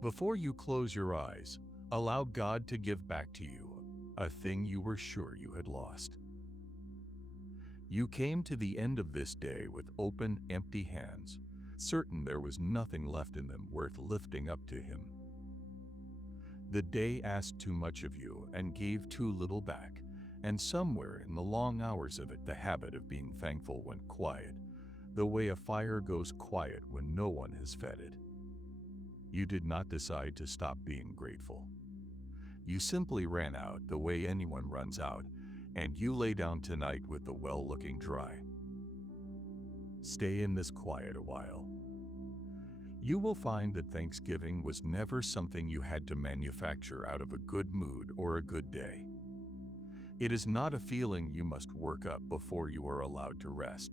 Before you close your eyes, allow God to give back to you a thing you were sure you had lost. You came to the end of this day with open, empty hands, certain there was nothing left in them worth lifting up to Him. The day asked too much of you and gave too little back, and somewhere in the long hours of it the habit of being thankful went quiet, the way a fire goes quiet when no one has fed it. You did not decide to stop being grateful. You simply ran out the way anyone runs out, and you lay down tonight with the well looking dry. Stay in this quiet a while. You will find that Thanksgiving was never something you had to manufacture out of a good mood or a good day. It is not a feeling you must work up before you are allowed to rest.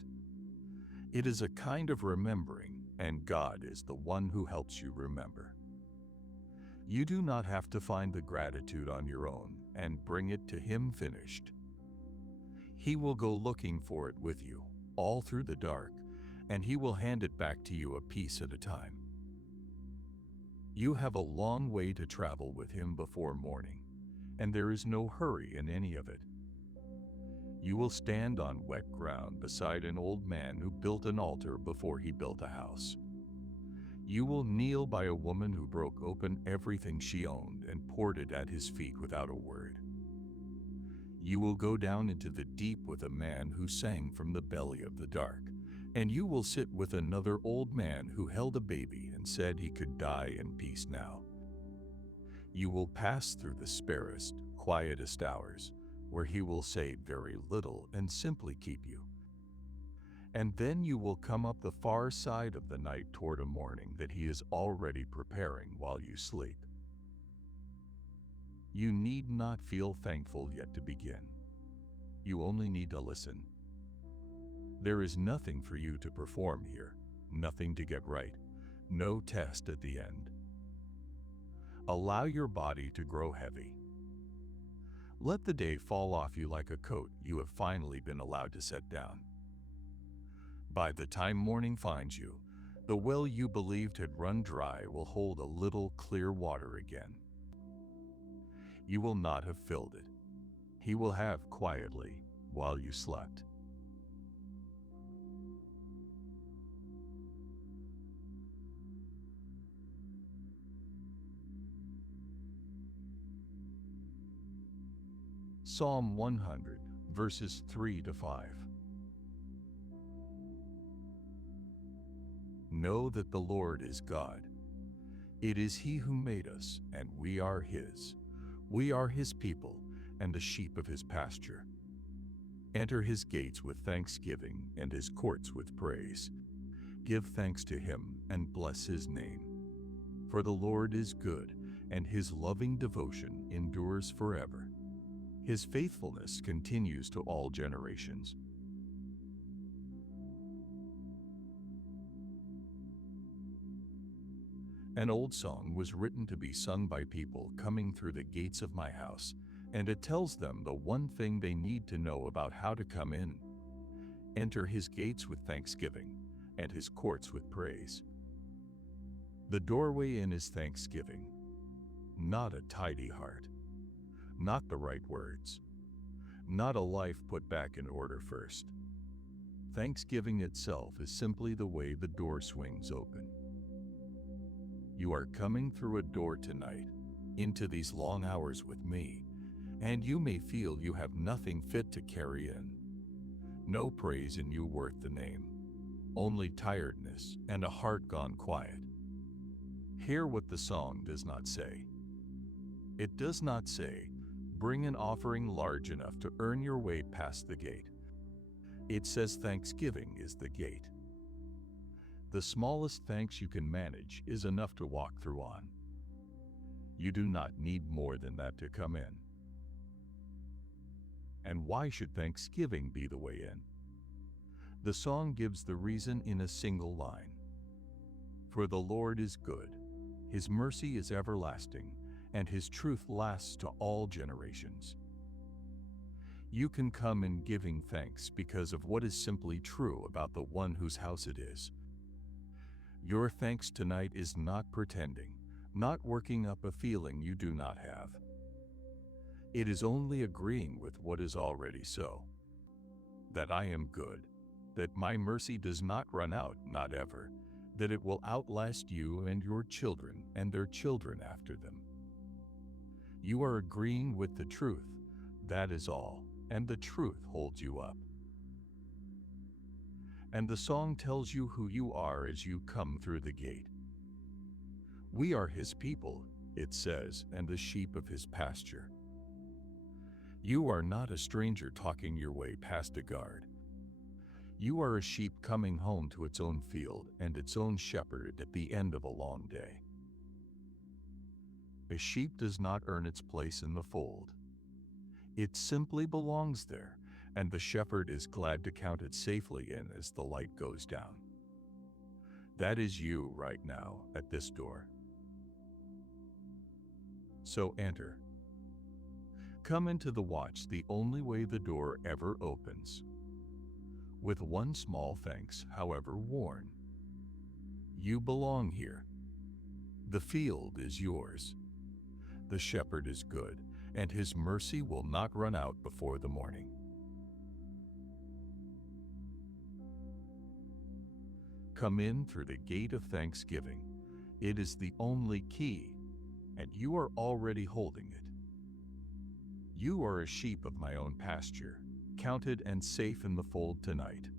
It is a kind of remembering, and God is the one who helps you remember. You do not have to find the gratitude on your own and bring it to Him finished. He will go looking for it with you, all through the dark, and He will hand it back to you a piece at a time. You have a long way to travel with Him before morning, and there is no hurry in any of it. You will stand on wet ground beside an old man who built an altar before he built a house. You will kneel by a woman who broke open everything she owned and poured it at His feet without a word. You will go down into the deep with a man who sang from the belly of the dark, and you will sit with another old man who held a baby and said he could die in peace now. You will pass through the sparest, quietest hours, where He will say very little and simply keep you. And then you will come up the far side of the night toward a morning that He is already preparing while you sleep. You need not feel thankful yet to begin. You only need to listen. There is nothing for you to perform here, nothing to get right, no test at the end. Allow your body to grow heavy. Let the day fall off you like a coat you have finally been allowed to set down. By the time morning finds you, the well you believed had run dry will hold a little clear water again. You will not have filled it. He will have quietly while you slept. Psalm 100, verses 3 to 5. Know that the Lord is God. It is He who made us, and we are His. We are His people, and the sheep of His pasture. Enter His gates with thanksgiving and His courts with praise. Give thanks to Him and bless His name. For the Lord is good, and His loving devotion endures forever. His faithfulness continues to all generations. An old song was written to be sung by people coming through the gates of my house, and it tells them the one thing they need to know about how to come in. Enter His gates with thanksgiving, and His courts with praise. The doorway in is thanksgiving, not a tidy heart, not the right words, not a life put back in order first. Thanksgiving itself is simply the way the door swings open. You are coming through a door tonight, into these long hours with me, and you may feel you have nothing fit to carry in. No praise in you worth the name, only tiredness and a heart gone quiet. Hear what the song does not say. It does not say, bring an offering large enough to earn your way past the gate. It says thanksgiving is the gate. The smallest thanks you can manage is enough to walk through on. You do not need more than that to come in. And why should thanksgiving be the way in? The song gives the reason in a single line. For the Lord is good, His mercy is everlasting, and His truth lasts to all generations. You can come in giving thanks because of what is simply true about the one whose house it is. Your thanks tonight is not pretending, not working up a feeling you do not have. It is only agreeing with what is already so. That I am good, that my mercy does not run out, not ever, that it will outlast you and your children and their children after them. You are agreeing with the truth, that is all, and the truth holds you up. And the song tells you who you are as you come through the gate. We are his people, it says, and the sheep of his pasture. You are not a stranger talking your way past a guard. You are a sheep coming home to its own field and its own shepherd at the end of a long day. A sheep does not earn its place in the fold. It simply belongs there, and the shepherd is glad to count it safely in as the light goes down. That is you right now at this door. So enter. Come into the watch the only way the door ever opens. With one small thanks, however worn. You belong here. The field is yours. The shepherd is good, and his mercy will not run out before the morning. Come in through the gate of thanksgiving. It is the only key, and you are already holding it. You are a sheep of my own pasture, counted and safe in the fold tonight.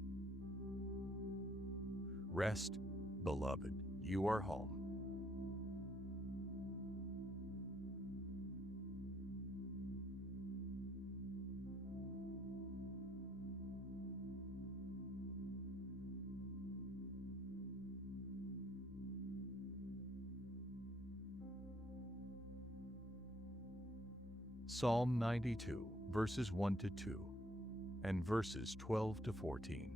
Rest, beloved, you are home. Psalm 92, verses 1 to 2, and verses 12 to 14.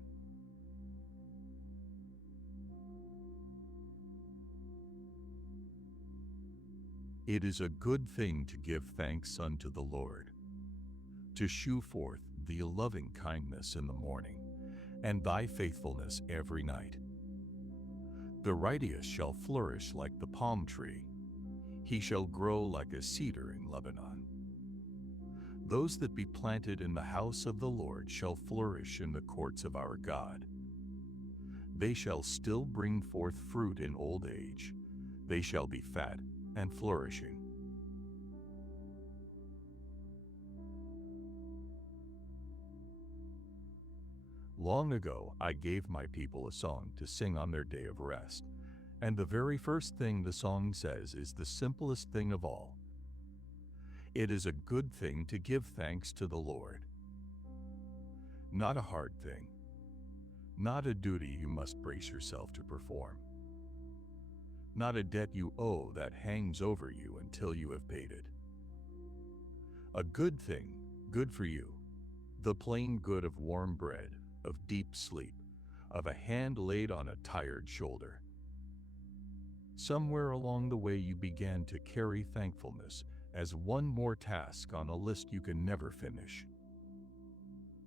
It is a good thing to give thanks unto the Lord, to shew forth the loving kindness in the morning, and thy faithfulness every night. The righteous shall flourish like the palm tree. He shall grow like a cedar in Lebanon. Those that be planted in the house of the Lord shall flourish in the courts of our God. They shall still bring forth fruit in old age. They shall be fat and flourishing. Long ago, I gave my people a song to sing on their day of rest. And the very first thing the song says is the simplest thing of all. It is a good thing to give thanks to the Lord. Not a hard thing. Not a duty you must brace yourself to perform. Not a debt you owe that hangs over you until you have paid it. A good thing, good for you. The plain good of warm bread, of deep sleep, of a hand laid on a tired shoulder. Somewhere along the way you began to carry thankfulness as one more task on a list you can never finish.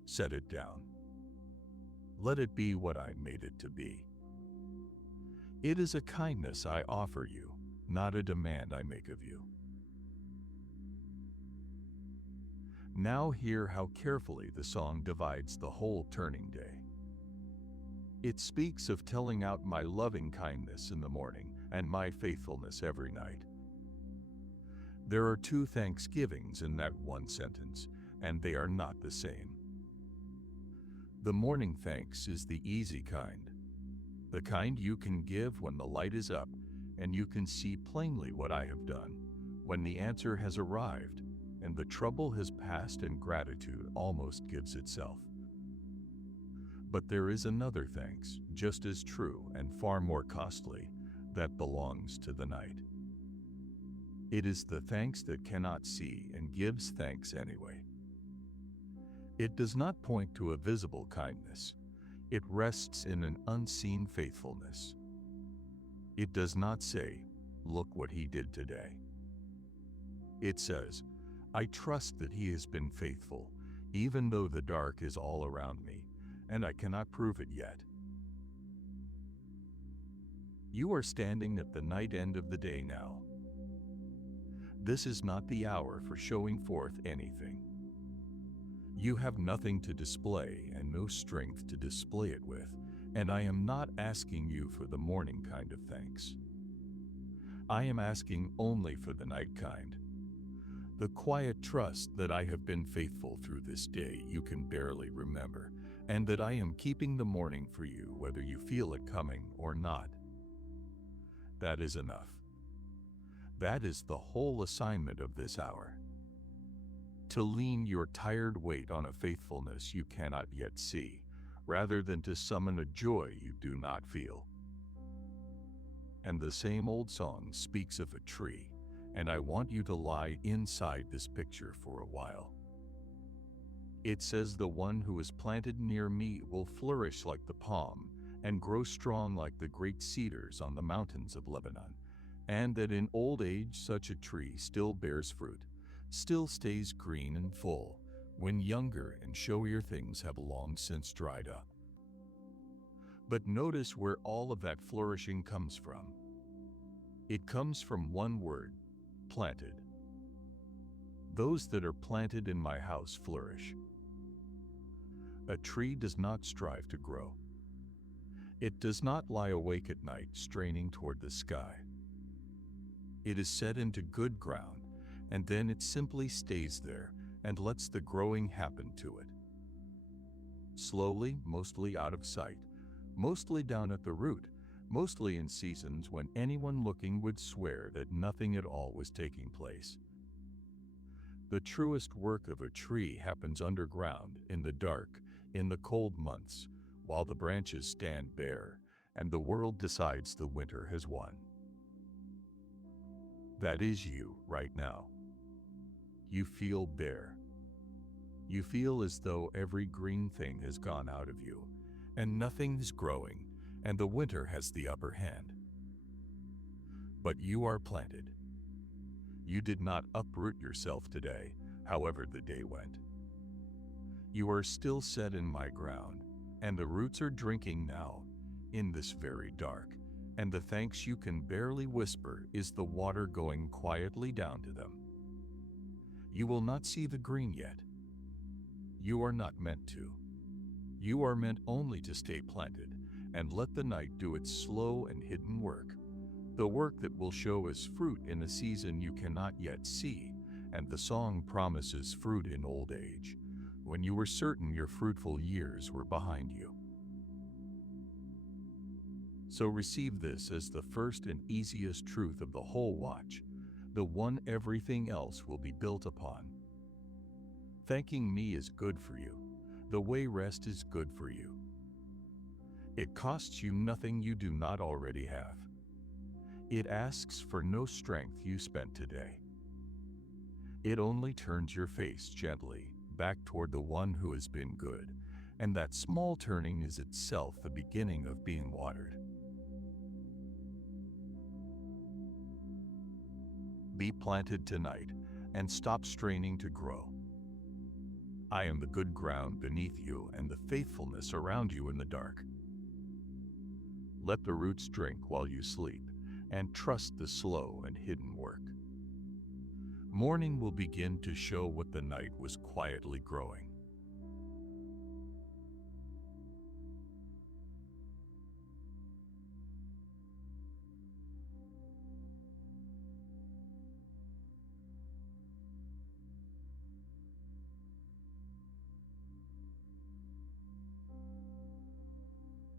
Set it down. Let it be what I made it to be. It is a kindness I offer you, not a demand I make of you. Now hear how carefully the song divides the whole turning day. It speaks of telling out my loving kindness in the morning and my faithfulness every night. There are two thanksgivings in that one sentence, and they are not the same. The morning thanks is the easy kind, the kind you can give when the light is up and you can see plainly what I have done, when the answer has arrived and the trouble has passed and gratitude almost gives itself. But there is another thanks, just as true and far more costly, that belongs to the night. It is the thanks that cannot see and gives thanks anyway. It does not point to a visible kindness. It rests in an unseen faithfulness. It does not say, "Look what he did today." It says, "I trust that he has been faithful, even though the dark is all around me, and I cannot prove it yet." You are standing at the night end of the day now, This is not the hour for showing forth anything. You have nothing to display and no strength to display it with, and I am not asking you for the morning kind of thanks. I am asking only for the night kind. The quiet trust that I have been faithful through this day you can barely remember, and that I am keeping the morning for you whether you feel it coming or not. That is enough. That is the whole assignment of this hour. To lean your tired weight on a faithfulness you cannot yet see, rather than to summon a joy you do not feel. And the same old song speaks of a tree, and I want you to lie inside this picture for a while. It says the one who is planted near me will flourish like the palm and grow strong like the great cedars on the mountains of Lebanon, and that in old age such a tree still bears fruit, still stays green and full, when younger and showier things have long since dried up. But notice where all of that flourishing comes from. It comes from one word: planted. Those that are planted in my house flourish. A tree does not strive to grow. It does not lie awake at night straining toward the sky. It is set into good ground, and then it simply stays there and lets the growing happen to it. Slowly, mostly out of sight, mostly down at the root, mostly in seasons when anyone looking would swear that nothing at all was taking place. The truest work of a tree happens underground, in the dark, in the cold months, while the branches stand bare, and the world decides the winter has won. That is you right now. You feel bare. You feel as though every green thing has gone out of you, and nothing is growing, and the winter has the upper hand. But you are planted. You did not uproot yourself today, however the day went. You are still set in my ground, and the roots are drinking now, in this very dark, and the thanks you can barely whisper is the water going quietly down to them. You will not see the green yet. You are not meant to. You are meant only to stay planted, and let the night do its slow and hidden work, the work that will show as fruit in a season you cannot yet see, and the song promises fruit in old age, when you were certain your fruitful years were behind you. So receive this as the first and easiest truth of the whole watch, the one everything else will be built upon. Thanking me is good for you, the way rest is good for you. It costs you nothing you do not already have. It asks for no strength you spent today. It only turns your face gently back toward the one who has been good, and that small turning is itself the beginning of being watered. Be planted tonight and stop straining to grow. I am the good ground beneath you and the faithfulness around you in the dark. Let the roots drink while you sleep, and trust the slow and hidden work. Morning will begin to show what the night was quietly growing.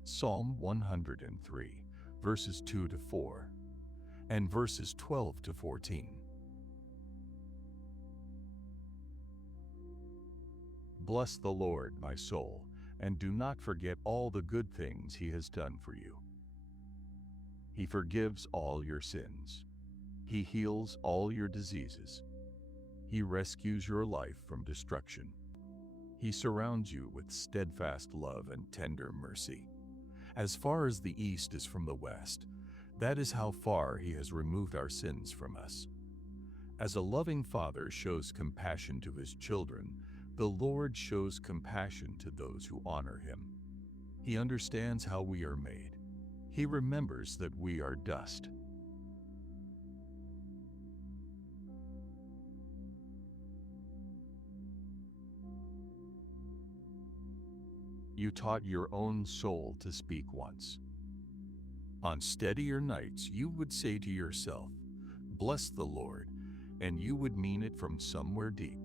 Psalm 103, verses 2 to 4, and verses 12 to 14. Bless the Lord, my soul, and do not forget all the good things He has done for you. He forgives all your sins. He heals all your diseases. He rescues your life from destruction. He surrounds you with steadfast love and tender mercy. As far as the east is from the west, that is how far He has removed our sins from us. As a loving father shows compassion to his children, the Lord shows compassion to those who honor Him. He understands how we are made. He remembers that we are dust. You taught your own soul to speak once. On steadier nights, you would say to yourself, "Bless the Lord," and you would mean it from somewhere deep.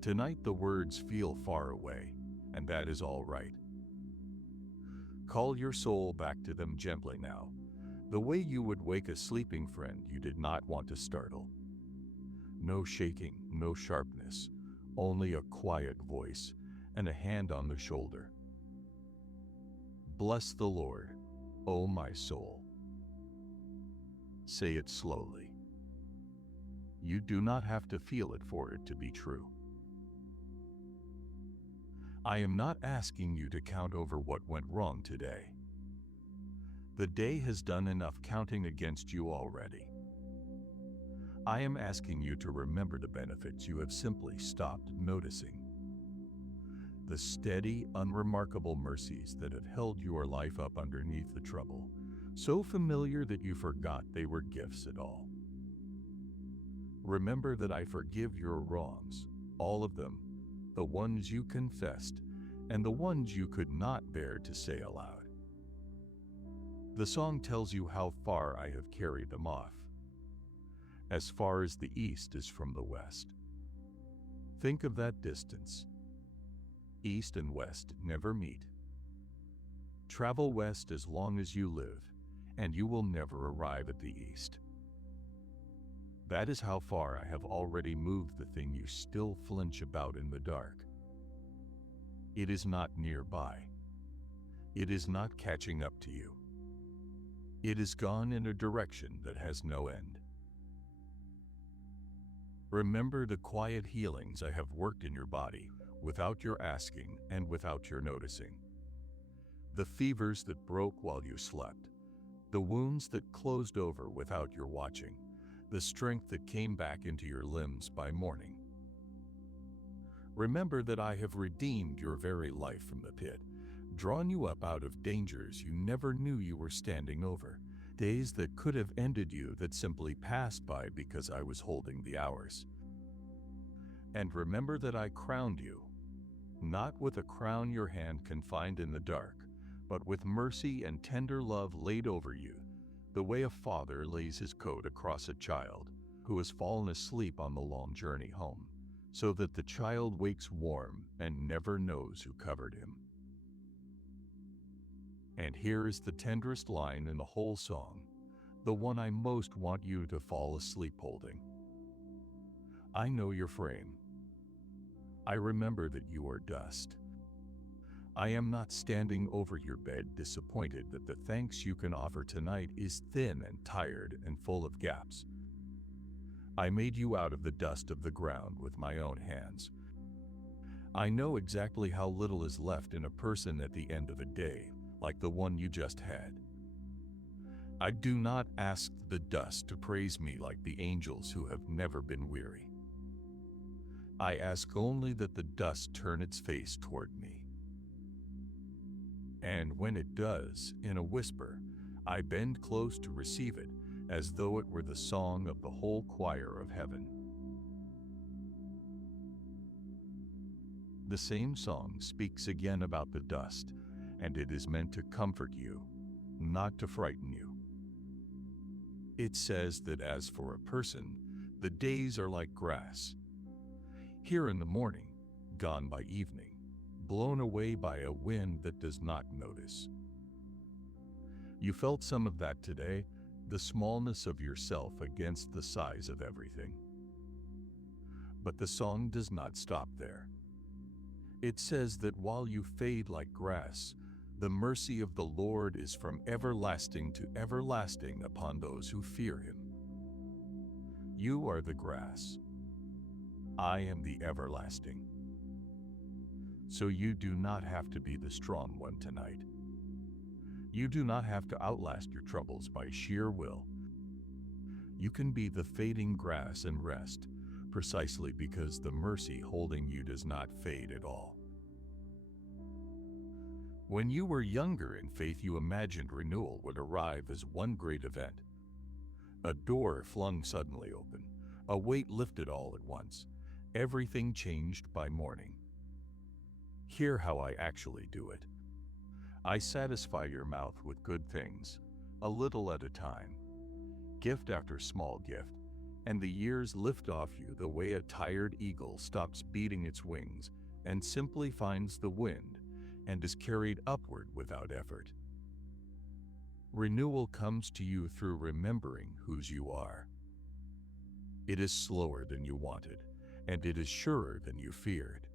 Tonight the words feel far away, and that is all right. Call your soul back to them gently now, the way you would wake a sleeping friend you did not want to startle. No shaking, no sharpness, only a quiet voice and a hand on the shoulder. Bless the Lord, O my soul. Say it slowly. You do not have to feel it for it to be true. I am not asking you to count over what went wrong today. The day has done enough counting against you already. I am asking you to remember the benefits you have simply stopped noticing. The steady, unremarkable mercies that have held your life up underneath the trouble, so familiar that you forgot they were gifts at all. Remember that I forgive your wrongs, all of them, the ones you confessed, and the ones you could not bear to say aloud. The song tells you how far I have carried them off. As far as the east is from the west. Think of that distance. East and west never meet. Travel west as long as you live, and you will never arrive at the east. That is how far I have already moved the thing you still flinch about in the dark. It is not nearby. It is not catching up to you. It is gone in a direction that has no end. Remember the quiet healings I have worked in your body without your asking and without your noticing. The fevers that broke while you slept, the wounds that closed over without your watching, the strength that came back into your limbs by morning. Remember that I have redeemed your very life from the pit, drawn you up out of dangers you never knew you were standing over, days that could have ended you that simply passed by because I was holding the hours. And remember that I crowned you, not with a crown your hand can find in the dark, but with mercy and tender love laid over you, the way a father lays his coat across a child who has fallen asleep on the long journey home, so that the child wakes warm and never knows who covered him. And here is the tenderest line in the whole song, the one I most want you to fall asleep holding. I know your frame. I remember that you are dust. I am not standing over your bed disappointed that the thanks you can offer tonight is thin and tired and full of gaps. I made you out of the dust of the ground with my own hands. I know exactly how little is left in a person at the end of a day, like the one you just had. I do not ask the dust to praise me like the angels who have never been weary. I ask only that the dust turn its face toward me. And when it does, in a whisper, I bend close to receive it, as though it were the song of the whole choir of heaven. The same song speaks again about the dust, and it is meant to comfort you, not to frighten you. It says that as for a person, the days are like grass. Here in the morning, gone by evening, blown away by a wind that does not notice. You felt some of that today, the smallness of yourself against the size of everything. But the song does not stop there. It says that while you fade like grass, the mercy of the Lord is from everlasting to everlasting upon those who fear him. You are the grass. I am the everlasting. So you do not have to be the strong one tonight. You do not have to outlast your troubles by sheer will. You can be the fading grass and rest, precisely because the mercy holding you does not fade at all. When you were younger in faith, you imagined renewal would arrive as one great event. A door flung suddenly open, a weight lifted all at once, everything changed by morning. Hear how I actually do it. I satisfy your mouth with good things, a little at a time, gift after small gift, and the years lift off you the way a tired eagle stops beating its wings and simply finds the wind and is carried upward without effort. Renewal comes to you through remembering whose you are. It is slower than you wanted, and it is surer than you feared.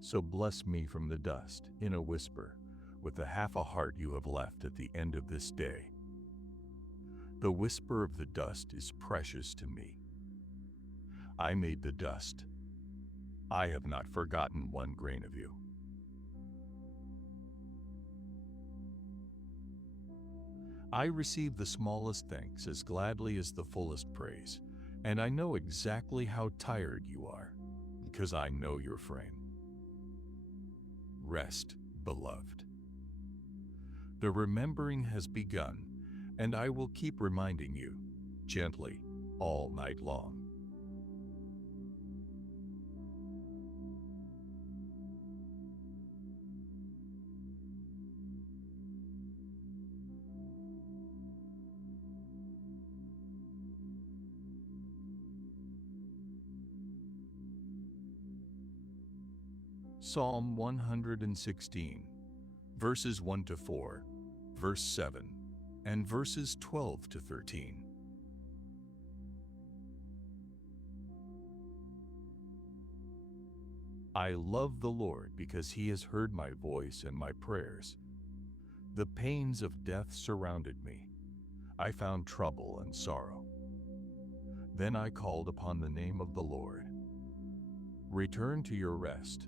So bless me from the dust, in a whisper, with the half a heart you have left at the end of this day. The whisper of the dust is precious to me. I made the dust. I have not forgotten one grain of you. I receive the smallest thanks as gladly as the fullest praise, and I know exactly how tired you are, because I know your frame. Rest, beloved. The remembering has begun, and I will keep reminding you, gently, all night long. Psalm 116, verses 1 to 4, verse 7, and verses 12 to 13. I love the Lord because he has heard my voice and my prayers. The pains of death surrounded me. I found trouble and sorrow. Then I called upon the name of the Lord. Return to your rest,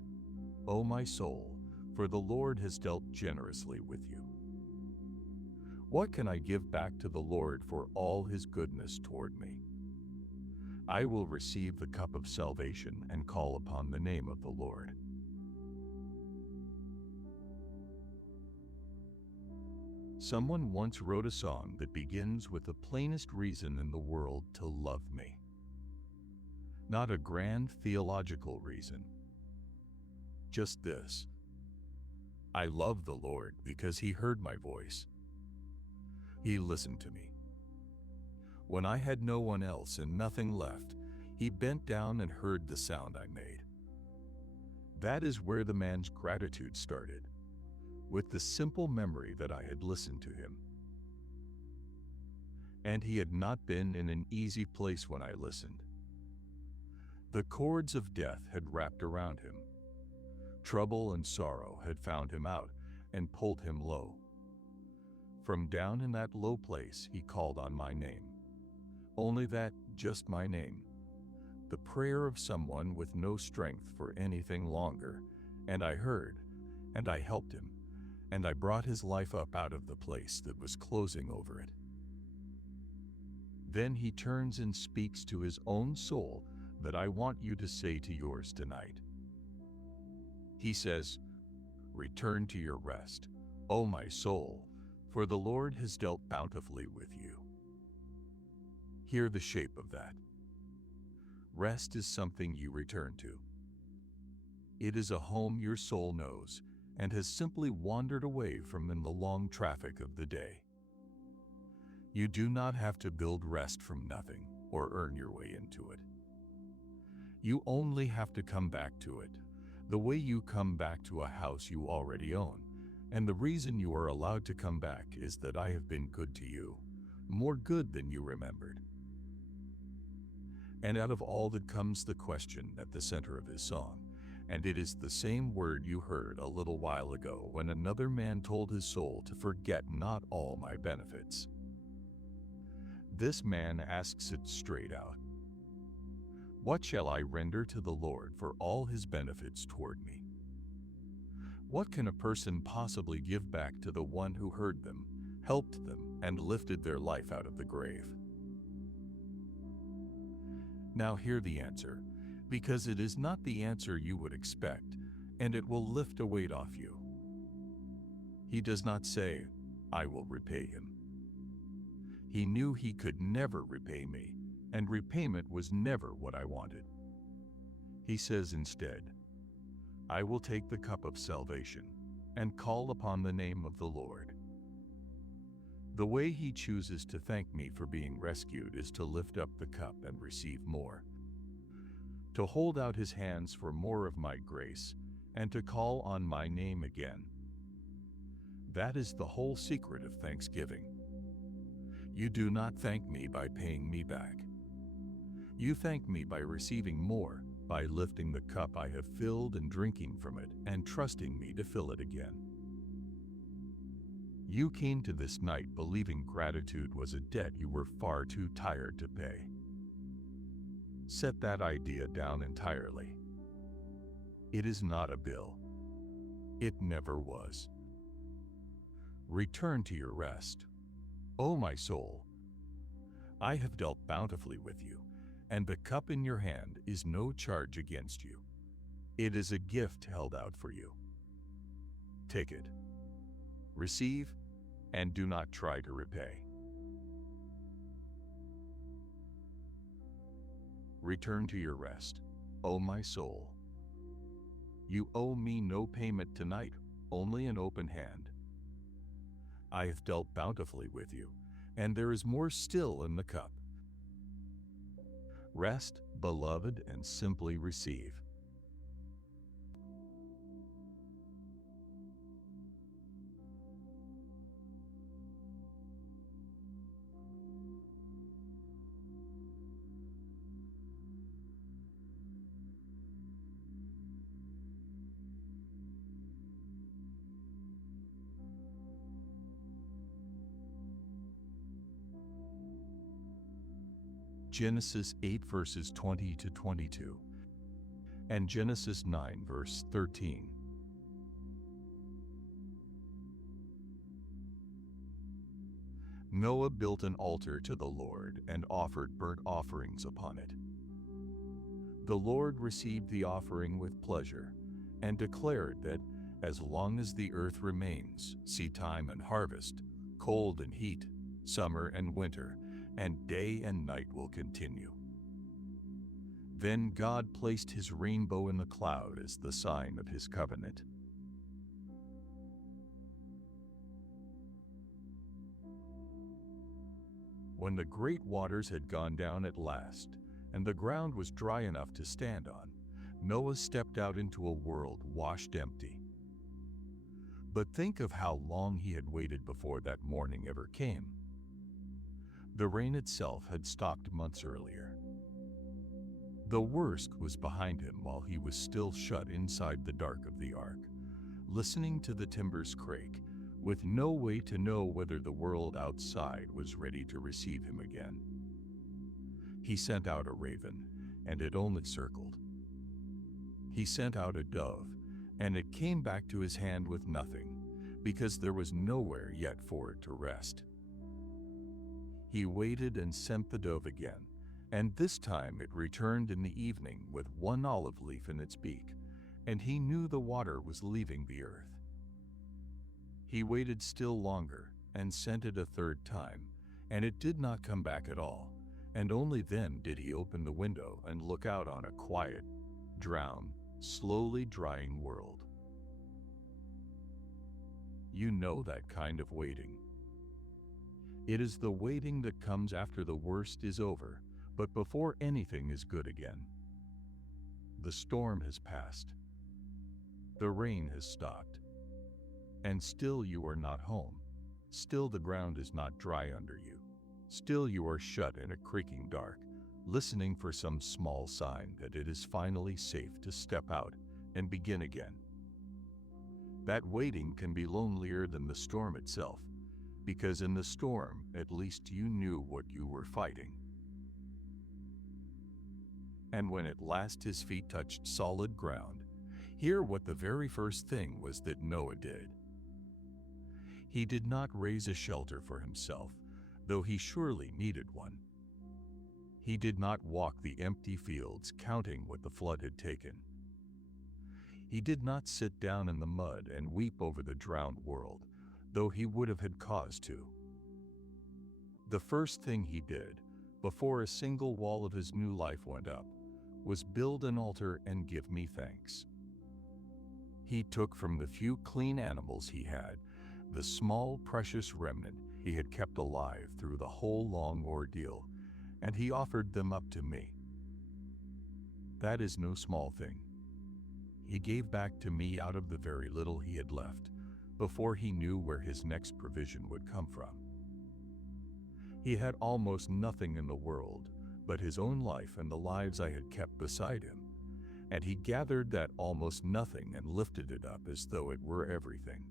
O my soul, for the Lord has dealt generously with you. What can I give back to the Lord for all his goodness toward me? I will receive the cup of salvation and call upon the name of the Lord. Someone once wrote a song that begins with the plainest reason in the world to love me. Not a grand theological reason. Just this: I love the Lord because he heard my voice. He listened to me. When I had no one else and nothing left, he bent down and heard the sound I made. That is where the man's gratitude started, with the simple memory that I had listened to him. And he had not been in an easy place when I listened. The cords of death had wrapped around him. Trouble and sorrow had found him out and pulled him low. From down in that low place he called on my name. Only that, just my name. The prayer of someone with no strength for anything longer. And I heard, and I helped him, and I brought his life up out of the place that was closing over it. Then he turns and speaks to his own soul that I want you to say to yours tonight. He says, return to your rest, O my soul, for the Lord has dealt bountifully with you. Hear the shape of that. Rest is something you return to. It is a home your soul knows and has simply wandered away from in the long traffic of the day. You do not have to build rest from nothing or earn your way into it. You only have to come back to it, the way you come back to a house you already own. And the reason you are allowed to come back is that I have been good to you, more good than you remembered. And out of all that comes the question at the center of his song, and it is the same word you heard a little while ago when another man told his soul to forget not all my benefits. This man asks it straight out. What shall I render to the Lord for all his benefits toward me? What can a person possibly give back to the one who heard them, helped them, and lifted their life out of the grave? Now hear the answer, because it is not the answer you would expect, and it will lift a weight off you. He does not say, I will repay him. He knew he could never repay me, and repayment was never what I wanted. He says instead, I will take the cup of salvation and call upon the name of the Lord. The way he chooses to thank me for being rescued is to lift up the cup and receive more, to hold out his hands for more of my grace, and to call on my name again. That is the whole secret of thanksgiving. You do not thank me by paying me back. You thank me by receiving more, by lifting the cup I have filled and drinking from it, and trusting me to fill it again. You came to this night believing gratitude was a debt you were far too tired to pay. Set that idea down entirely. It is not a bill. It never was. Return to your rest. O my soul, I have dealt bountifully with you, and the cup in your hand is no charge against you. It is a gift held out for you. Take it, receive, and do not try to repay. Return to your rest, O my soul. You owe me no payment tonight, only an open hand. I have dealt bountifully with you, and there is more still in the cup. Rest, beloved, and simply receive. Genesis 8 verses 20 to 22, and Genesis 9 verse 13. Noah built an altar to the Lord and offered burnt offerings upon it. The Lord received the offering with pleasure and declared that as long as the earth remains, seedtime and harvest, cold and heat, summer and winter, and day and night will continue. Then God placed his rainbow in the cloud as the sign of his covenant. When the great waters had gone down at last, and the ground was dry enough to stand on, Noah stepped out into a world washed empty. But think of how long he had waited before that morning ever came. The rain itself had stopped months earlier. The worst was behind him while he was still shut inside the dark of the ark, listening to the timbers crake, with no way to know whether the world outside was ready to receive him again. He sent out a raven, and it only circled. He sent out a dove, and it came back to his hand with nothing, because there was nowhere yet for it to rest. He waited and sent the dove again, and this time it returned in the evening with one olive leaf in its beak, and he knew the water was leaving the earth. He waited still longer and sent it a third time, and it did not come back at all, and only then did he open the window and look out on a quiet, drowned, slowly drying world. You know that kind of waiting. It is the waiting that comes after the worst is over, but before anything is good again. The storm has passed. The rain has stopped. And still you are not home. Still the ground is not dry under you. Still you are shut in a creaking dark, listening for some small sign that it is finally safe to step out and begin again. That waiting can be lonelier than the storm itself, because in the storm, at least you knew what you were fighting. And when at last his feet touched solid ground, hear what the very first thing was that Noah did. He did not raise a shelter for himself, though he surely needed one. He did not walk the empty fields counting what the flood had taken. He did not sit down in the mud and weep over the drowned world, though he would have had cause to. The first thing he did, before a single wall of his new life went up, was build an altar and give me thanks. He took from the few clean animals he had, the small precious remnant he had kept alive through the whole long ordeal, and he offered them up to me. That is no small thing. He gave back to me out of the very little he had left, before he knew where his next provision would come from. He had almost nothing in the world but his own life and the lives I had kept beside him, and he gathered that almost nothing and lifted it up as though it were everything.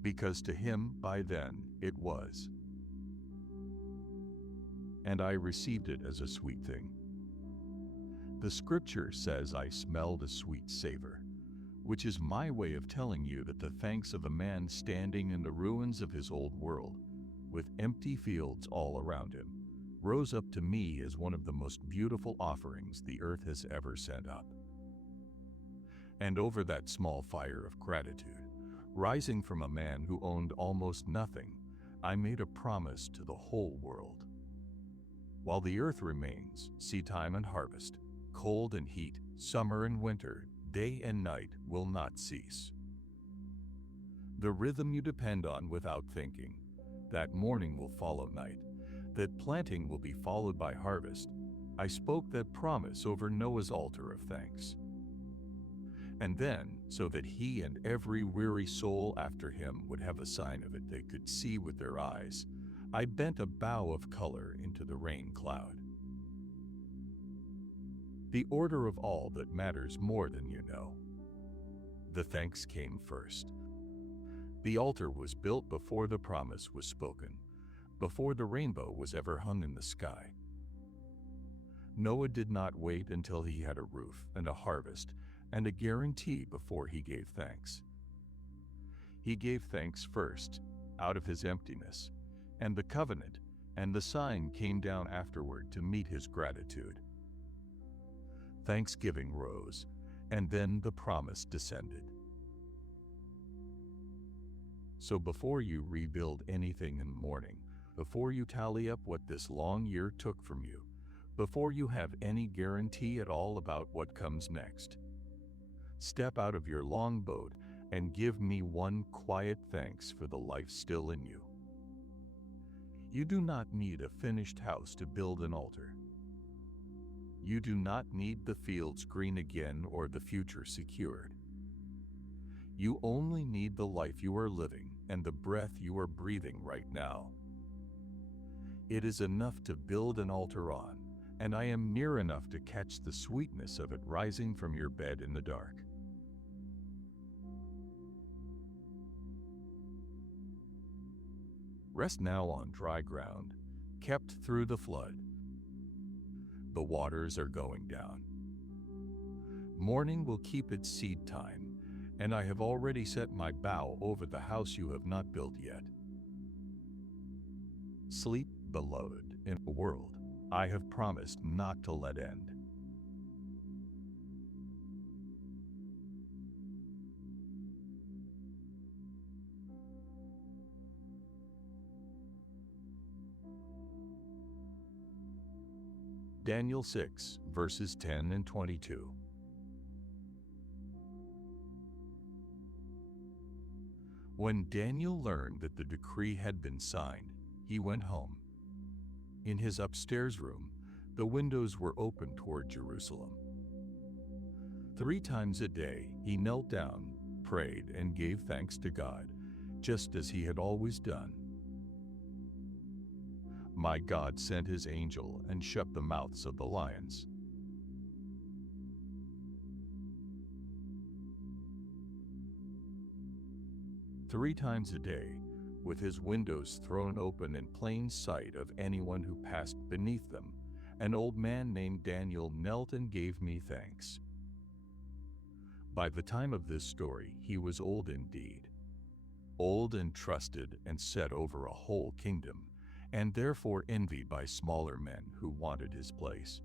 Because to him by then it was. And I received it as a sweet thing. The scripture says I smelled a sweet savor, which is my way of telling you that the thanks of a man standing in the ruins of his old world, with empty fields all around him, rose up to me as one of the most beautiful offerings the earth has ever sent up. And over that small fire of gratitude, rising from a man who owned almost nothing, I made a promise to the whole world. While the earth remains, seedtime and harvest, cold and heat, summer and winter, day and night will not cease. The rhythm you depend on without thinking, that morning will follow night, that planting will be followed by harvest, I spoke that promise over Noah's altar of thanks. And then, so that he and every weary soul after him would have a sign of it they could see with their eyes, I bent a bow of color into the rain cloud. The order of all that matters more than you know. The thanks came first. The altar was built before the promise was spoken, before the rainbow was ever hung in the sky. Noah did not wait until he had a roof and a harvest and a guarantee before he gave thanks. He gave thanks first, out of his emptiness, and the covenant and the sign came down afterward to meet his gratitude. Thanksgiving rose, and then the promise descended. So before you rebuild anything in the morning, before you tally up what this long year took from you, before you have any guarantee at all about what comes next, step out of your long boat and give me one quiet thanks for the life still in you. You do not need a finished house to build an altar. You do not need the fields green again or the future secured. You only need the life you are living and the breath you are breathing right now. It is enough to build an altar on, and I am near enough to catch the sweetness of it rising from your bed in the dark. Rest now on dry ground, kept through the flood. The waters are going down. Morning will keep its seed time, and I have already set my bow over the house you have not built yet. Sleep, beloved, in a world I have promised not to let end. Daniel 6, verses 10 and 22. When Daniel learned that the decree had been signed, he went home. In his upstairs room, the windows were open toward Jerusalem. 3 times a day he knelt down, prayed, and gave thanks to God, just as he had always done. My God sent his angel and shut the mouths of the lions. Three times a day, with his windows thrown open in plain sight of anyone who passed beneath them, an old man named Daniel knelt and gave me thanks. By the time of this story, he was old indeed, old and trusted and set over a whole kingdom, and therefore envied by smaller men who wanted his place.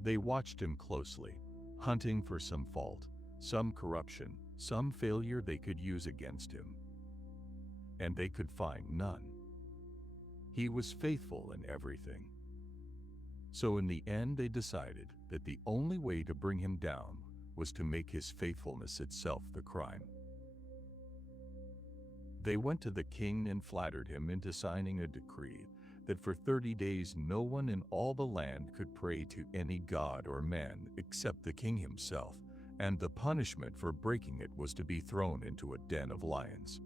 They watched him closely, hunting for some fault, some corruption, some failure they could use against him. And they could find none. He was faithful in everything. So in the end, they decided that the only way to bring him down was to make his faithfulness itself the crime. They went to the king and flattered him into signing a decree that for 30 days no one in all the land could pray to any god or man except the king himself, and the punishment for breaking it was to be thrown into a den of lions.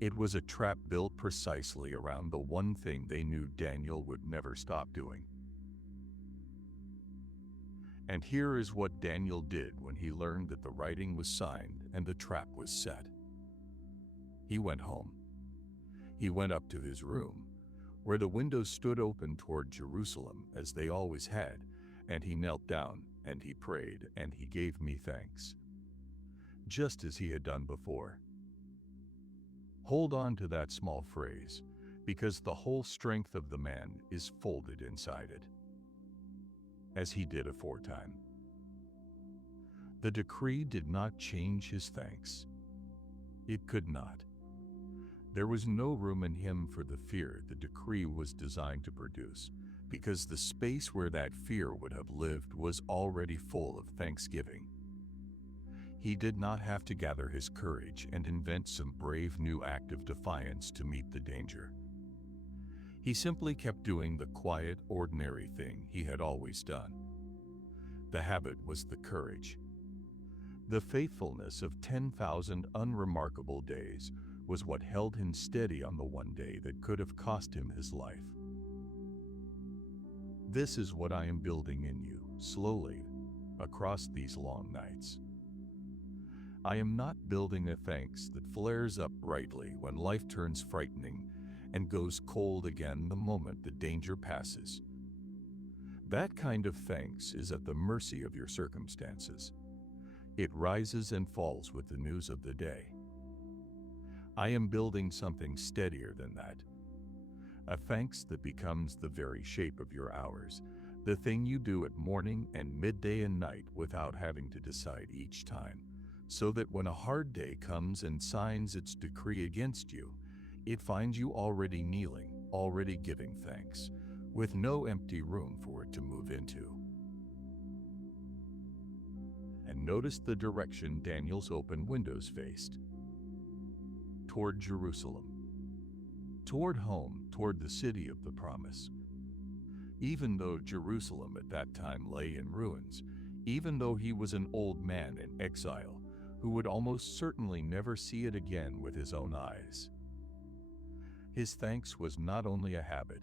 It was a trap built precisely around the one thing they knew Daniel would never stop doing. And here is what Daniel did when he learned that the writing was signed and the trap was set. He went home. He went up to his room, where the windows stood open toward Jerusalem as they always had, and he knelt down, and he prayed, and he gave me thanks, just as he had done before. Hold on to that small phrase, because the whole strength of the man is folded inside it, as he did aforetime. The decree did not change his thanks. It could not. There was no room in him for the fear the decree was designed to produce, because the space where that fear would have lived was already full of thanksgiving. He did not have to gather his courage and invent some brave new act of defiance to meet the danger. He simply kept doing the quiet, ordinary thing he had always done. The habit was the courage. The faithfulness of 10,000 unremarkable days was what held him steady on the one day that could have cost him his life. This is what I am building in you, slowly, across these long nights. I am not building a thanks that flares up brightly when life turns frightening and goes cold again the moment the danger passes. That kind of thanks is at the mercy of your circumstances. It rises and falls with the news of the day. I am building something steadier than that. A thanks that becomes the very shape of your hours, the thing you do at morning and midday and night without having to decide each time, so that when a hard day comes and signs its decree against you, it finds you already kneeling, already giving thanks, with no empty room for it to move into. And notice the direction Daniel's open windows faced. Toward Jerusalem. Toward home, toward the city of the promise. Even though Jerusalem at that time lay in ruins, even though he was an old man in exile, who would almost certainly never see it again with his own eyes. His thanks was not only a habit,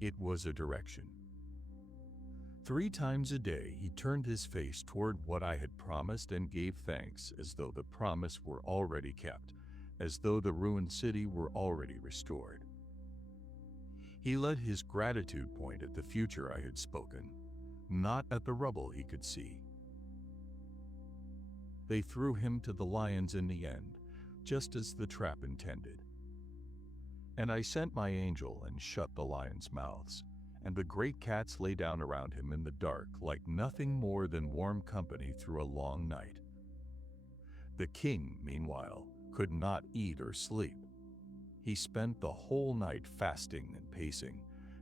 it was a direction. 3 times a day he turned his face toward what I had promised and gave thanks as though the promise were already kept, as though the ruined city were already restored. He let his gratitude point at the future I had spoken, not at the rubble he could see. They threw him to the lions in the end, just as the trap intended. And I sent my angel and shut the lions' mouths, and the great cats lay down around him in the dark like nothing more than warm company through a long night. The king, meanwhile, could not eat or sleep. He spent the whole night fasting and pacing,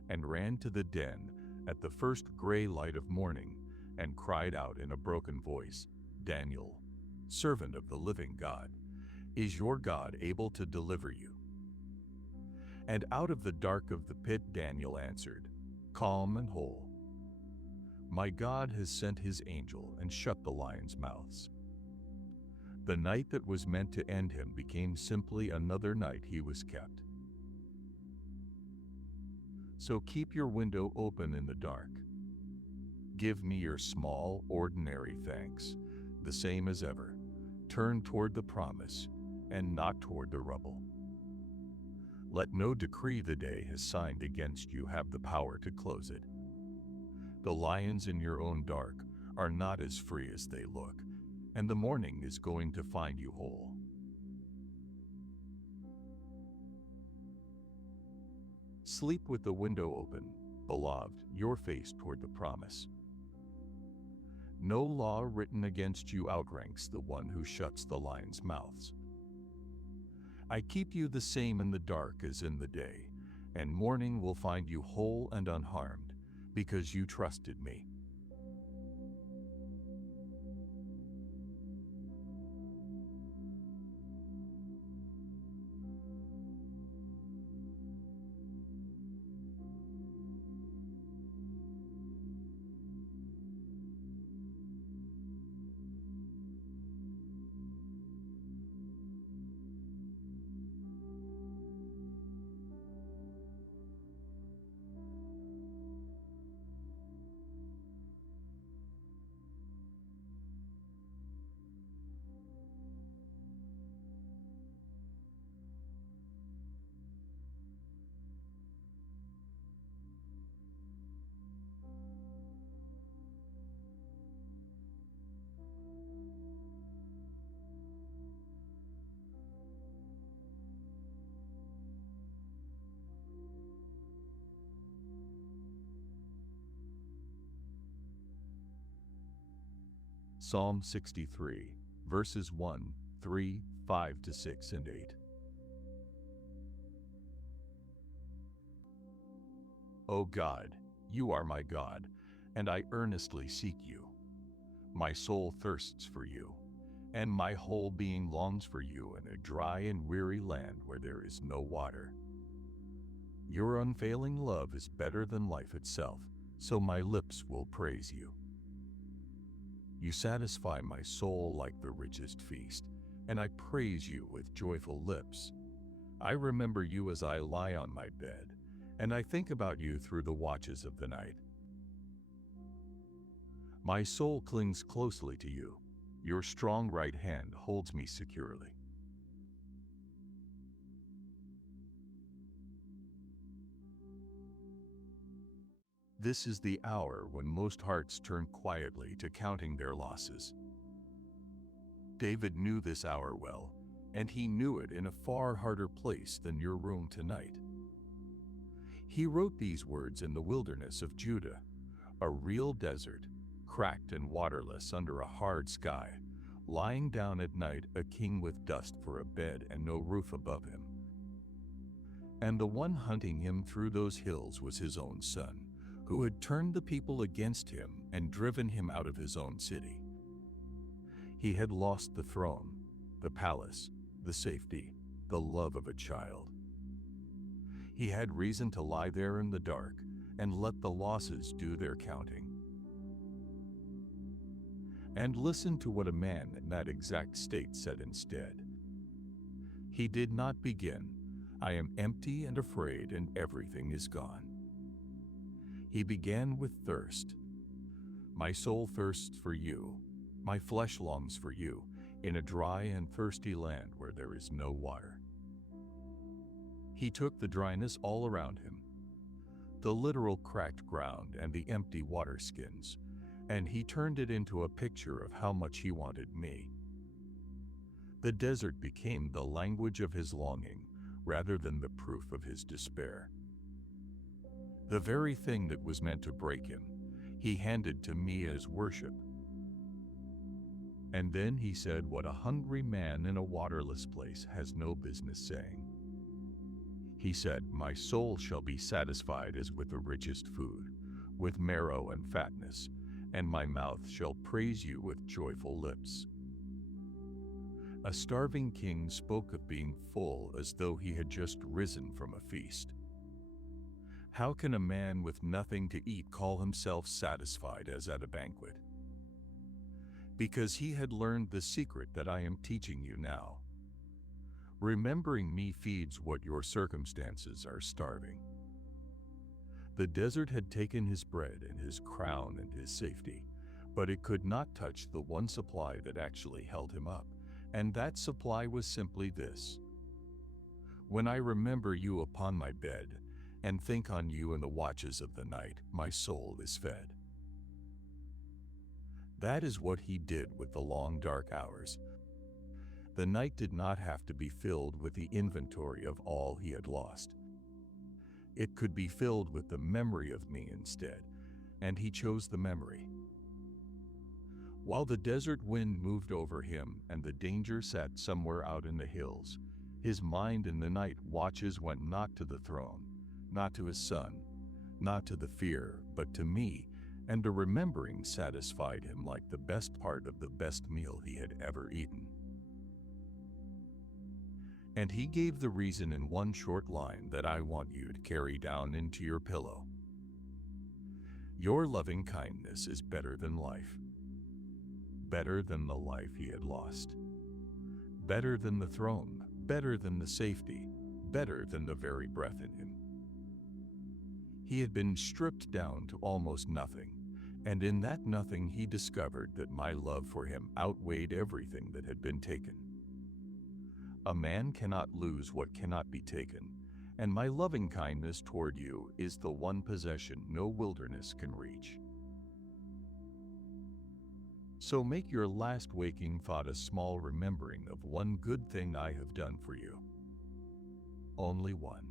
and ran to the den at the first gray light of morning, and cried out in a broken voice, "Daniel, servant of the living God, is your God able to deliver you?" And out of the dark of the pit Daniel answered, calm and whole, "My God has sent his angel and shut the lions' mouths." The night that was meant to end him became simply another night he was kept. So keep your window open in the dark. Give me your small, ordinary thanks, the same as ever. Turn toward the promise and not toward the rubble. Let no decree the day has signed against you have the power to close it. The lions in your own dark are not as free as they look, and the morning is going to find you whole. Sleep with the window open, beloved, your face toward the promise. No law written against you outranks the one who shuts the lions' mouths. I keep you the same in the dark as in the day, and morning will find you whole and unharmed, because you trusted me. Psalm 63, verses 1, 3, 5 to 6 and 8. O God, you are my God, and I earnestly seek you. My soul thirsts for you, and my whole being longs for you in a dry and weary land where there is no water. Your unfailing love is better than life itself, so my lips will praise you. You satisfy my soul like the richest feast, and I praise you with joyful lips. I remember you as I lie on my bed, and I think about you through the watches of the night. My soul clings closely to you. Your strong right hand holds me securely. This is the hour when most hearts turn quietly to counting their losses. David knew this hour well, and he knew it in a far harder place than your room tonight. He wrote these words in the wilderness of Judah, a real desert, cracked and waterless under a hard sky, lying down at night a king with dust for a bed and no roof above him. And the one hunting him through those hills was his own son, who had turned the people against him and driven him out of his own city. He had lost the throne, the palace, the safety, the love of a child. He had reason to lie there in the dark and let the losses do their counting. And listen to what a man in that exact state said instead. He did not begin, I am empty and afraid and everything is gone. He began with thirst. My soul thirsts for you. My flesh longs for you in a dry and thirsty land where there is no water. He took the dryness all around him, the literal cracked ground and the empty water skins, and he turned it into a picture of how much he wanted me. The desert became the language of his longing rather than the proof of his despair. The very thing that was meant to break him, he handed to me as worship. And then he said what a hungry man in a waterless place has no business saying. He said, my soul shall be satisfied as with the richest food, with marrow and fatness, and my mouth shall praise you with joyful lips. A starving king spoke of being full as though he had just risen from a feast. How can a man with nothing to eat call himself satisfied as at a banquet? Because he had learned the secret that I am teaching you now. Remembering me feeds what your circumstances are starving. The desert had taken his bread and his crown and his safety, but it could not touch the one supply that actually held him up, and that supply was simply this. When I remember you upon my bed, and think on you in the watches of the night, my soul is fed. That is what he did with the long dark hours. The night did not have to be filled with the inventory of all he had lost. It could be filled with the memory of me instead, and he chose the memory. While the desert wind moved over him and the danger sat somewhere out in the hills, his mind in the night watches went not to the throne, not to his son, not to the fear, but to me, and a remembering satisfied him like the best part of the best meal he had ever eaten. And he gave the reason in one short line that I want you to carry down into your pillow. Your loving kindness is better than life, better than the life he had lost, better than the throne, better than the safety, better than the very breath in him. He had been stripped down to almost nothing, and in that nothing he discovered that my love for him outweighed everything that had been taken. A man cannot lose what cannot be taken, and my loving kindness toward you is the one possession no wilderness can reach. So make your last waking thought a small remembering of one good thing I have done for you. Only one.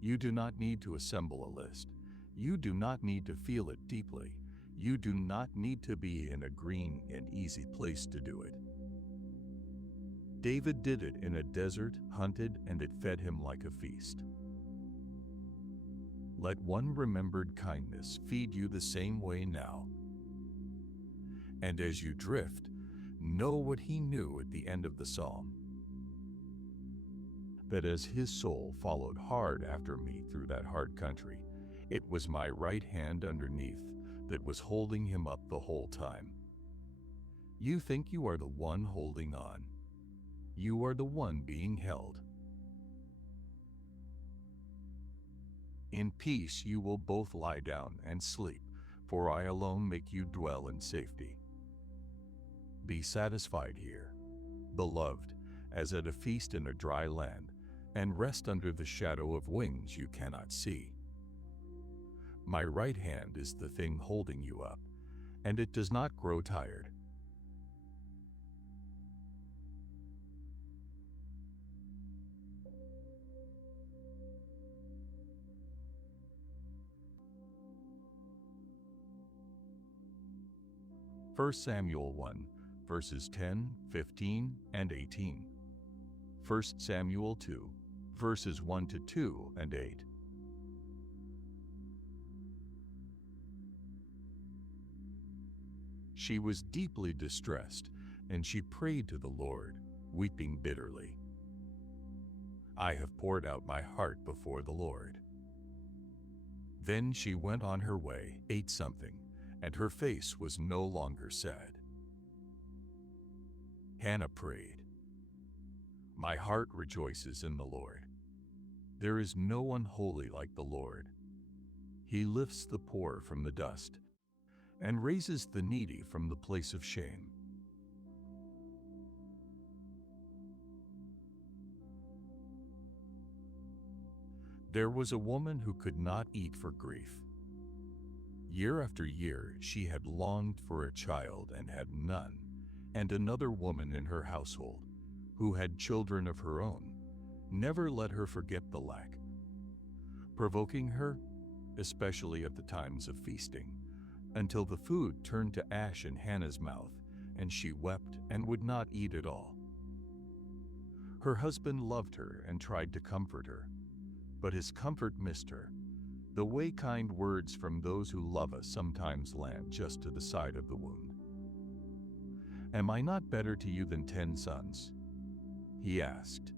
You do not need to assemble a list. You do not need to feel it deeply. You do not need to be in a green and easy place to do it. David did it in a desert, hunted, and it fed him like a feast. Let one remembered kindness feed you the same way now. And as you drift, know what he knew at the end of the psalm. That as his soul followed hard after me through that hard country, it was my right hand underneath that was holding him up the whole time. You think you are the one holding on. You are the one being held. In peace you will both lie down and sleep, for I alone make you dwell in safety. Be satisfied here, beloved, as at a feast in a dry land, and rest under the shadow of wings you cannot see. My right hand is the thing holding you up, and it does not grow tired. First Samuel 1, verses 10, 15, and 18. 1 Samuel 2, verses 1 to 2 and 8. She was deeply distressed, and she prayed to the Lord, weeping bitterly. I have poured out my heart before the Lord. Then she went on her way, ate something, and her face was no longer sad. Hannah prayed, My heart rejoices in the Lord. There is no one holy like the Lord. He lifts the poor from the dust and raises the needy from the place of shame. There was a woman who could not eat for grief. Year after year she had longed for a child and had none, and another woman in her household, who had children of her own, never let her forget the lack, provoking her, especially at the times of feasting, until the food turned to ash in Hannah's mouth, and she wept and would not eat at all. Her husband loved her and tried to comfort her, but his comfort missed her, the way kind words from those who love us sometimes land just to the side of the wound. Am I not better to you than 10 sons? He asked.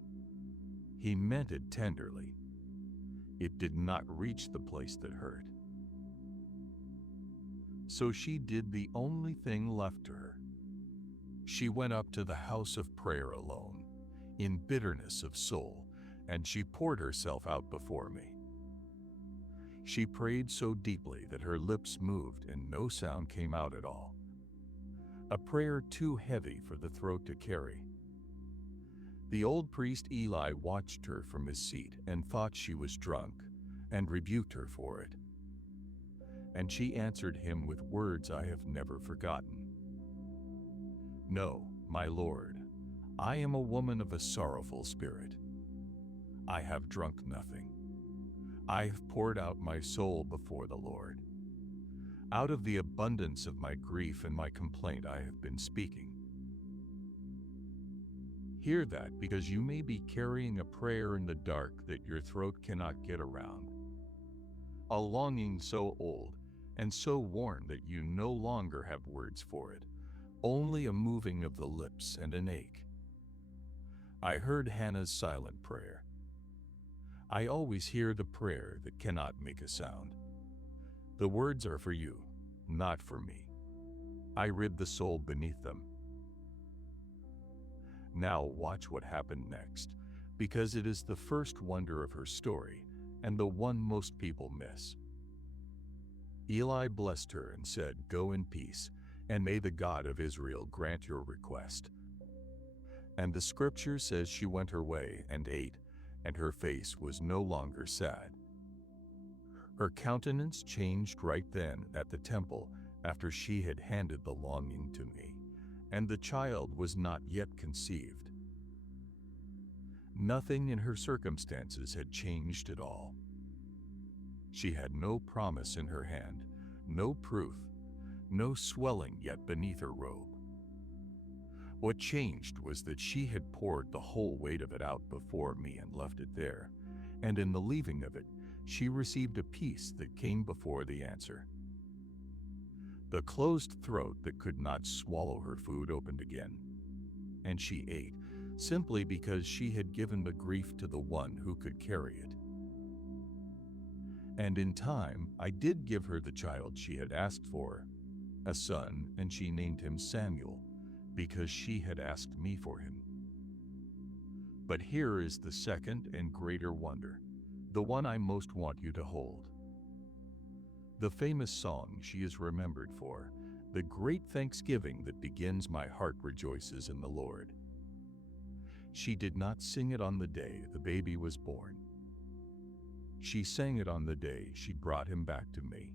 He meant it tenderly. It did not reach the place that hurt. So she did the only thing left to her. She went up to the house of prayer alone, in bitterness of soul, and she poured herself out before me. She prayed so deeply that her lips moved and no sound came out at all. A prayer too heavy for the throat to carry. The old priest Eli watched her from his seat and thought she was drunk, and rebuked her for it. And she answered him with words I have never forgotten. No, my Lord, I am a woman of a sorrowful spirit. I have drunk nothing. I have poured out my soul before the Lord. Out of the abundance of my grief and my complaint I have been speaking. Hear that, because you may be carrying a prayer in the dark that your throat cannot get around. a longing so old and so worn that you no longer have words for it, only a moving of the lips and an ache. I heard Hannah's silent prayer. I always hear the prayer that cannot make a sound. The words are for you, not for me. I rid the soul beneath them. Now watch what happened next, because it is the first wonder of her story and the one most people miss. Eli blessed her and said, "Go in peace, and may the God of Israel grant your request." And the scripture says she went her way and ate, and her face was no longer sad. Her countenance changed right then at the temple after she had handed the longing to me, and the child was not yet conceived. Nothing in her circumstances had changed at all. She had no promise in her hand, no proof, no swelling yet beneath her robe. What changed was that she had poured the whole weight of it out before me and left it there, and in the leaving of it, she received a peace that came before the answer. The closed throat that could not swallow her food opened again, and she ate, simply because she had given the grief to the one who could carry it. And in time, I did give her the child she had asked for, a son, and she named him Samuel, because she had asked me for him. But here is the second and greater wonder, the one I most want you to hold. The famous song she is remembered for, the great thanksgiving that begins "My heart rejoices in the Lord." She did not sing it on the day the baby was born. She sang it on the day she brought him back to me.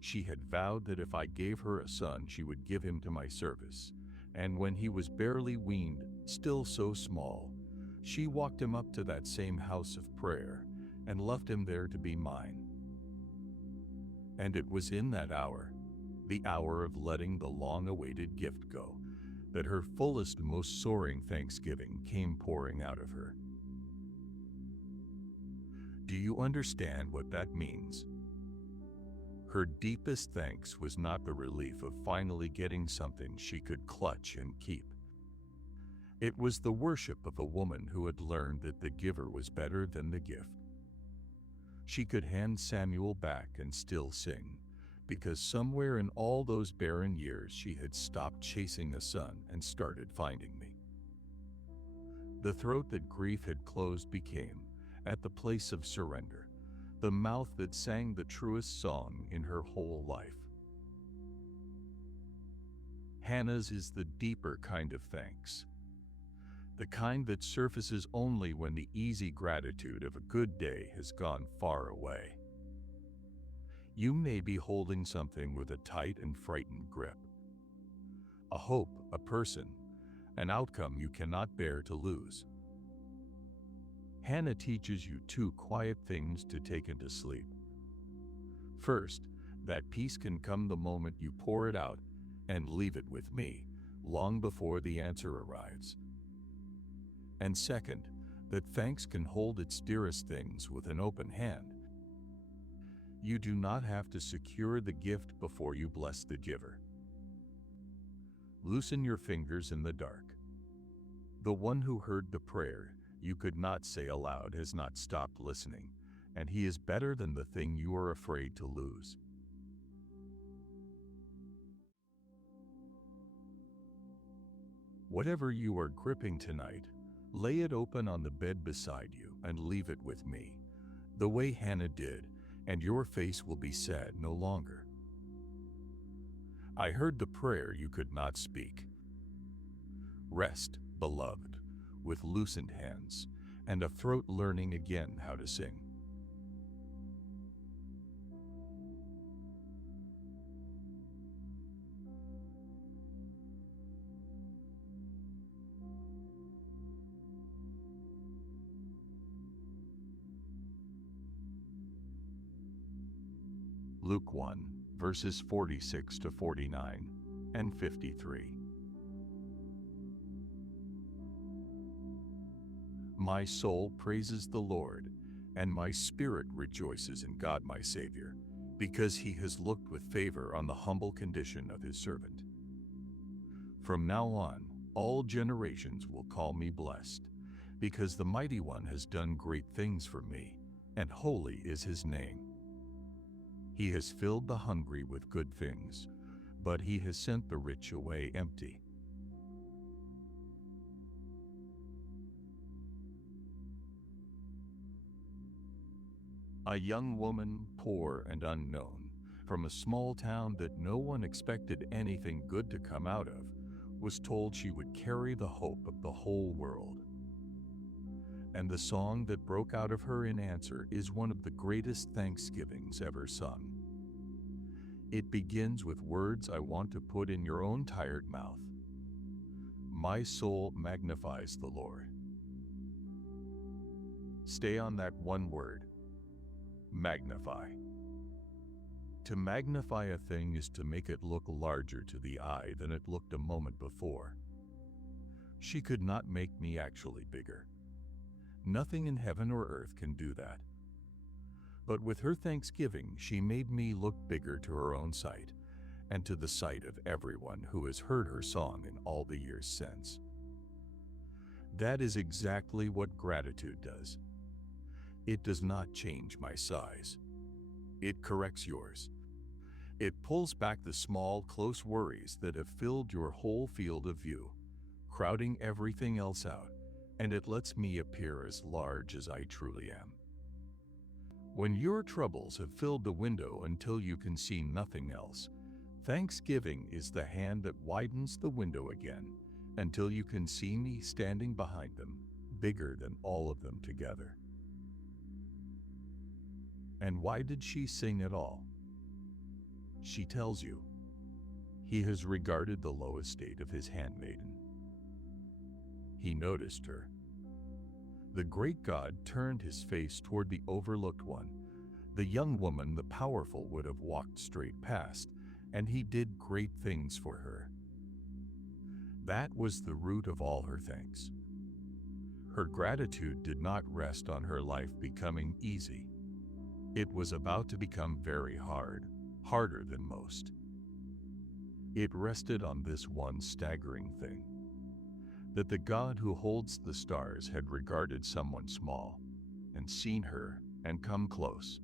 She had vowed that if I gave her a son, she would give him to my service, and when he was barely weaned, still so small, she walked him up to that same house of prayer and left him there to be mine. And it was in that hour, the hour of letting the long-awaited gift go, that her fullest, most soaring thanksgiving came pouring out of her. Do you understand what that means? Her deepest thanks was not the relief of finally getting something she could clutch and keep. It was the worship of a woman who had learned that the giver was better than the gift. She could hand Samuel back and still sing, because somewhere in all those barren years she had stopped chasing a son and started finding me. The throat that grief had closed became, at the place of surrender, the mouth that sang the truest song in her whole life. Hannah's is the deeper kind of thanks, the kind that surfaces only when the easy gratitude of a good day has gone far away. You may be holding something with a tight and frightened grip, a hope, a person, an outcome you cannot bear to lose. Hannah teaches you two quiet things to take into sleep. First, that peace can come the moment you pour it out and leave it with me, long before the answer arrives. And second, that thanks can hold its dearest things with an open hand. You do not have to secure the gift before you bless the giver. Loosen your fingers in the dark. The one who heard the prayer you could not say aloud has not stopped listening, and he is better than the thing you are afraid to lose. Whatever you are gripping tonight, lay it open on the bed beside you and leave it with me, the way Hannah did, and your face will be sad no longer. I heard the prayer you could not speak. Rest, beloved, with loosened hands, and a throat learning again how to sing. Luke 1, verses 46 to 49 and 53. My soul praises the Lord, and my spirit rejoices in God my Savior, because he has looked with favor on the humble condition of his servant. From now on, all generations will call me blessed, because the Mighty One has done great things for me, and holy is his name. He has filled the hungry with good things, but he has sent the rich away empty. A young woman, poor and unknown, from a small town that no one expected anything good to come out of, was told she would carry the hope of the whole world. And the song that broke out of her in answer is one of the greatest thanksgivings ever sung. It begins with words I want to put in your own tired mouth. My soul magnifies the Lord. Stay on that one word. Magnify. To magnify a thing is to make it look larger to the eye than it looked a moment before. She could not make me actually bigger. Nothing in heaven or earth can do that. But with her thanksgiving, she made me look bigger to her own sight, and to the sight of everyone who has heard her song in all the years since. That is exactly what gratitude does. It does not change my size. It corrects yours. It pulls back the small, close worries that have filled your whole field of view, crowding everything else out, and it lets me appear as large as I truly am. When your troubles have filled the window until you can see nothing else, thanksgiving is the hand that widens the window again until you can see me standing behind them, bigger than all of them together. And why did she sing at all? She tells you, he has regarded the low estate of his handmaiden. He noticed her. The great God turned his face toward the overlooked one. The young woman the powerful would have walked straight past, and he did great things for her. That was the root of all her thanks. Her gratitude did not rest on her life becoming easy. It was about to become very hard, harder than most. It rested on this one staggering thing, that the God who holds the stars had regarded someone small and seen her and come close.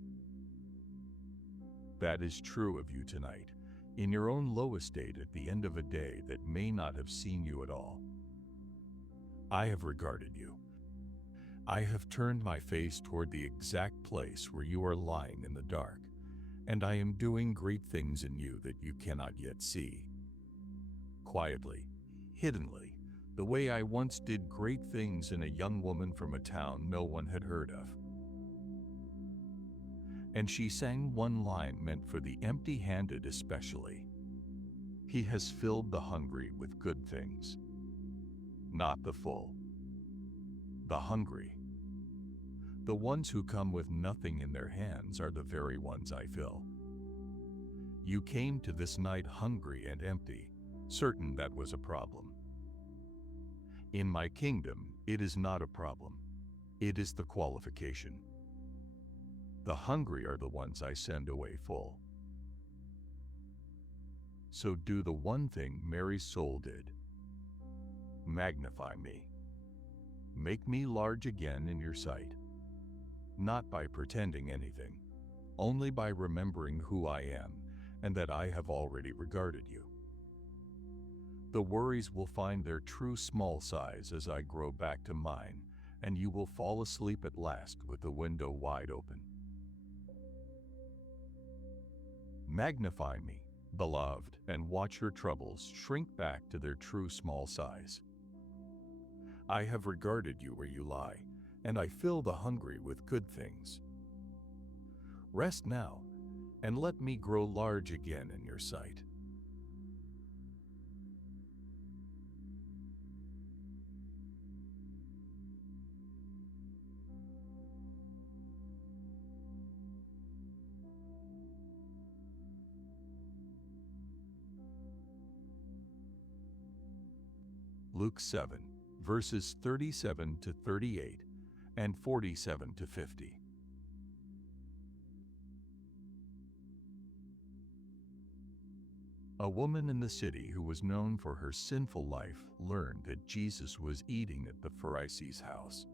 That is true of you tonight, in your own low estate at the end of a day that may not have seen you at all. I have regarded you. I have turned my face toward the exact place where you are lying in the dark, and I am doing great things in you that you cannot yet see. Quietly, hiddenly, the way I once did great things in a young woman from a town no one had heard of. And she sang one line meant for the empty-handed especially. He has filled the hungry with good things. Not the full. The hungry. The ones who come with nothing in their hands are the very ones I fill. You came to this night hungry and empty, certain that was a problem. In my kingdom, it is not a problem. It is the qualification. The hungry are the ones I send away full. So do the one thing Mary's soul did. Magnify me. Make me large again in your sight. Not by pretending anything, only by remembering who I am and that I have already regarded you. The worries will find their true small size as I grow back to mine, and you will fall asleep at last with the window wide open. Magnify me, beloved, and watch your troubles shrink back to their true small size. I have regarded you where you lie, and I fill the hungry with good things. Rest now, and let me grow large again in your sight. Luke 7, verses 37 to 38 and 47 to 50. A woman in the city who was known for her sinful life learned that Jesus was eating at the Pharisee's house.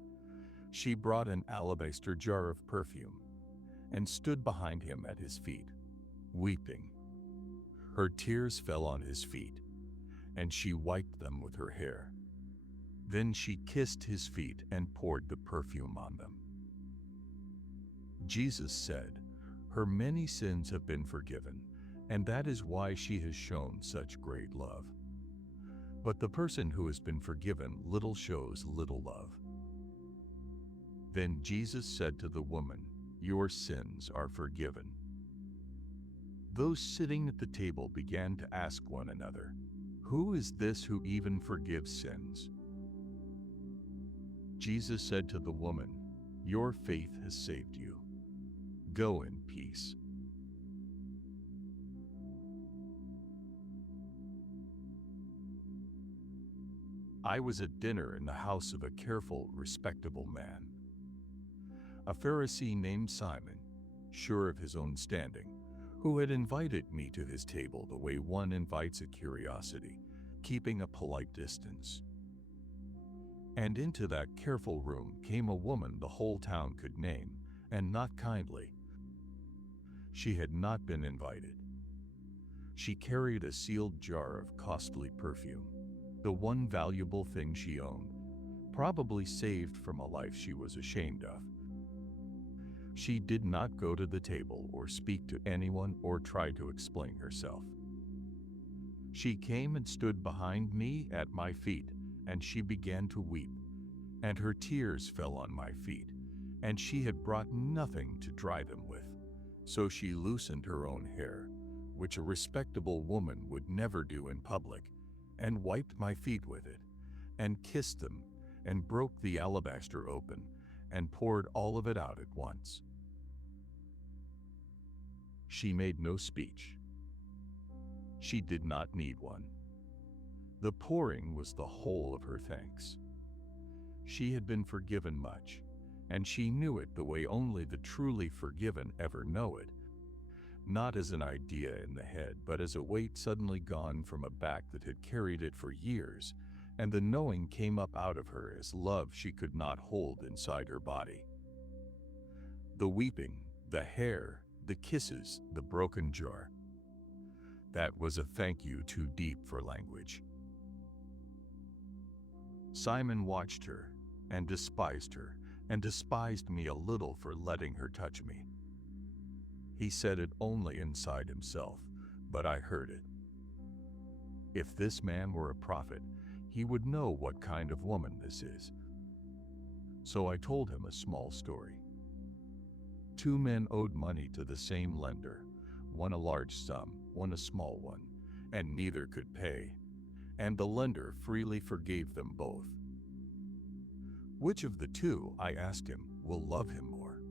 She brought an alabaster jar of perfume and stood behind him at his feet, weeping. Her tears fell on his feet, and she wiped them with her hair. Then she kissed his feet and poured the perfume on them. Jesus said, "Her many sins have been forgiven, and that is why she has shown such great love. But the person who has been forgiven little shows little love." Then Jesus said to the woman, "Your sins are forgiven." Those sitting at the table began to ask one another, "Who is this who even forgives sins?" Jesus said to the woman, "Your faith has saved you. Go in peace." I was at dinner in the house of a careful, respectable man, a Pharisee named Simon, sure of his own standing, who had invited me to his table the way one invites a curiosity, keeping a polite distance. And into that careful room came a woman the whole town could name, and not kindly. She had not been invited. She carried a sealed jar of costly perfume, the one valuable thing she owned, probably saved from a life she was ashamed of. She did not go to the table or speak to anyone or try to explain herself. She came and stood behind me at my feet, and she began to weep, and her tears fell on my feet, and she had brought nothing to dry them with. So she loosened her own hair, which a respectable woman would never do in public, and wiped my feet with it, and kissed them, and broke the alabaster open, and poured all of it out at once. She made no speech. She did not need one. The pouring was the whole of her thanks. She had been forgiven much, and she knew it the way only the truly forgiven ever know it, not as an idea in the head, but as a weight suddenly gone from a back that had carried it for years, and the knowing came up out of her as love she could not hold inside her body. The weeping, the hair, the kisses, the broken jar. That was a thank you too deep for language. Simon watched her and despised me a little for letting her touch me. He said it only inside himself, but I heard it. If this man were a prophet, he would know what kind of woman this is. So I told him a small story. 2 men owed money to the same lender, one a large sum, one a small one, and neither could pay, and the lender freely forgave them both. Which of the 2, I asked him, will love him more?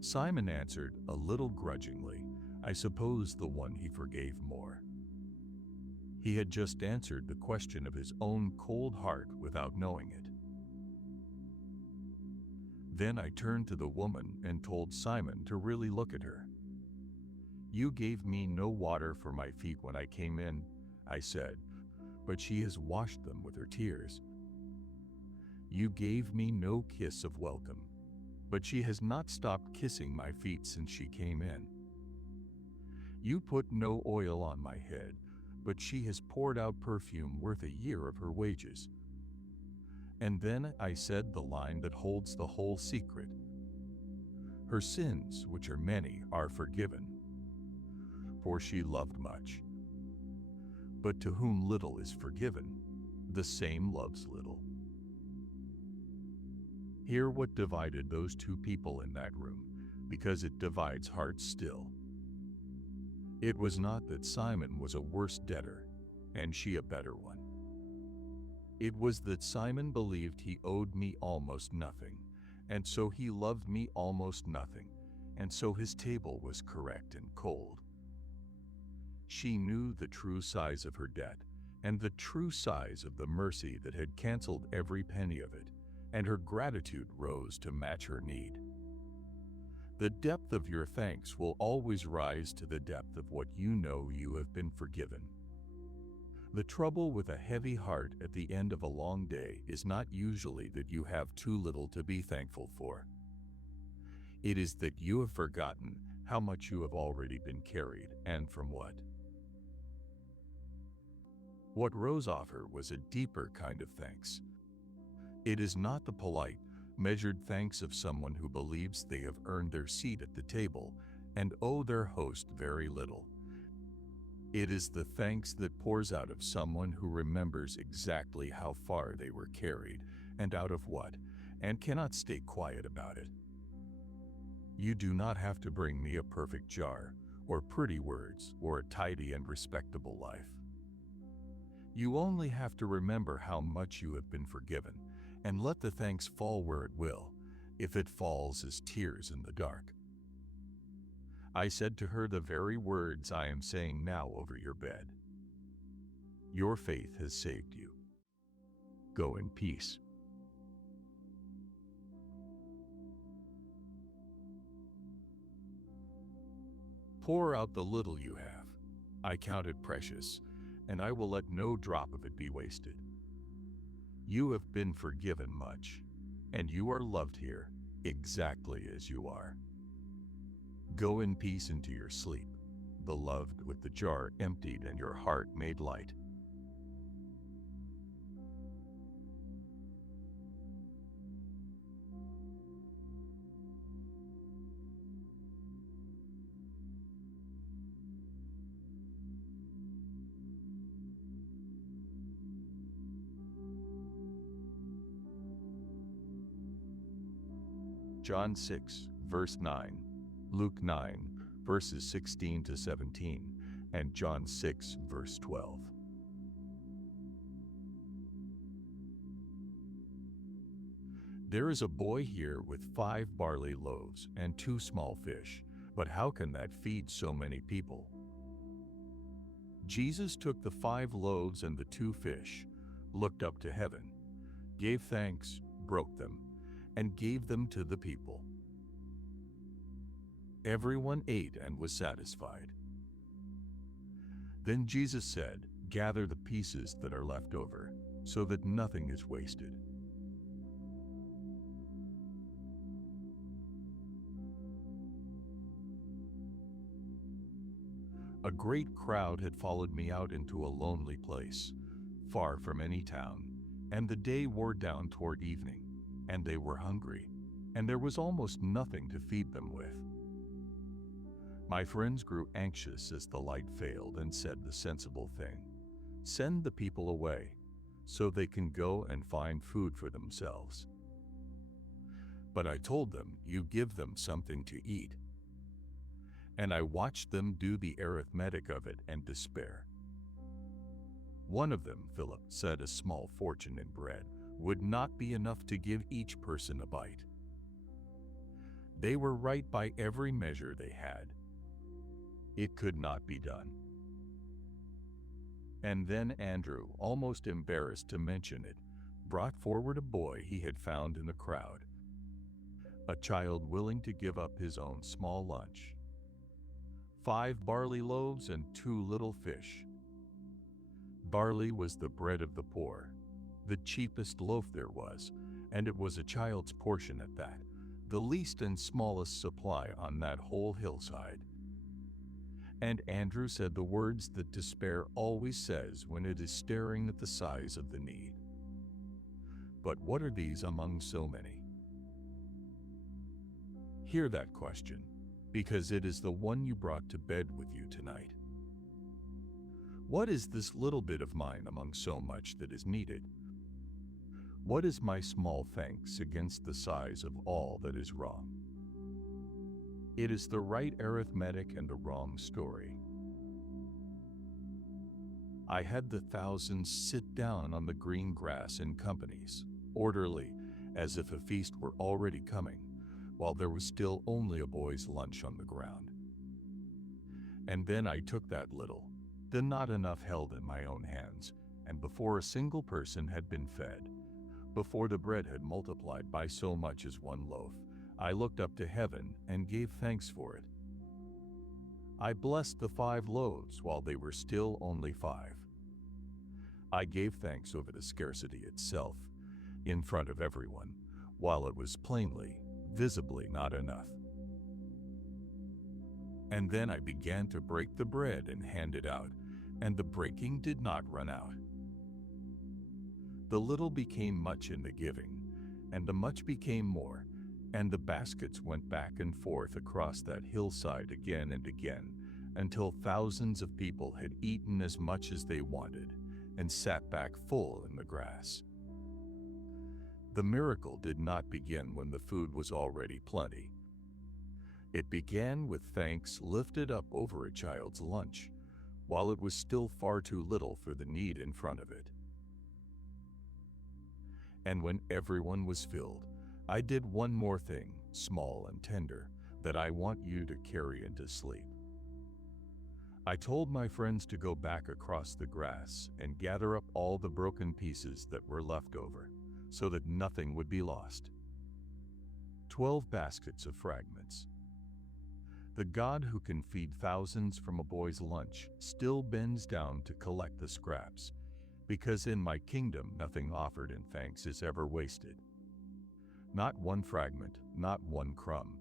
Simon answered, a little grudgingly, I suppose the one he forgave more. He had just answered the question of his own cold heart without knowing it. Then I turned to the woman and told Simon to really look at her. You gave me no water for my feet when I came in, I said, but she has washed them with her tears. You gave me no kiss of welcome, but she has not stopped kissing my feet since she came in. You put no oil on my head, but she has poured out perfume worth a year of her wages. And then I said the line that holds the whole secret. Her sins, which are many, are forgiven, for she loved much. But to whom little is forgiven, the same loves little. Hear what divided those 2 people in that room, because it divides hearts still. It was not that Simon was a worse debtor, and she a better one. It was that Simon believed he owed me almost nothing, and so he loved me almost nothing, and so his table was correct and cold. She knew the true size of her debt, and the true size of the mercy that had canceled every penny of it, and her gratitude rose to match her need. The depth of your thanks will always rise to the depth of what you know you have been forgiven. The trouble with a heavy heart at the end of a long day is not usually that you have too little to be thankful for. It is that you have forgotten how much you have already been carried and from what. What Rose offered was a deeper kind of thanks. It is not the polite, measured thanks of someone who believes they have earned their seat at the table and owe their host very little. It is the thanks that pours out of someone who remembers exactly how far they were carried and out of what, and cannot stay quiet about it. You do not have to bring me a perfect jar, or pretty words, or a tidy and respectable life. You only have to remember how much you have been forgiven, and let the thanks fall where it will, if it falls as tears in the dark. I said to her the very words I am saying now over your bed. Your faith has saved you. Go in peace. Pour out the little you have. I count it precious, and I will let no drop of it be wasted. You have been forgiven much, and you are loved here exactly as you are. Go in peace into your sleep, beloved, with the jar emptied and your heart made light. John 6, verse 9, Luke 9, verses 16 to 17, and John 6, verse 12. There is a boy here with 5 barley loaves and 2 small fish, but how can that feed so many people? Jesus took the 5 loaves and the 2 fish, looked up to heaven, gave thanks, broke them, and gave them to the people. Everyone ate and was satisfied. Then Jesus said, "Gather the pieces that are left over, so that nothing is wasted." A great crowd had followed me out into a lonely place, far from any town, and the day wore down toward evening, and they were hungry, and there was almost nothing to feed them with. My friends grew anxious as the light failed and said the sensible thing: "Send the people away, so they can go and find food for themselves." But I told them, "You give them something to eat." And I watched them do the arithmetic of it and despair. One of them, Philip, said a small fortune in bread would not be enough to give each person a bite. They were right by every measure they had. It could not be done. And then Andrew, almost embarrassed to mention it, brought forward a boy he had found in the crowd, a child willing to give up his own small lunch. 5 barley loaves and 2 little fish. Barley was the bread of the poor, the cheapest loaf there was, and it was a child's portion at that, the least and smallest supply on that whole hillside. And Andrew said the words that despair always says when it is staring at the size of the need. "But what are these among so many?" Hear that question, because it is the one you brought to bed with you tonight. What is this little bit of mine among so much that is needed? What is my small thanks against the size of all that is wrong? It is the right arithmetic and the wrong story. I had the thousands sit down on the green grass in companies, orderly, as if a feast were already coming, while there was still only a boy's lunch on the ground. And then I took that little, the not enough held in my own hands, and before a single person had been fed, before the bread had multiplied by so much as 1 loaf, I looked up to heaven and gave thanks for it. I blessed the 5 loaves while they were still only 5. I gave thanks over the scarcity itself, in front of everyone, while it was plainly, visibly not enough. And then I began to break the bread and hand it out, and the breaking did not run out. The little became much in the giving, and the much became more, and the baskets went back and forth across that hillside again and again, until thousands of people had eaten as much as they wanted, and sat back full in the grass. The miracle did not begin when the food was already plenty. It began with thanks lifted up over a child's lunch, while it was still far too little for the need in front of it. And when everyone was filled, I did one more thing, small and tender, that I want you to carry into sleep. I told my friends to go back across the grass and gather up all the broken pieces that were left over, so that nothing would be lost. 12 baskets of fragments. The God who can feed thousands from a boy's lunch still bends down to collect the scraps, because in my kingdom nothing offered in thanks is ever wasted. Not one fragment, not one crumb,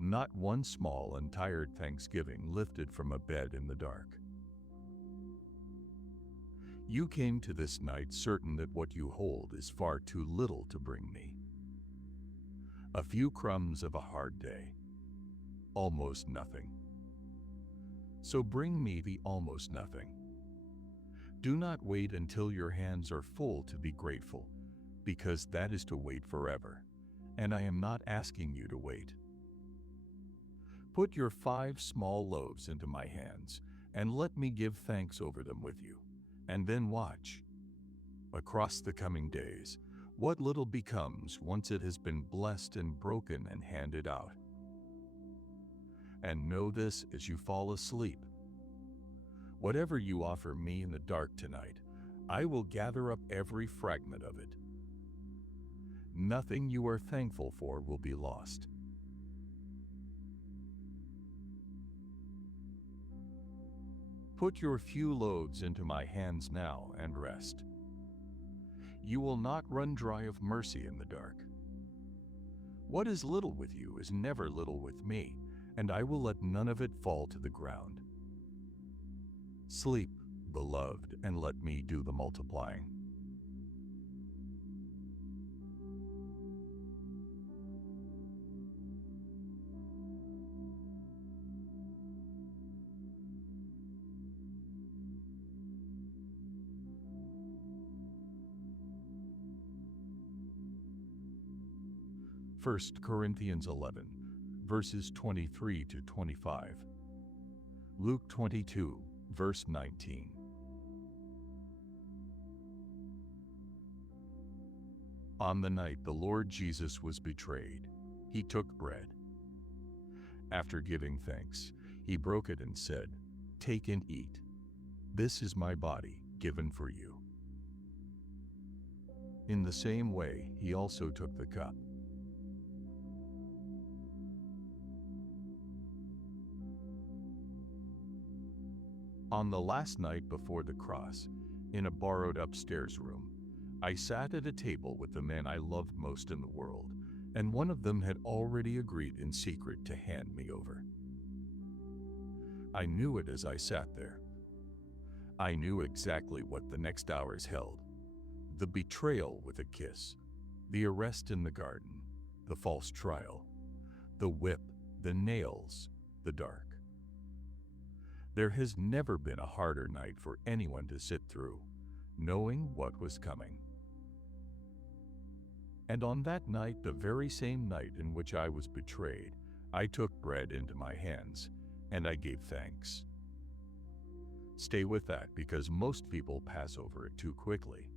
not one small and tired thanksgiving lifted from a bed in the dark. You came to this night certain that what you hold is far too little to bring me. A few crumbs of a hard day. Almost nothing. So bring me the almost nothing. Do not wait until your hands are full to be grateful, because that is to wait forever, and I am not asking you to wait. Put your 5 small loaves into my hands, and let me give thanks over them with you, and then watch. Across the coming days, what little becomes once it has been blessed and broken and handed out. And know this as you fall asleep. Whatever you offer me in the dark tonight, I will gather up every fragment of it. Nothing you are thankful for will be lost. Put your few loaves into my hands now and rest. You will not run dry of mercy in the dark. What is little with you is never little with me, and I will let none of it fall to the ground. Sleep, beloved, and let me do the multiplying. First Corinthians 11, verses 23 to 25. Luke 22, verse 19. On the night the Lord Jesus was betrayed, he took bread. After giving thanks, he broke it and said, "Take and eat. This is my body, given for you." In the same way, he also took the cup. On the last night before the cross, in a borrowed upstairs room, I sat at a table with the men I loved most in the world, and one of them had already agreed in secret to hand me over. I knew it as I sat there. I knew exactly what the next hours held. The betrayal with a kiss, the arrest in the garden, the false trial, the whip, the nails, the dark. There has never been a harder night for anyone to sit through, knowing what was coming. And on that night, the very same night in which I was betrayed, I took bread into my hands, and I gave thanks. Stay with that, because most people pass over it too quickly.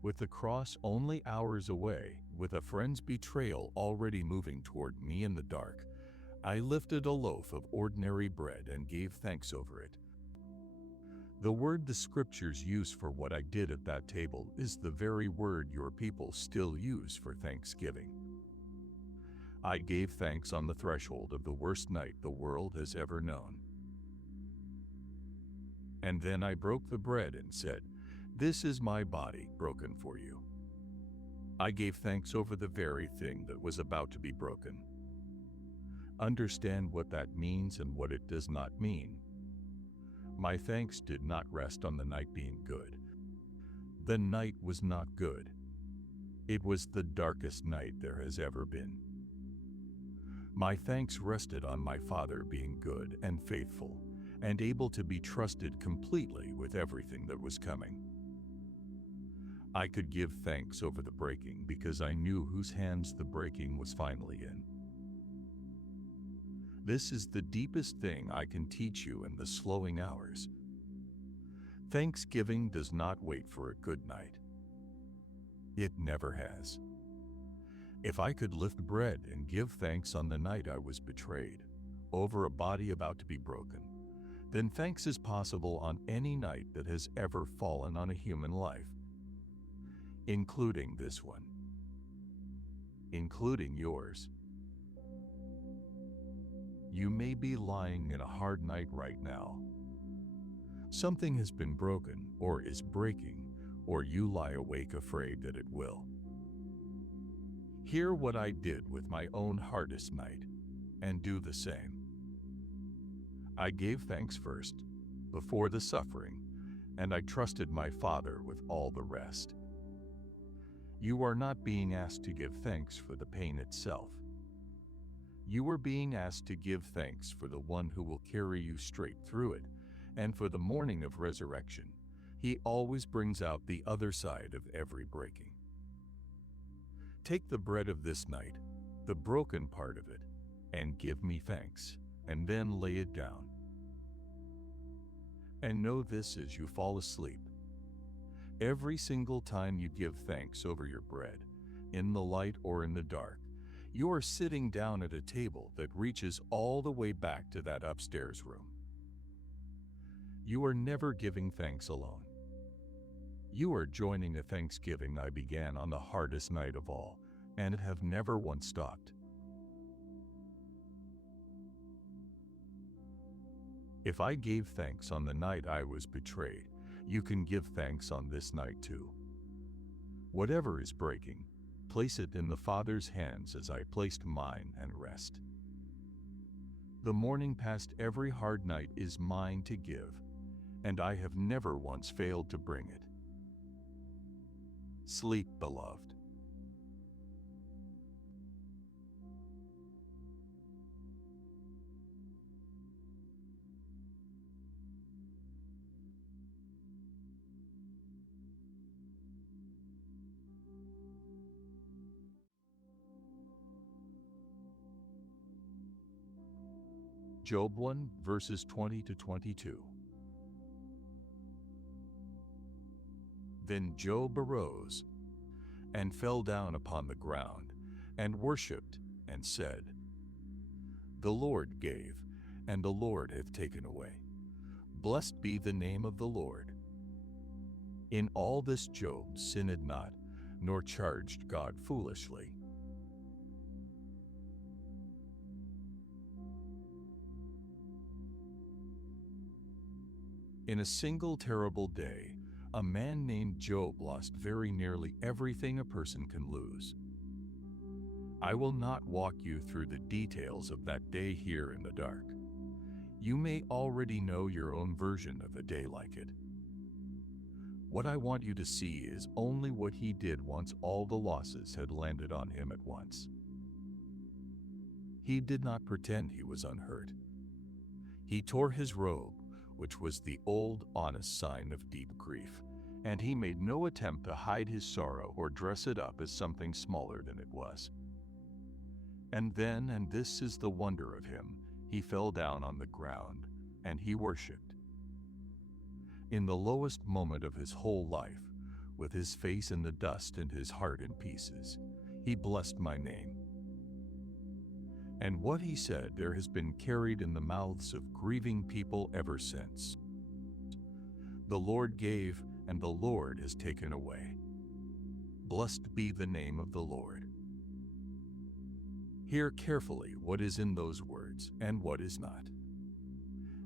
With the cross only hours away, with a friend's betrayal already moving toward me in the dark, I lifted a loaf of ordinary bread and gave thanks over it. The word the scriptures use for what I did at that table is the very word your people still use for thanksgiving. I gave thanks on the threshold of the worst night the world has ever known. And then I broke the bread and said, "This is my body broken for you." I gave thanks over the very thing that was about to be broken. Understand what that means and what it does not mean. My thanks did not rest on the night being good. The night was not good. It was the darkest night there has ever been. My thanks rested on my Father being good and faithful, and able to be trusted completely with everything that was coming. I could give thanks over the breaking because I knew whose hands the breaking was finally in. This is the deepest thing I can teach you in the slowing hours. Thanksgiving does not wait for a good night. It never has. If I could lift bread and give thanks on the night I was betrayed, over a body about to be broken, then thanks is possible on any night that has ever fallen on a human life, including this one, including yours. You may be lying in a hard night right now. Something has been broken or is breaking, or you lie awake afraid that it will. Hear what I did with my own hardest night, and do the same. I gave thanks first, before the suffering, and I trusted my Father with all the rest. You are not being asked to give thanks for the pain itself. You are being asked to give thanks for the one who will carry you straight through it, and for the morning of resurrection. He always brings out the other side of every breaking. Take the bread of this night, the broken part of it, and give me thanks, and then lay it down. And know this as you fall asleep. Every single time you give thanks over your bread, in the light or in the dark, you are sitting down at a table that reaches all the way back to that upstairs room. You are never giving thanks alone. You are joining a Thanksgiving I began on the hardest night of all, and have never once stopped. If I gave thanks on the night I was betrayed, you can give thanks on this night too. Whatever is breaking, place it in the Father's hands as I placed mine, and rest. The morning past every hard night is mine to give, and I have never once failed to bring it. Sleep, beloved. Job 1, verses 20 to 22. Then Job arose and fell down upon the ground and worshipped and said, "The Lord gave, and the Lord hath taken away. Blessed be the name of the Lord." In all this Job sinned not, nor charged God foolishly. In a single terrible day, a man named Job lost very nearly everything a person can lose. I will not walk you through the details of that day here in the dark. You may already know your own version of a day like it. What I want you to see is only what he did once all the losses had landed on him at once. He did not pretend he was unhurt. He tore his robe, which was the old, honest sign of deep grief, and he made no attempt to hide his sorrow or dress it up as something smaller than it was. And then, and this is the wonder of him, he fell down on the ground, and he worshipped. In the lowest moment of his whole life, with his face in the dust and his heart in pieces, he blessed my name. And what he said there has been carried in the mouths of grieving people ever since. The Lord gave, and the Lord has taken away. Blessed be the name of the Lord. Hear carefully what is in those words and what is not.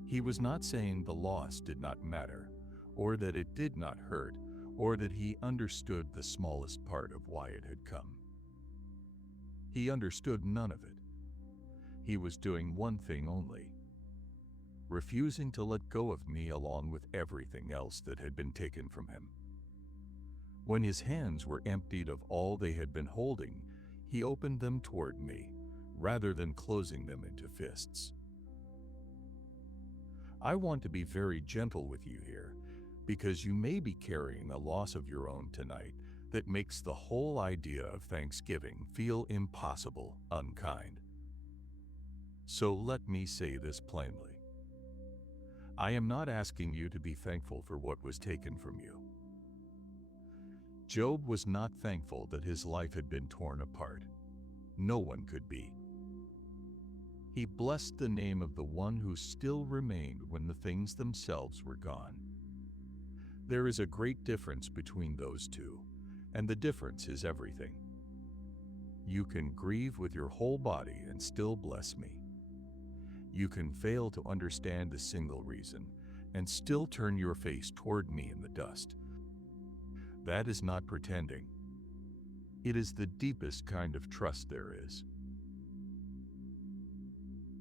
He was not saying the loss did not matter, or that it did not hurt, or that he understood the smallest part of why it had come. He understood none of it. He was doing one thing only: refusing to let go of me along with everything else that had been taken from him. When his hands were emptied of all they had been holding, he opened them toward me, rather than closing them into fists. I want to be very gentle with you here, because you may be carrying a loss of your own tonight that makes the whole idea of Thanksgiving feel impossible, unkind. So let me say this plainly. I am not asking you to be thankful for what was taken from you. Job was not thankful that his life had been torn apart. No one could be. He blessed the name of the one who still remained when the things themselves were gone. There is a great difference between those two, and the difference is everything. You can grieve with your whole body and still bless me. You can fail to understand a single reason and still turn your face toward me in the dust. That is not pretending. It is the deepest kind of trust there is.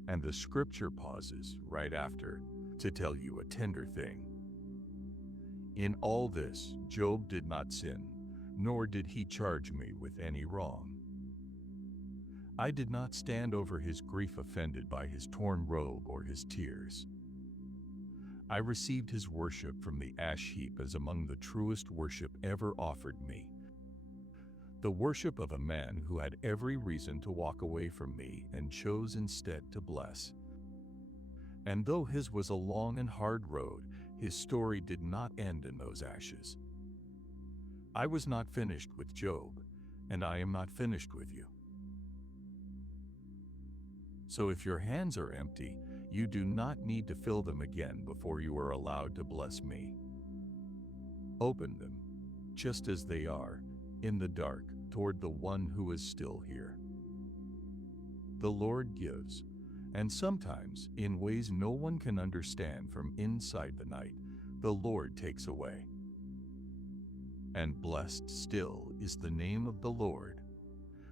And the scripture pauses right after to tell you a tender thing. In all this, Job did not sin, nor did he charge me with any wrong. I did not stand over his grief offended by his torn robe or his tears. I received his worship from the ash heap as among the truest worship ever offered me. The worship of a man who had every reason to walk away from me and chose instead to bless. And though his was a long and hard road, his story did not end in those ashes. I was not finished with Job, and I am not finished with you. So if your hands are empty, you do not need to fill them again before you are allowed to bless me. Open them, just as they are, in the dark, toward the one who is still here. The Lord gives, and sometimes, in ways no one can understand from inside the night, the Lord takes away. And blessed still is the name of the Lord,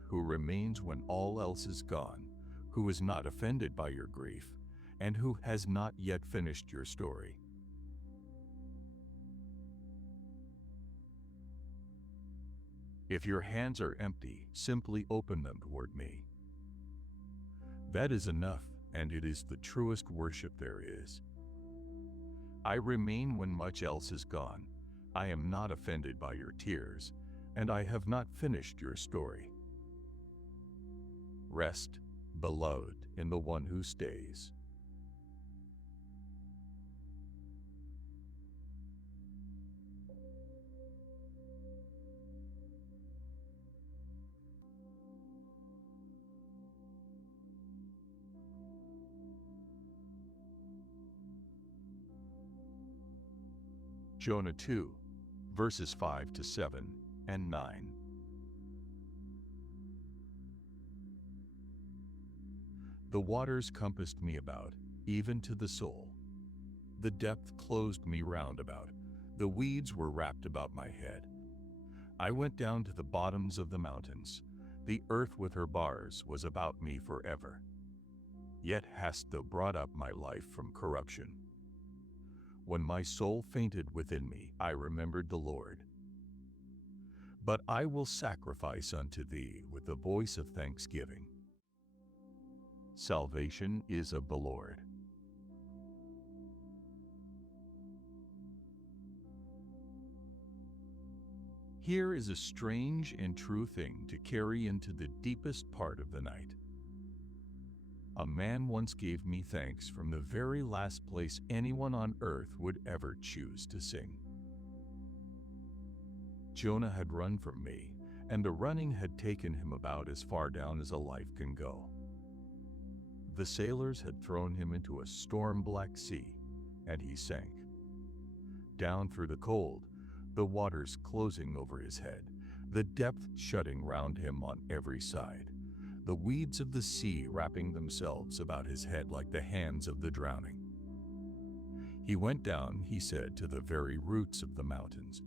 who remains when all else is gone, who is not offended by your grief, and who has not yet finished your story. If your hands are empty, simply open them toward me. That is enough, and it is the truest worship there is. I remain when much else is gone. I am not offended by your tears, and I have not finished your story. Rest, beloved, in the one who stays. Jonah 2, verses 5 to 7 and 9. The waters compassed me about, even to the soul. The depth closed me round about. The weeds were wrapped about my head. I went down to the bottoms of the mountains. The earth with her bars was about me forever. Yet hast thou brought up my life from corruption. When my soul fainted within me, I remembered the Lord. But I will sacrifice unto thee with the voice of thanksgiving. Salvation is of the Lord. Here is a strange and true thing to carry into the deepest part of the night. A man once gave me thanks from the very last place anyone on earth would ever choose to sing. Jonah had run from me, and the running had taken him about as far down as a life can go. The sailors had thrown him into a storm-black sea, and he sank. Down through the cold, the waters closing over his head, the depth shutting round him on every side. the weeds of the sea wrapping themselves about his head like the hands of the drowning. He went down, he said, to the very roots of the mountains,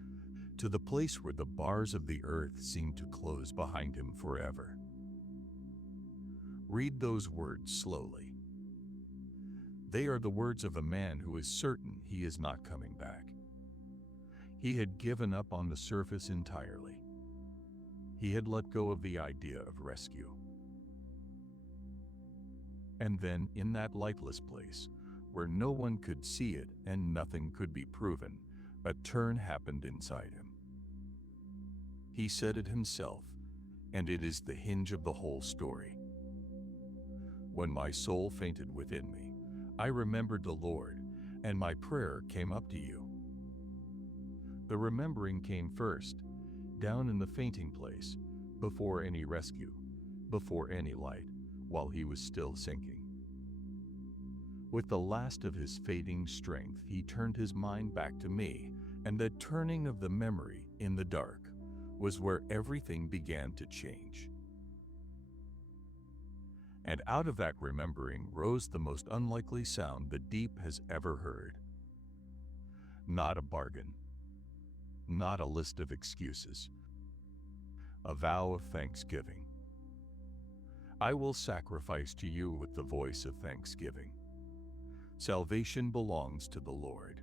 to the place where the bars of the earth seemed to close behind him forever. Read those words slowly. They are the words of a man who is certain he is not coming back. He had given up on the surface entirely. He had let go of the idea of rescue. And then, in that lightless place, where no one could see it and nothing could be proven, a turn happened inside him. He said it himself, and it is the hinge of the whole story. When my soul fainted within me, I remembered the Lord, and my prayer came up to you. The remembering came first, down in the fainting place, before any rescue, before any light, while he was still sinking. With the last of his fading strength, he turned his mind back to me, and the turning of the memory in the dark was where everything began to change. And out of that remembering rose the most unlikely sound the deep has ever heard. Not a bargain, not a list of excuses, a vow of thanksgiving. I will sacrifice to you with the voice of thanksgiving. Salvation belongs to the Lord.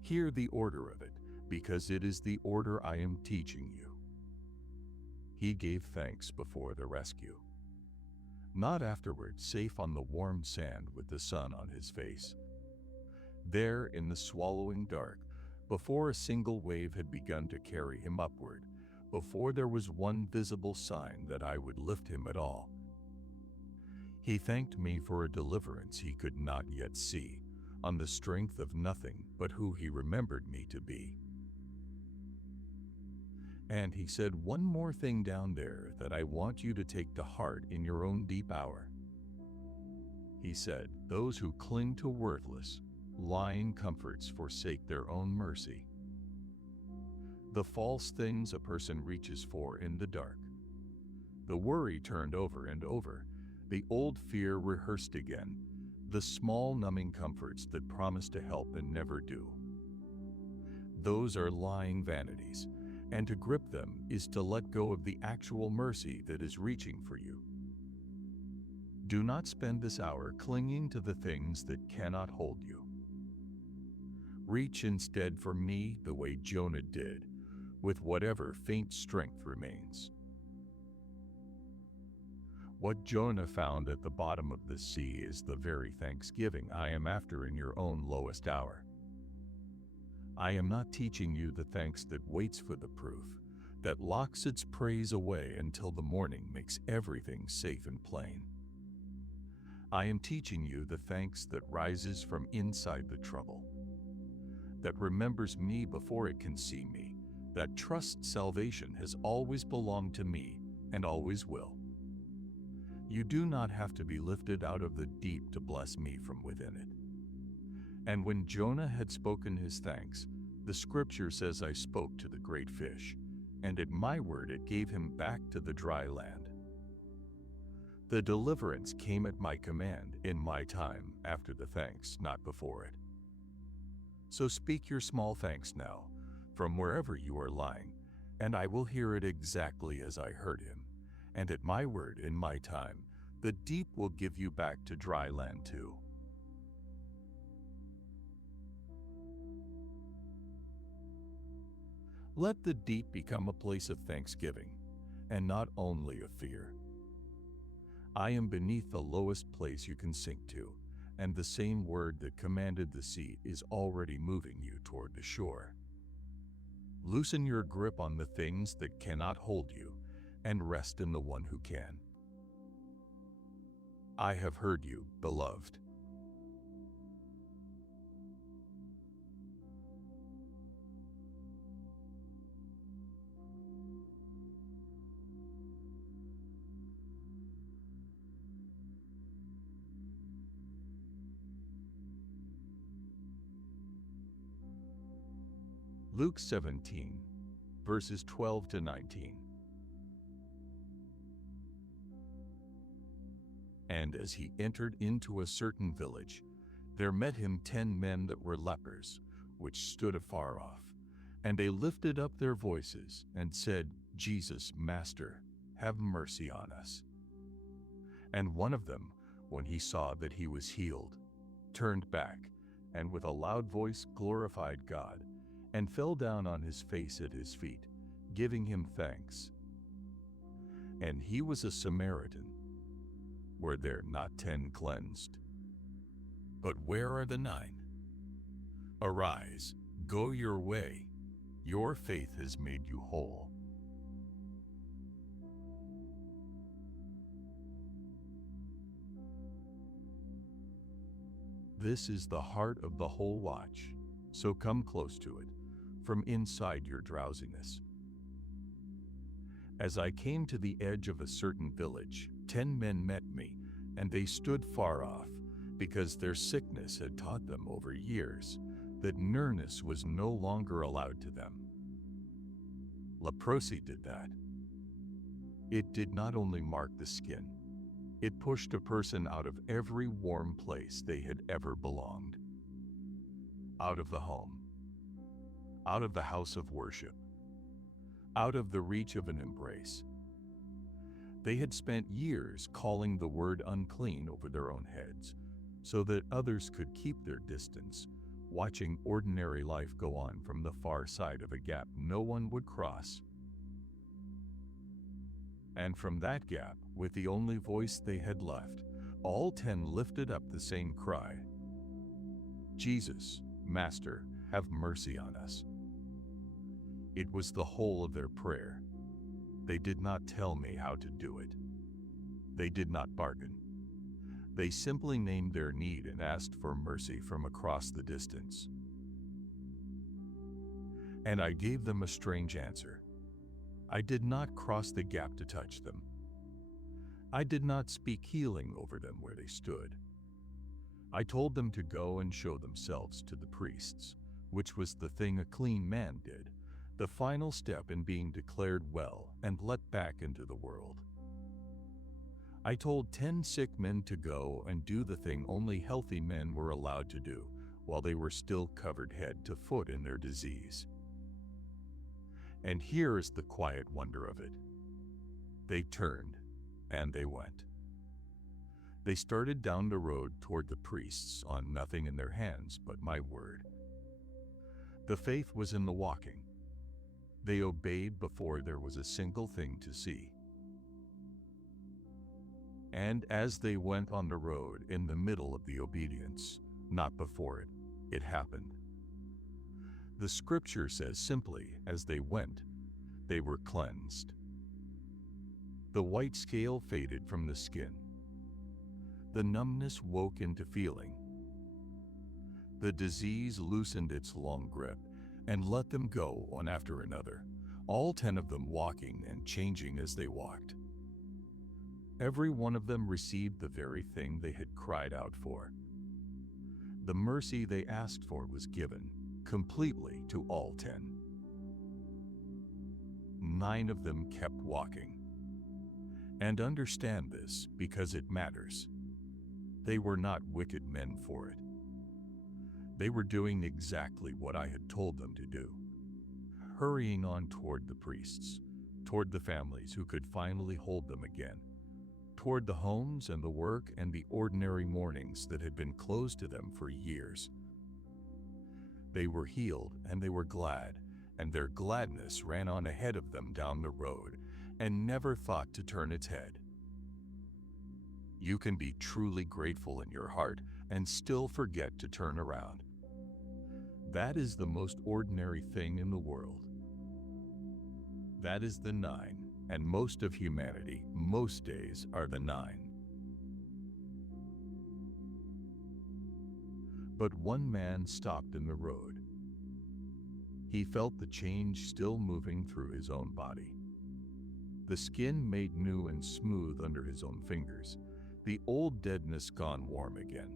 Hear the order of it, because it is the order I am teaching you. He gave thanks before the rescue, not afterward, safe on the warm sand with the sun on his face. There in the swallowing dark, before a single wave had begun to carry him upward, before there was one visible sign that I would lift him at all, he thanked me for a deliverance he could not yet see, on the strength of nothing but who he remembered me to be. And he said one more thing down there that I want you to take to heart in your own deep hour. He said, those who cling to worthless, lying comforts forsake their own mercy. The false things a person reaches for in the dark, the worry turned over and over, the old fear rehearsed again, the small numbing comforts that promise to help and never do. Those are lying vanities, and to grip them is to let go of the actual mercy that is reaching for you. Do not spend this hour clinging to the things that cannot hold you. Reach instead for me the way Jonah did, with whatever faint strength remains. What Jonah found at the bottom of the sea is the very thanksgiving I am after in your own lowest hour. I am not teaching you the thanks that waits for the proof, that locks its praise away until the morning makes everything safe and plain. I am teaching you the thanks that rises from inside the trouble, that remembers me before it can see me, that trusts salvation has always belonged to me and always will. You do not have to be lifted out of the deep to bless me from within it. And when Jonah had spoken his thanks, the scripture says I spoke to the great fish, and at my word it gave him back to the dry land. The deliverance came at my command in my time after the thanks, not before it. So speak your small thanks now, from wherever you are lying, and I will hear it exactly as I heard him. And at my word in my time, the deep will give you back to dry land too. Let the deep become a place of thanksgiving, and not only of fear. I am beneath the lowest place you can sink to, and the same word that commanded the sea is already moving you toward the shore. Loosen your grip on the things that cannot hold you, and rest in the one who can. I have heard you, beloved. Luke 17, verses 12 to 19. And as he entered into a certain village, there met him 10 men that were lepers, which stood afar off. And they lifted up their voices and said, Jesus, Master, have mercy on us. And one of them, when he saw that he was healed, turned back, and with a loud voice glorified God, and fell down on his face at his feet, giving him thanks. And he was a Samaritan. Were there not 10 cleansed? But where are the 9? Arise, go your way. Your faith has made you whole. This is the heart of the whole watch, so come close to it, from inside your drowsiness. As I came to the edge of a certain village, 10 men met me, and they stood far off, because their sickness had taught them over years that nearness was no longer allowed to them. Leprosy did that. It did not only mark the skin, it pushed a person out of every warm place they had ever belonged. Out of the home, out of the house of worship, out of the reach of an embrace. They had spent years calling the word unclean over their own heads, so that others could keep their distance, watching ordinary life go on from the far side of a gap no one would cross. And from that gap, with the only voice they had left, all 10 lifted up the same cry, Jesus, Master, have mercy on us. It was the whole of their prayer. They did not tell me how to do it. They did not bargain. They simply named their need and asked for mercy from across the distance. And I gave them a strange answer. I did not cross the gap to touch them. I did not speak healing over them where they stood. I told them to go and show themselves to the priests, which was the thing a clean man did, the final step in being declared well and let back into the world. I told 10 sick men to go and do the thing only healthy men were allowed to do while they were still covered head to foot in their disease. And here is the quiet wonder of it. They turned and they went. They started down the road toward the priests on nothing in their hands but my word. The faith was in the walking. They obeyed before there was a single thing to see. And as they went on the road in the middle of the obedience, not before it, it happened. The scripture says simply, as they went, they were cleansed. The white scale faded from the skin. The numbness woke into feeling. The disease loosened its long grip and let them go one after another, all 10 of them walking and changing as they walked. Every one of them received the very thing they had cried out for. The mercy they asked for was given completely to all 10. 9 of them kept walking. And understand this because it matters. They were not wicked men for it. They were doing exactly what I had told them to do, hurrying on toward the priests, toward the families who could finally hold them again, toward the homes and the work and the ordinary mornings that had been closed to them for years. They were healed and they were glad, and their gladness ran on ahead of them down the road and never thought to turn its head. You can be truly grateful in your heart and still forget to turn around. That is the most ordinary thing in the world. That is the 9, and most of humanity, most days, are the 9. But one man stopped in the road. He felt the change still moving through his own body. The skin made new and smooth under his own fingers, the old deadness gone warm again,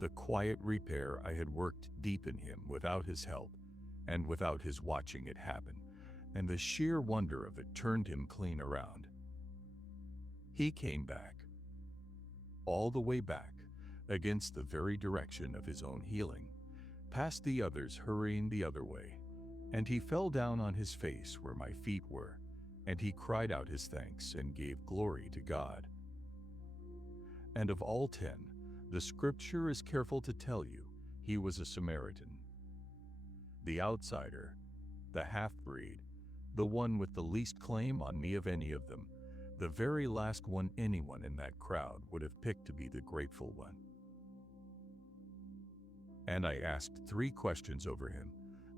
the quiet repair I had worked deep in him without his help and without his watching it happen, and the sheer wonder of it turned him clean around. He came back. all the way back, against the very direction of his own healing, past the others hurrying the other way. And he fell down on his face where my feet were, and he cried out his thanks and gave glory to God. And of all 10, the scripture is careful to tell you he was a Samaritan. The outsider, the half-breed, the one with the least claim on me of any of them, the very last one anyone in that crowd would have picked to be the grateful one. And I asked 3 questions over him,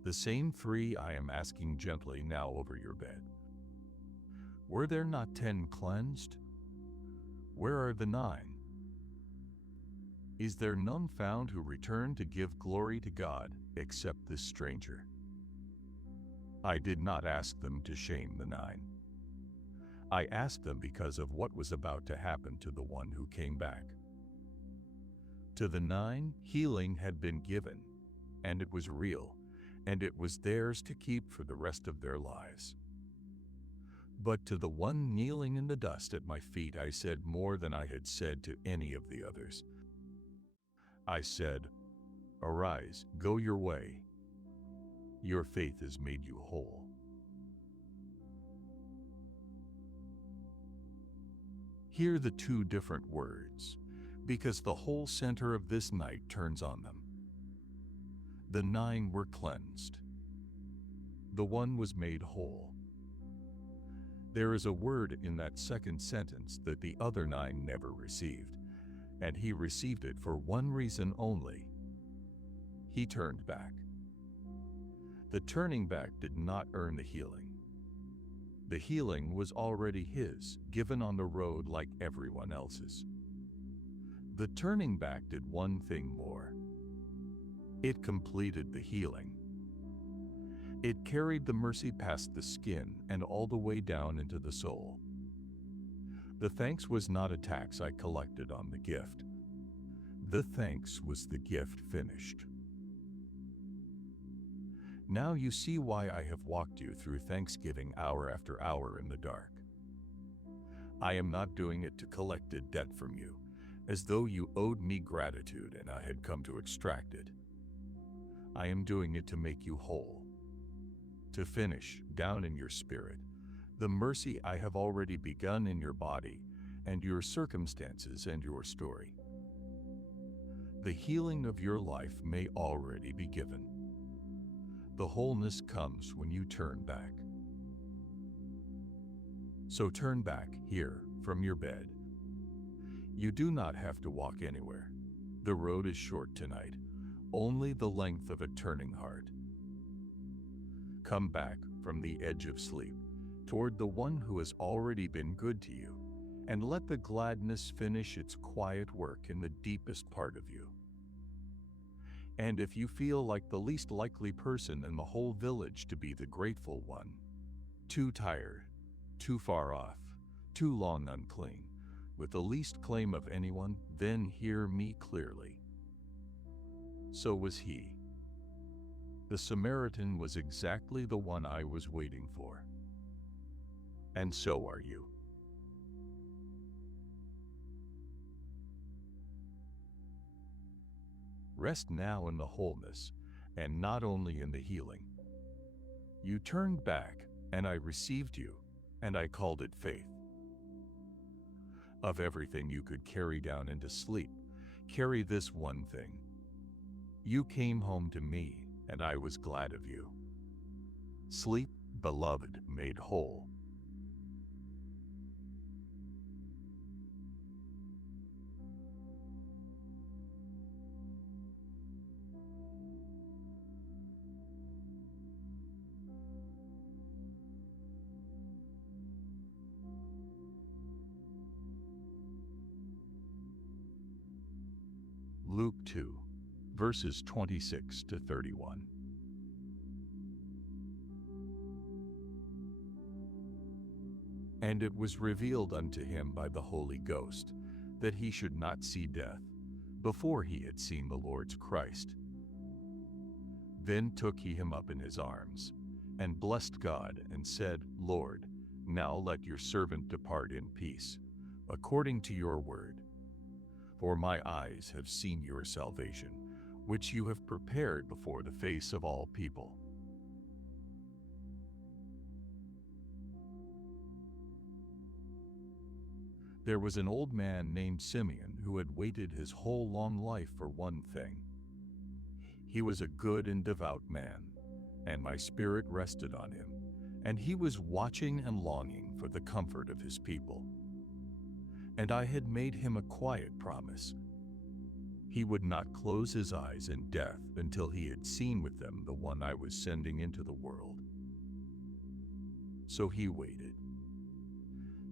the same 3 I am asking gently now over your bed. Were there not 10 cleansed? Where are the 9? Is there none found who returned to give glory to God except this stranger? I did not ask them to shame the 9. I asked them because of what was about to happen to the one who came back. To the 9, healing had been given, and it was real, and it was theirs to keep for the rest of their lives. But to the one kneeling in the dust at my feet, I said more than I had said to any of the others. I said, "Arise, go your way. Your faith has made you whole." Hear the 2 different words, because the whole center of this night turns on them. The 9 were cleansed. The one was made whole. There is a word in that second sentence that the other 9 never received, and he received it for one reason only. He turned back. The turning back did not earn the healing. The healing was already his, given on the road like everyone else's. The turning back did one thing more. It completed the healing. It carried the mercy past the skin and all the way down into the soul. The thanks was not a tax I collected on the gift. The thanks was the gift finished. Now you see why I have walked you through Thanksgiving hour after hour in the dark. I am not doing it to collect a debt from you, as though you owed me gratitude and I had come to extract it. I am doing it to make you whole, to finish, down in your spirit, the mercy I have already begun in your body and your circumstances and your story. The healing of your life may already be given. The wholeness comes when you turn back. So turn back here from your bed. You do not have to walk anywhere. The road is short tonight, only the length of a turning heart. Come back from the edge of sleep toward the one who has already been good to you, and let the gladness finish its quiet work in the deepest part of you. And if you feel like the least likely person in the whole village to be the grateful one, too tired, too far off, too long unclean, with the least claim of anyone, then hear me clearly. So was he. The Samaritan was exactly the one I was waiting for. And so are you. Rest now in the wholeness, and not only in the healing. You turned back, and I received you, and I called it faith. Of everything you could carry down into sleep, carry this one thing. You came home to me, and I was glad of you. Sleep, beloved, made whole. Luke 2, verses 26 to 31. And it was revealed unto him by the Holy Ghost that he should not see death before he had seen the Lord's Christ. Then took he him up in his arms, and blessed God, and said, Lord, now let your servant depart in peace, according to your word. For my eyes have seen your salvation, which you have prepared before the face of all people. There was an old man named Simeon who had waited his whole long life for one thing. He was a good and devout man, and my spirit rested on him, and he was watching and longing for the comfort of his people. And I had made him a quiet promise. He would not close his eyes in death until he had seen with them the one I was sending into the world. So he waited.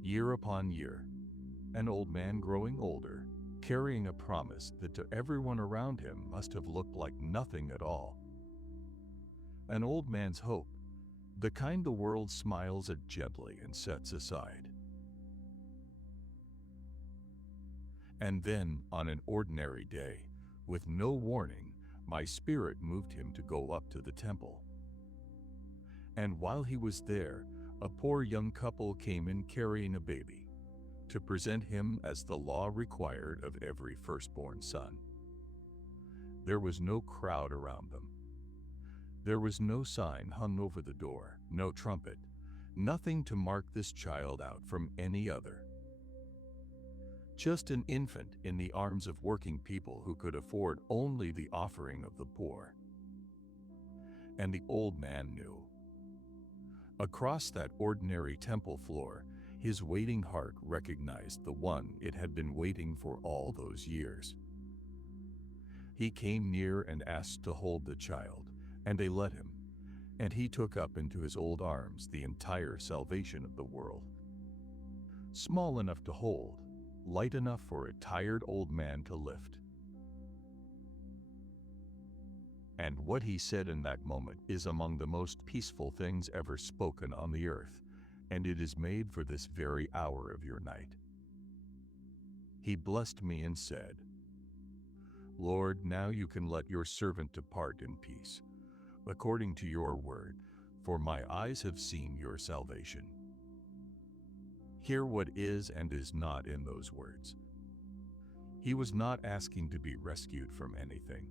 Year upon year, an old man growing older, carrying a promise that to everyone around him must have looked like nothing at all. An old man's hope, the kind the world smiles at gently and sets aside. And then, on an ordinary day, with no warning, my spirit moved him to go up to the temple. And while he was there, a poor young couple came in carrying a baby, to present him as the law required of every firstborn son. There was no crowd around them. There was no sign hung over the door, no trumpet, nothing to mark this child out from any other. Just an infant in the arms of working people who could afford only the offering of the poor. And the old man knew. Across that ordinary temple floor, his waiting heart recognized the one it had been waiting for all those years. He came near and asked to hold the child, and they let him, and he took up into his old arms the entire salvation of the world. Small enough to hold, light enough for a tired old man to lift. And what he said in that moment is among the most peaceful things ever spoken on the earth, and it is made for this very hour of your night. He blessed me and said, Lord, now you can let your servant depart in peace, according to your word, for my eyes have seen your salvation. Hear what is and is not in those words. He was not asking to be rescued from anything.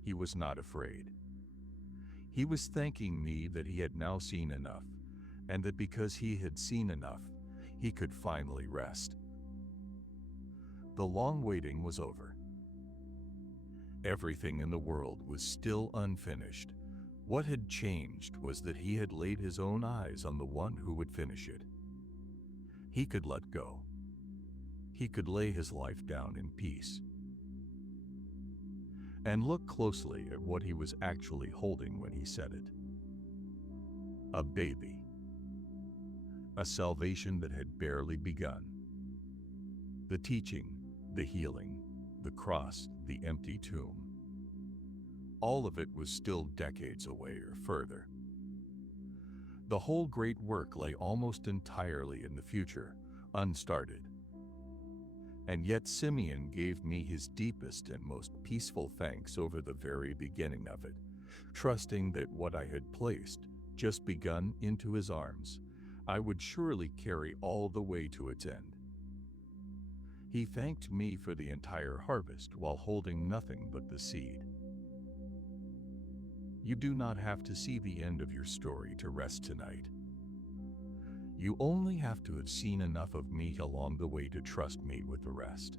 He was not afraid. He was thanking me that he had now seen enough, and that because he had seen enough, he could finally rest. The long waiting was over. Everything in the world was still unfinished. What had changed was that he had laid his own eyes on the one who would finish it. He could let go. He could lay his life down in peace. And look closely at what he was actually holding when he said it. A baby. A salvation that had barely begun. The teaching, the healing, the cross, the empty tomb. All of it was still decades away or further. The whole great work lay almost entirely in the future, unstarted. And yet Simeon gave me his deepest and most peaceful thanks over the very beginning of it, trusting that what I had placed, just begun, into his arms, I would surely carry all the way to its end. He thanked me for the entire harvest while holding nothing but the seed. You do not have to see the end of your story to rest tonight. You only have to have seen enough of me along the way to trust me with the rest.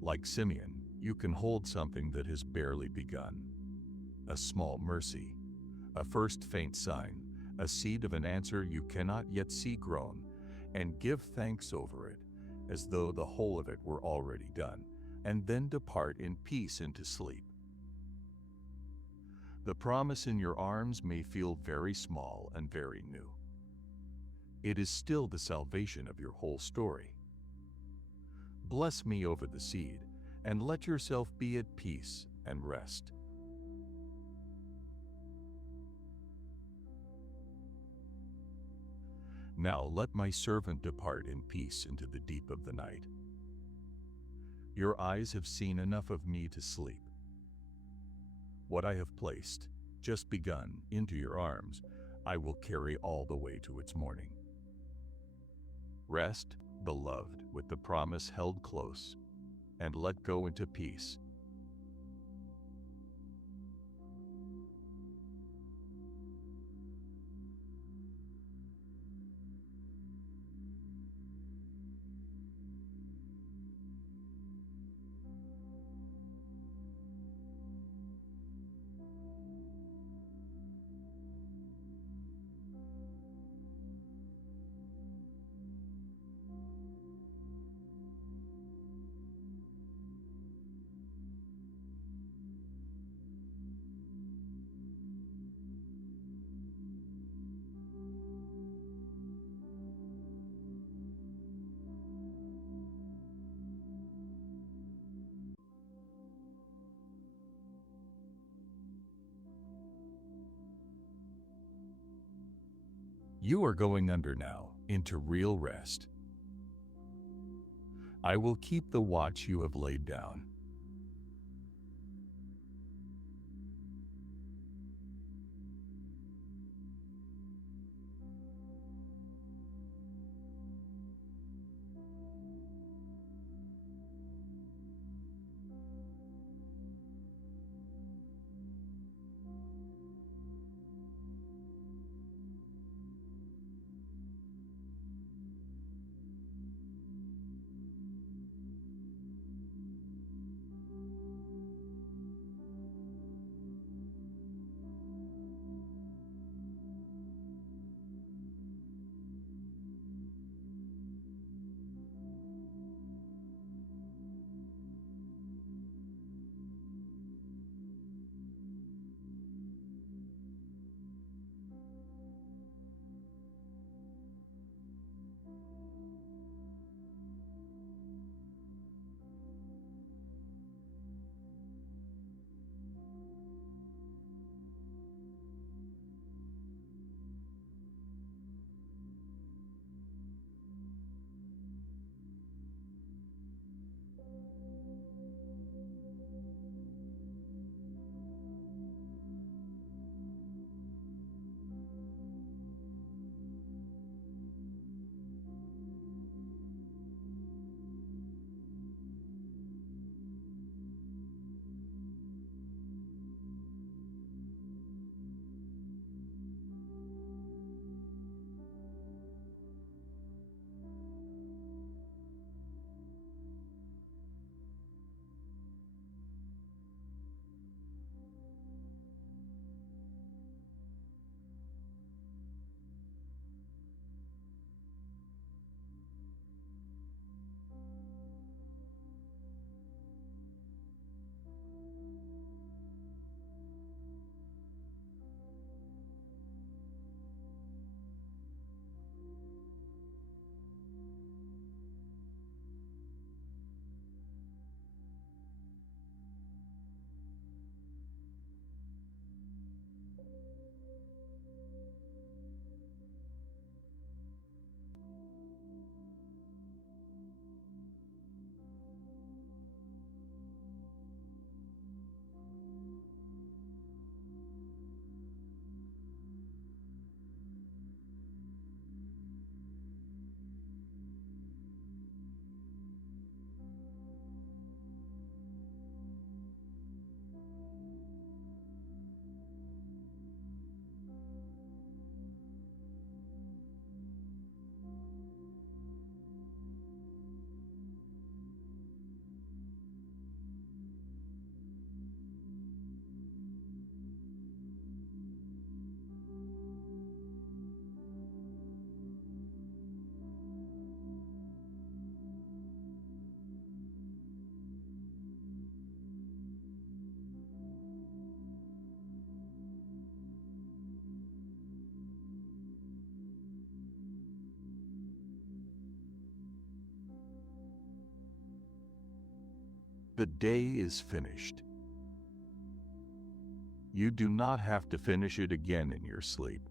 Like Simeon, you can hold something that has barely begun. A small mercy, a first faint sign, a seed of an answer you cannot yet see grown, and give thanks over it, as though the whole of it were already done, and then depart in peace into sleep. The promise in your arms may feel very small and very new. It is still the salvation of your whole story. Bless me over the seed, and let yourself be at peace and rest. Now let my servant depart in peace into the deep of the night. Your eyes have seen enough of me to sleep. What I have placed, just begun, into your arms, I will carry all the way to its morning. Rest beloved, with the promise held close, and let go into peace. You are going under now, into real rest. I will keep the watch you have laid down. The day is finished. You do not have to finish it again in your sleep.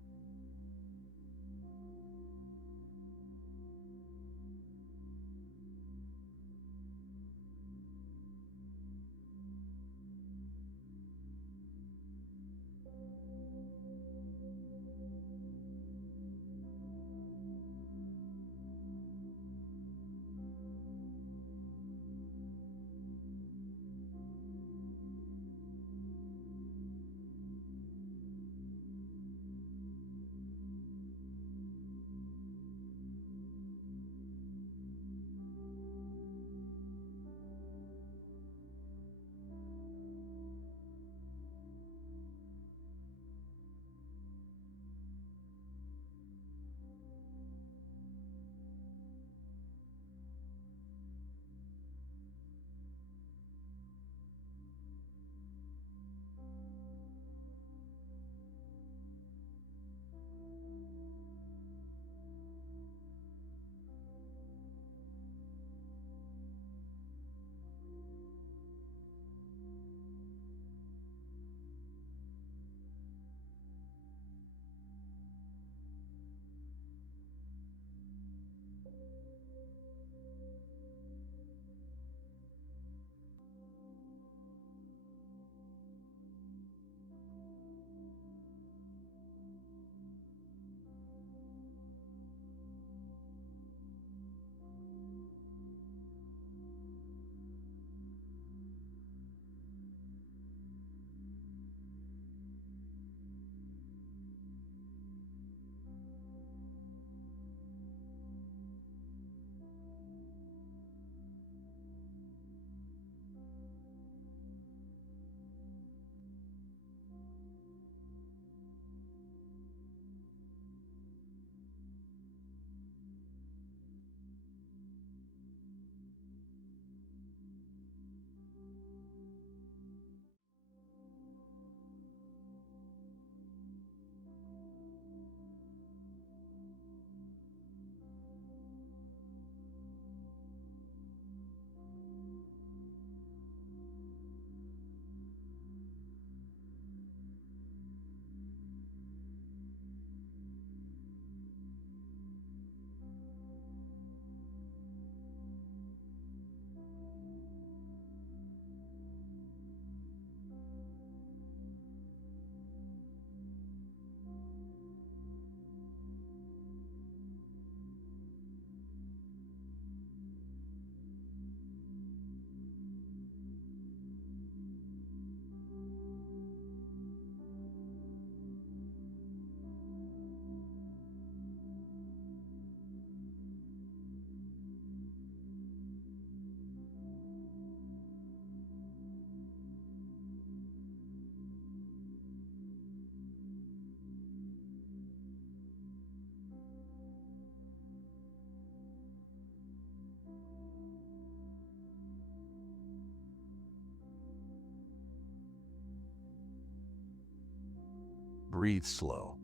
breathe slow.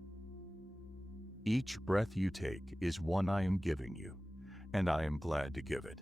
Each breath you take is one I am giving you, and I am glad to give it.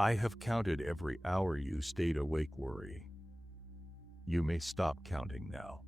I have counted every hour you stayed awake, worry. You may stop counting now.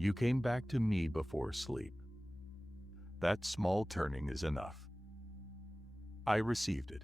You came back to me before sleep. That small turning is enough. I received it.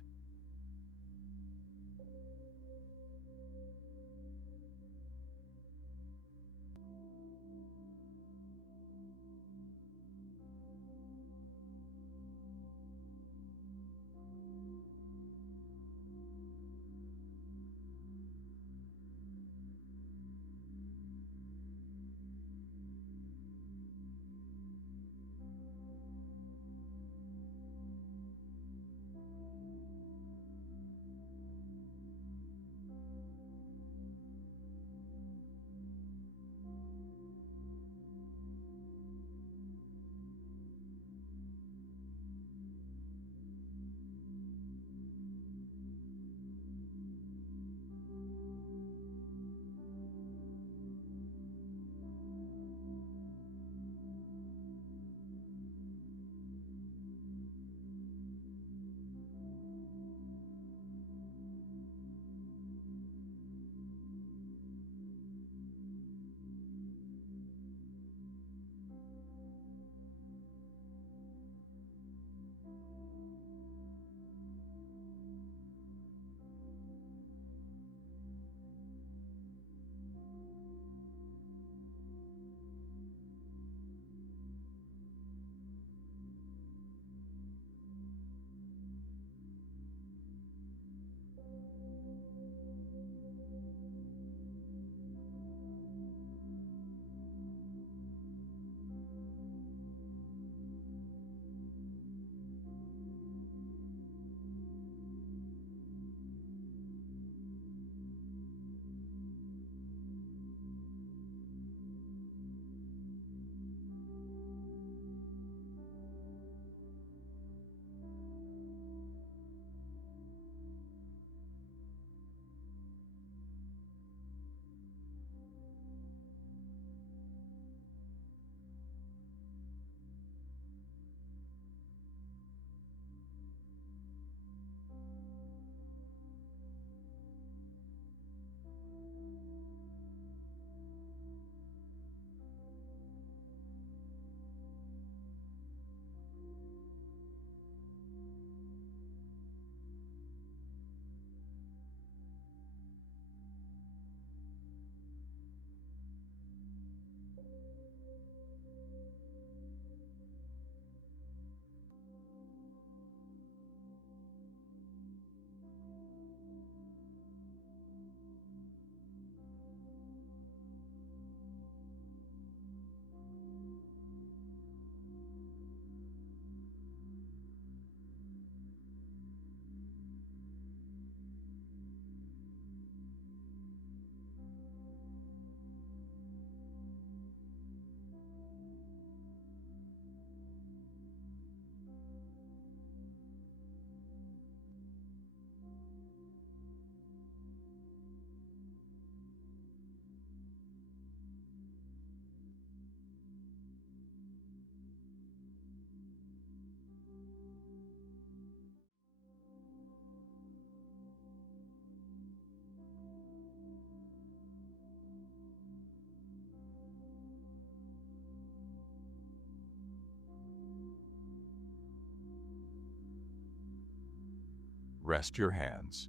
Rest your hands.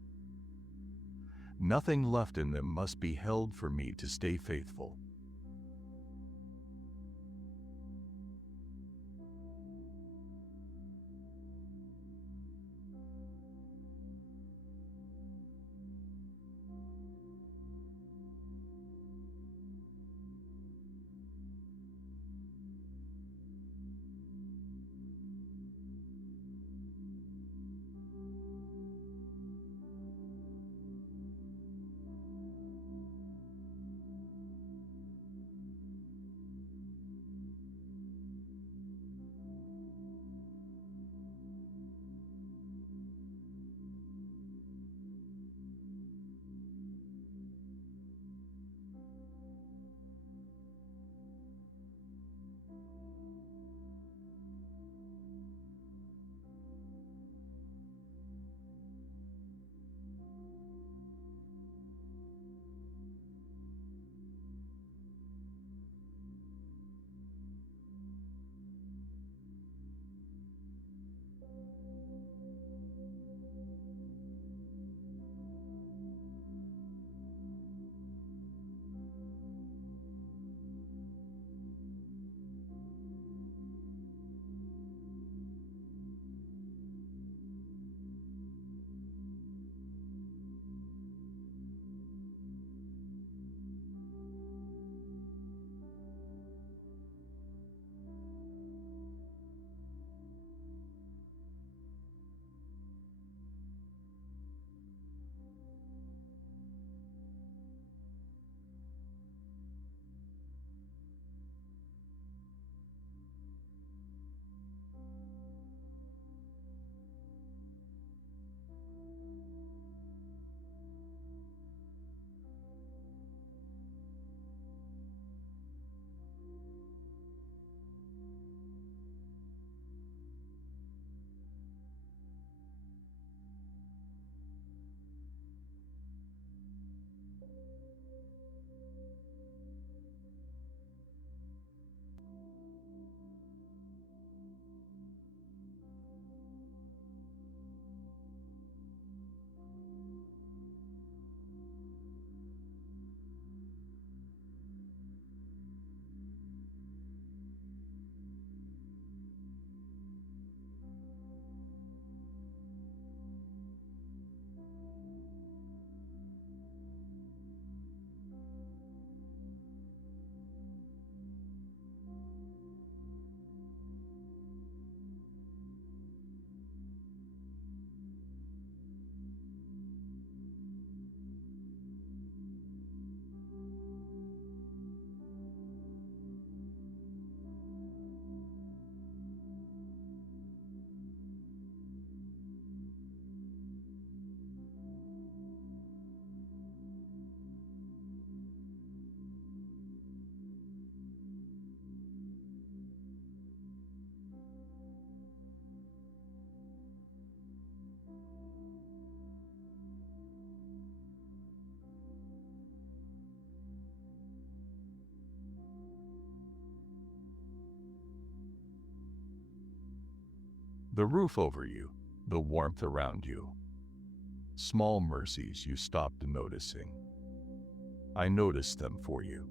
Nothing left in them must be held for me to stay faithful. The roof over you, the warmth around you. Small mercies you stopped noticing. I noticed them for you.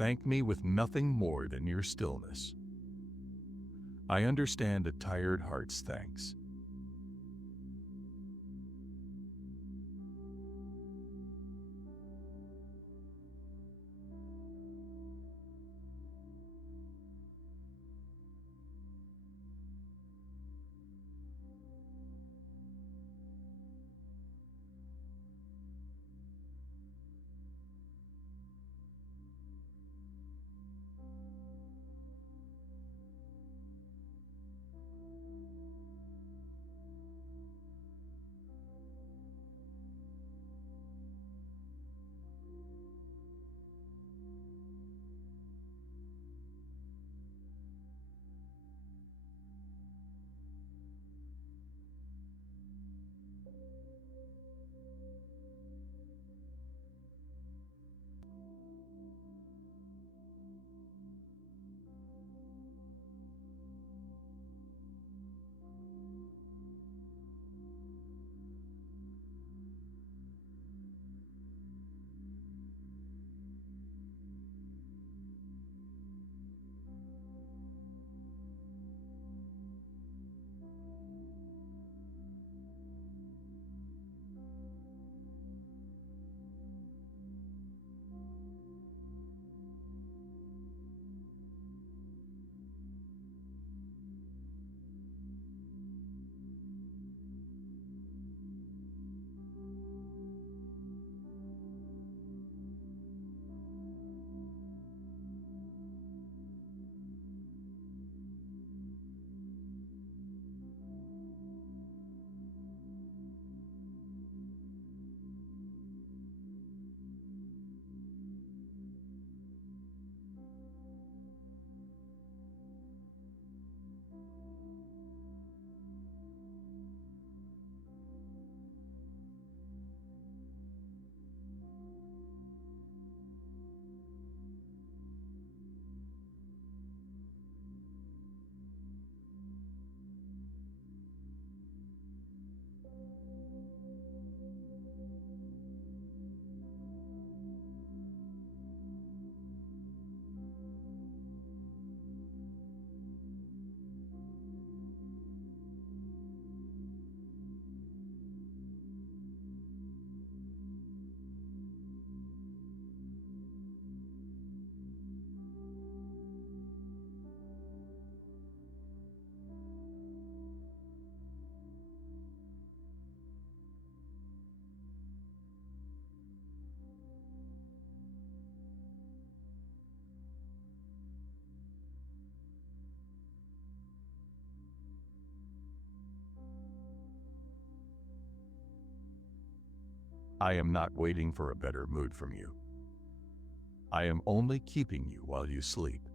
Thank me with nothing more than your stillness. I understand a tired heart's thanks. I am not waiting for a better mood from you. I am only keeping you while you sleep.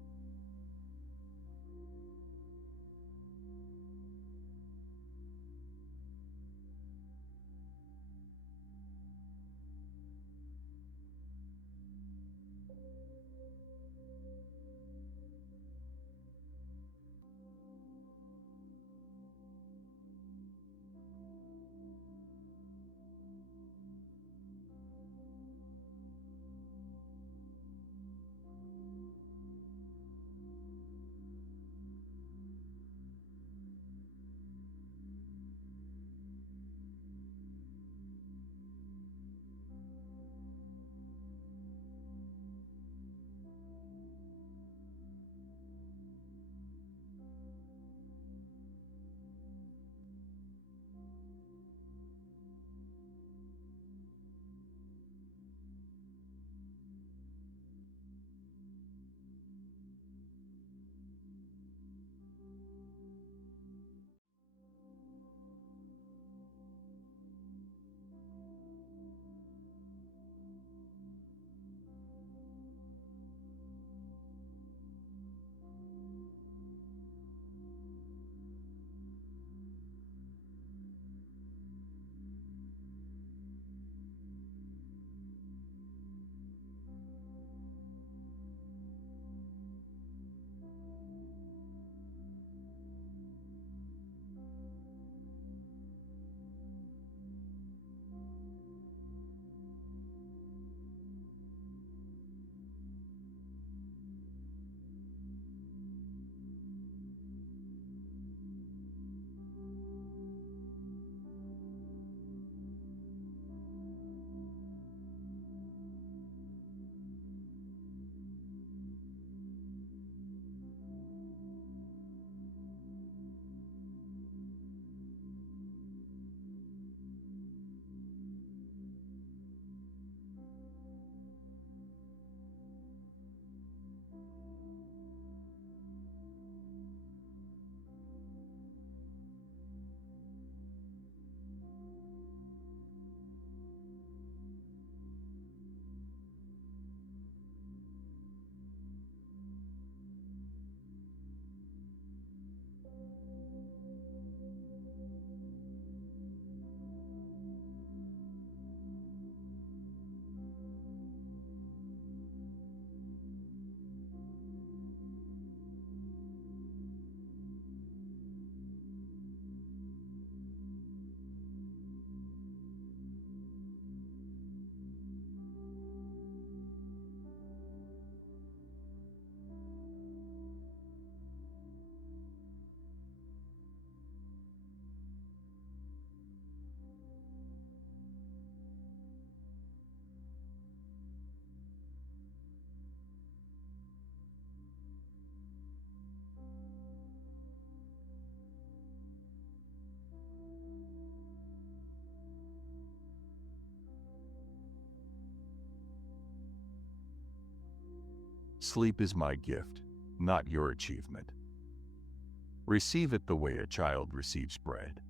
Sleep is my gift, not your achievement. Receive it the way a child receives bread.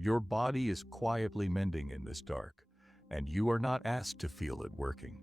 Your body is quietly mending in this dark, and you are not asked to feel it working.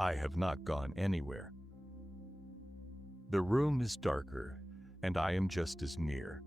I have not gone anywhere. The room is darker, and I am just as near.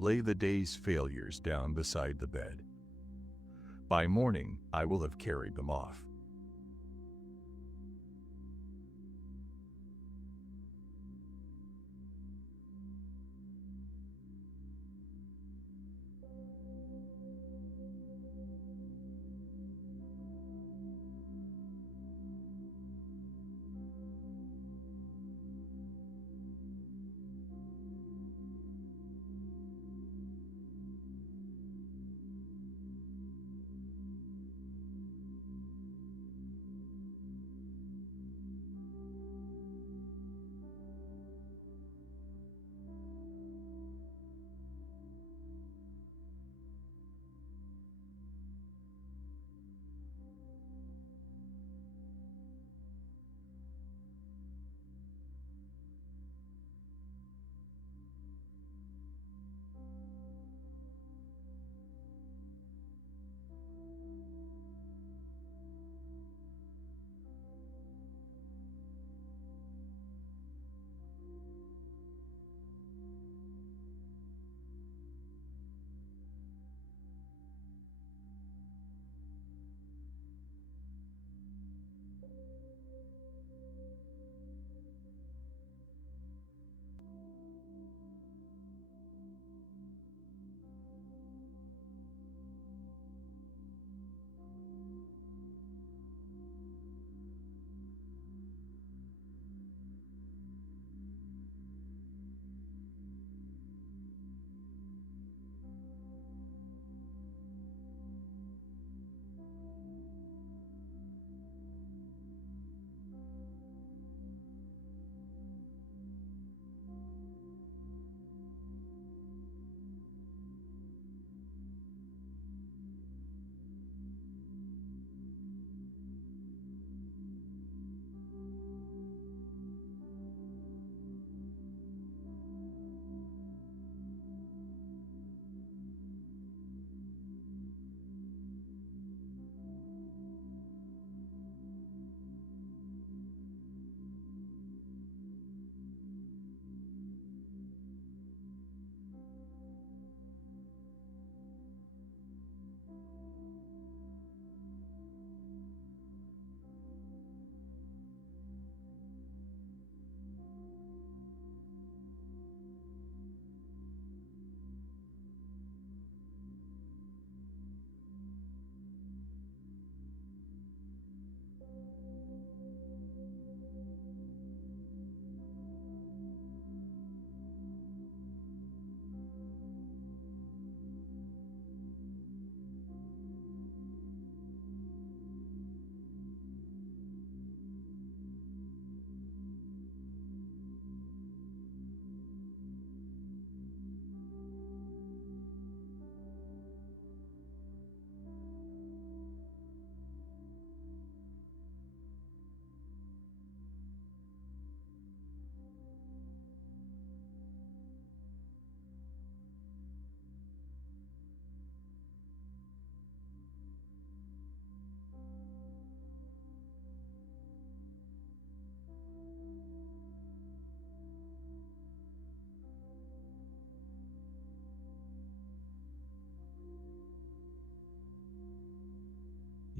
lay the day's failures down beside the bed. By morning, I will have carried them off.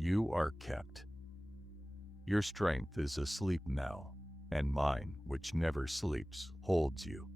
You are kept. Your strength is asleep now, and mine, which never sleeps, holds you.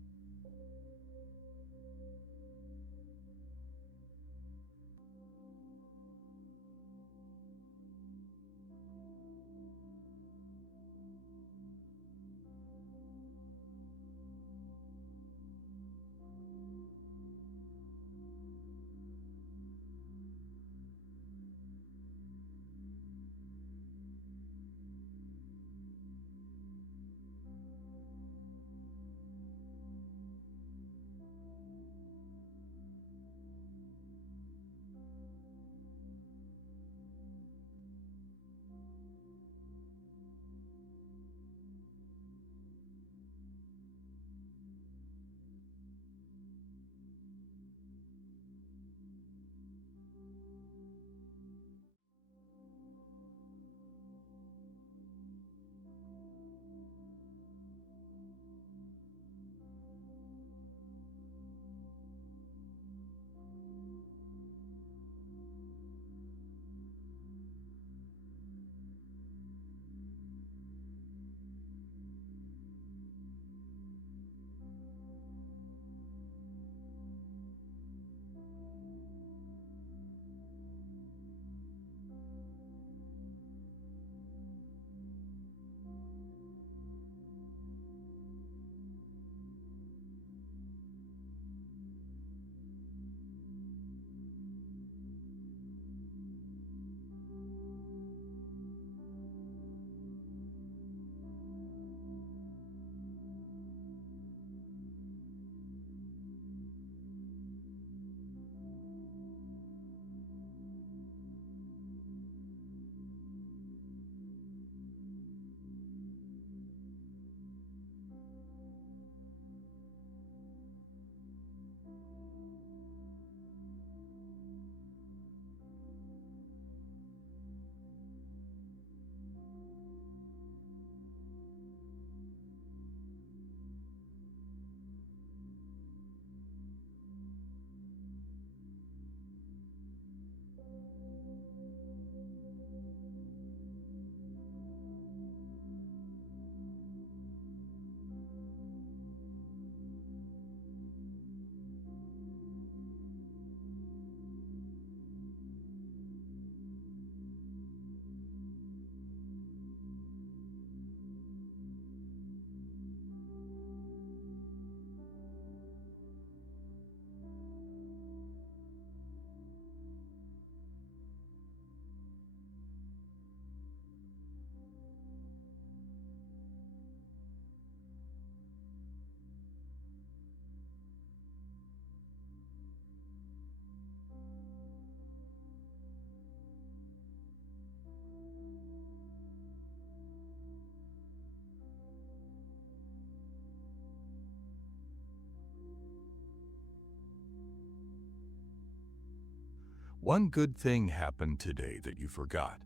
One good thing happened today that you forgot.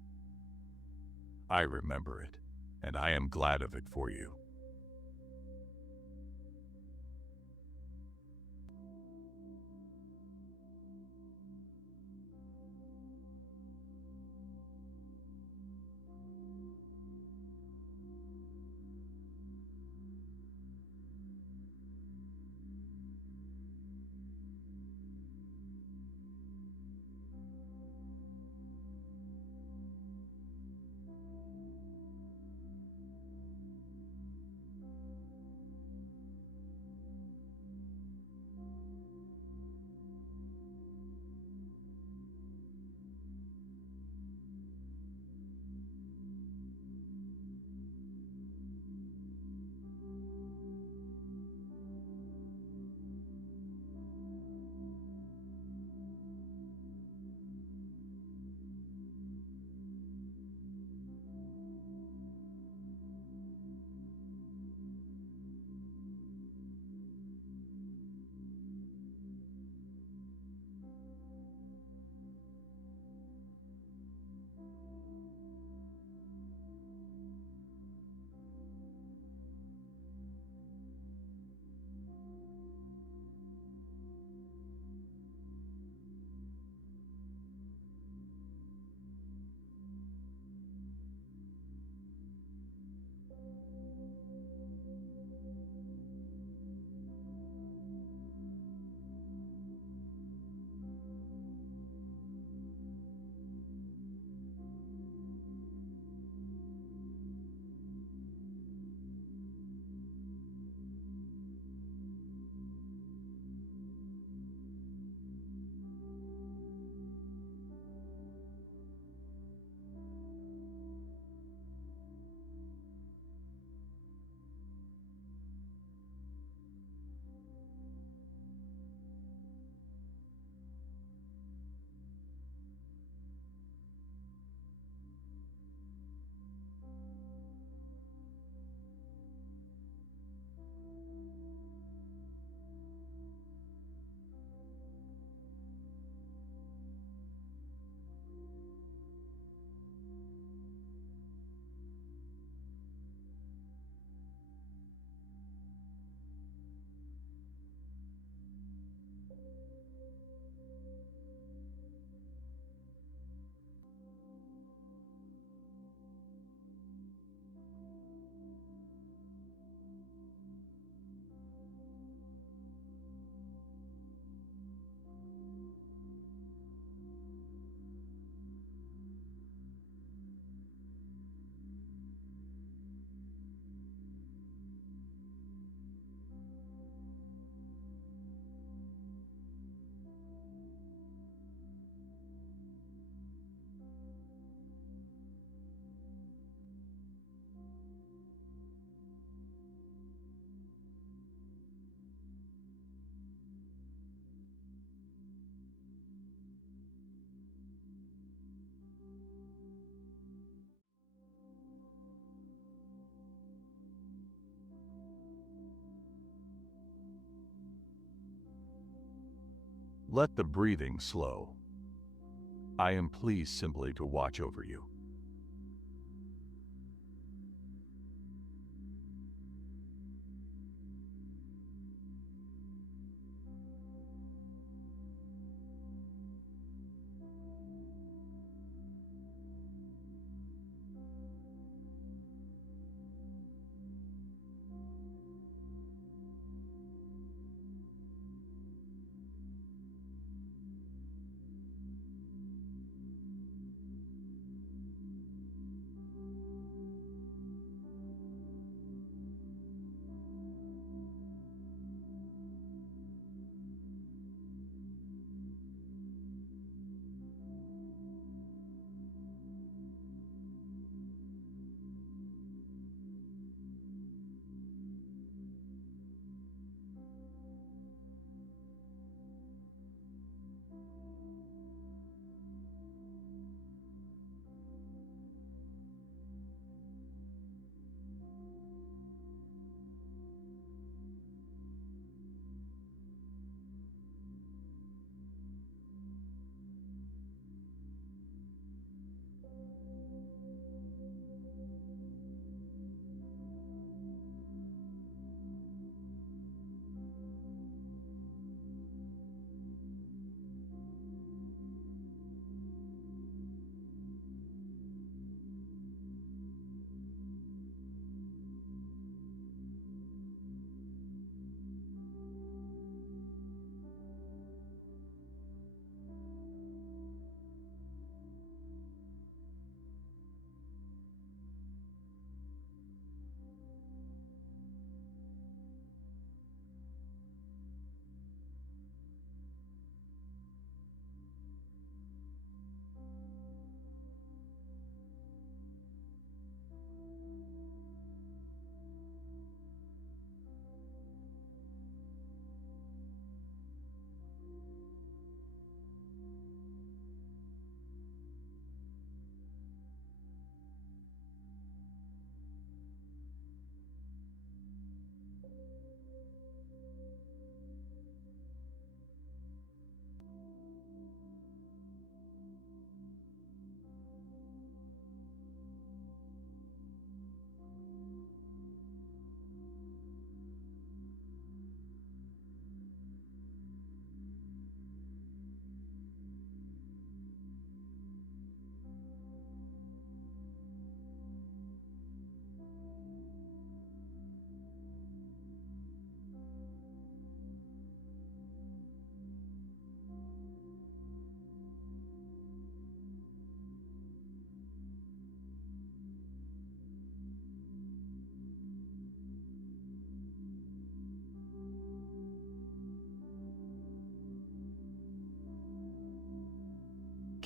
I remember it, and I am glad of it for you. Let the breathing slow. I am pleased simply to watch over you.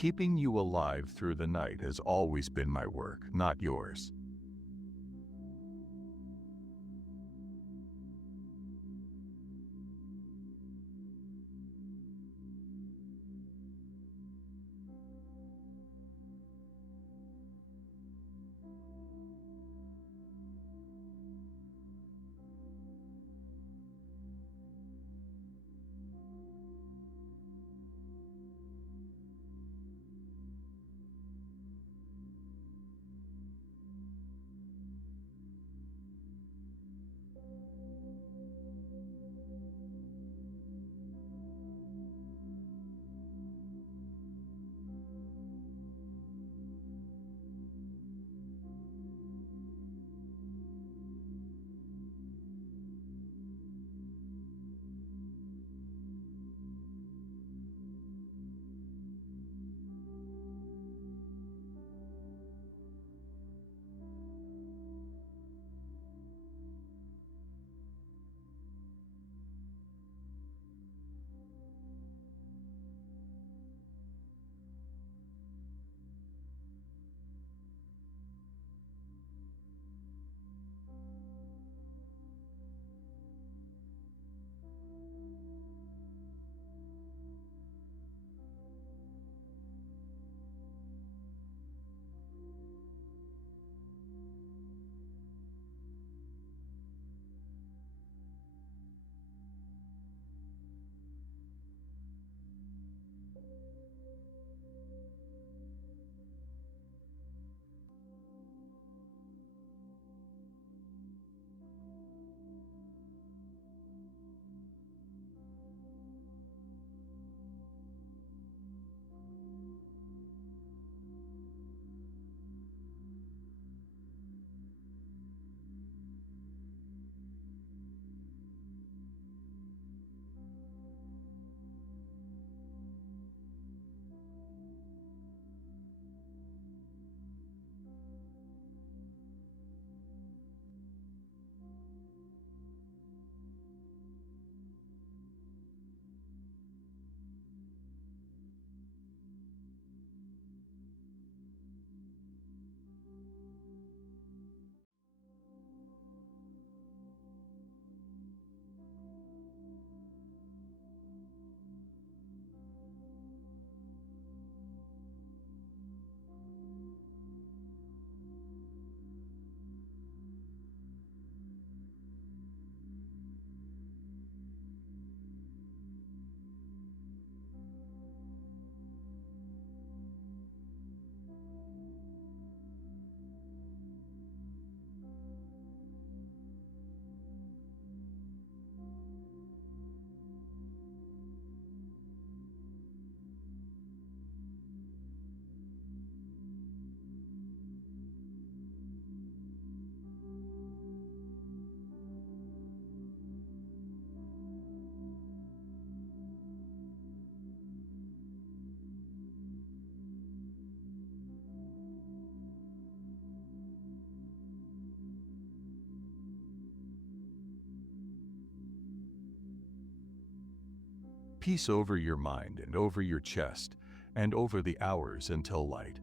Keeping you alive through the night has always been my work, not yours. Peace over your mind and over your chest and over the hours until light.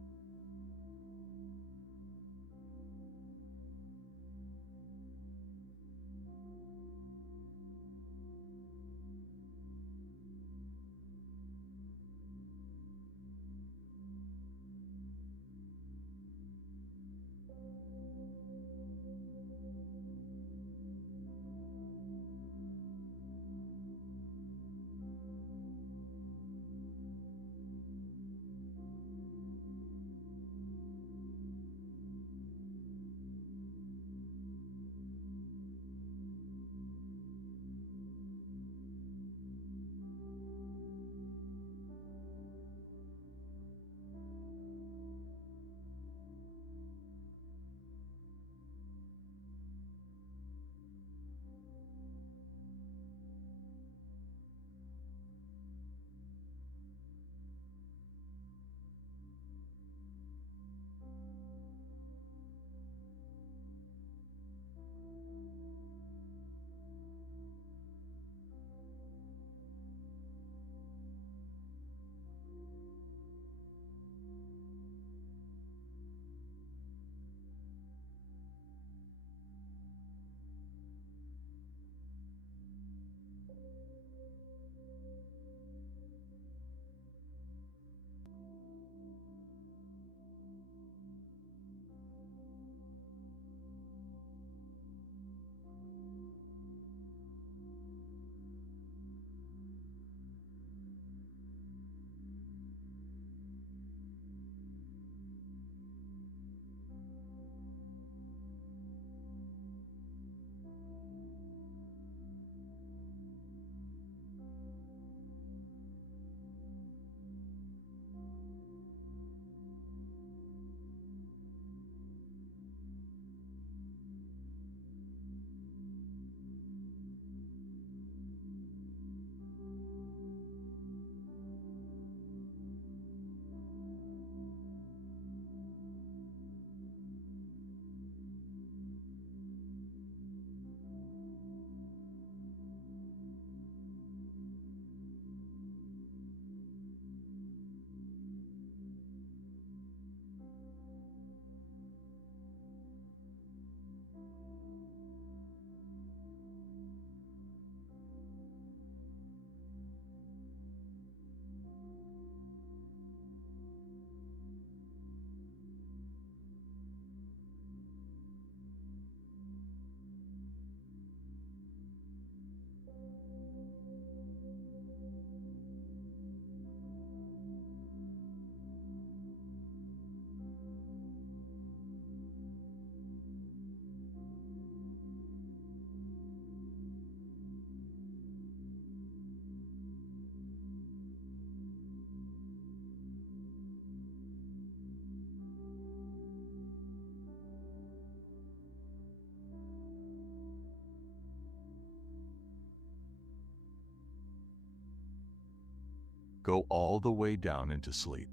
Go all the way down into sleep.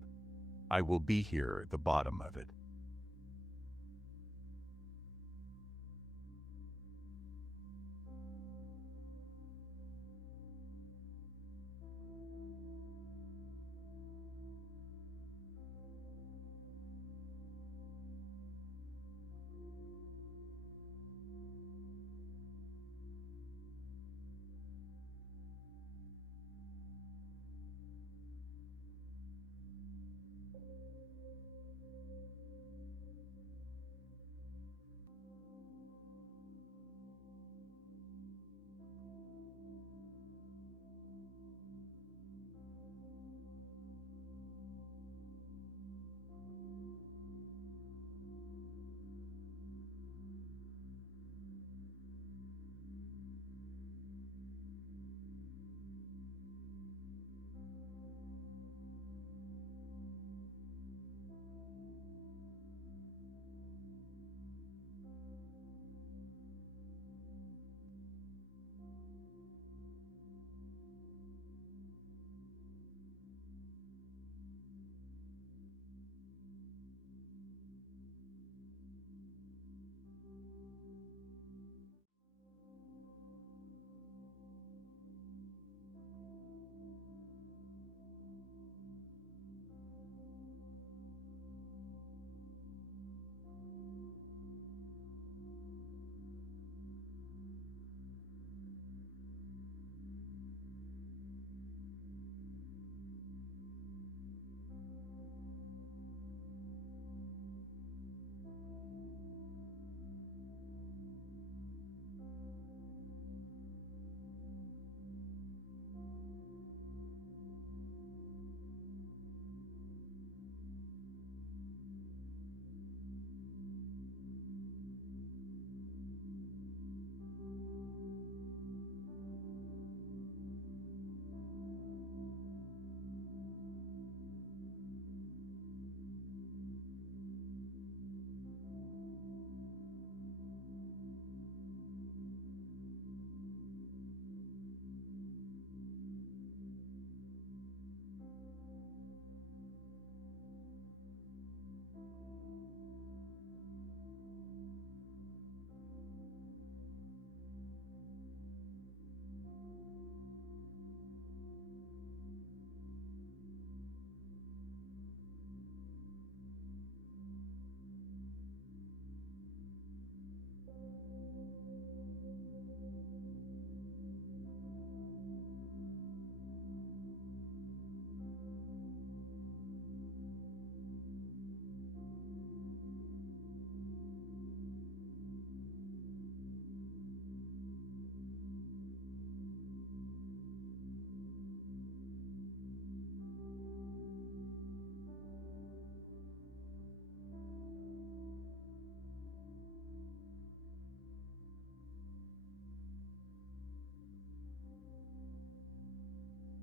I will be here at the bottom of it.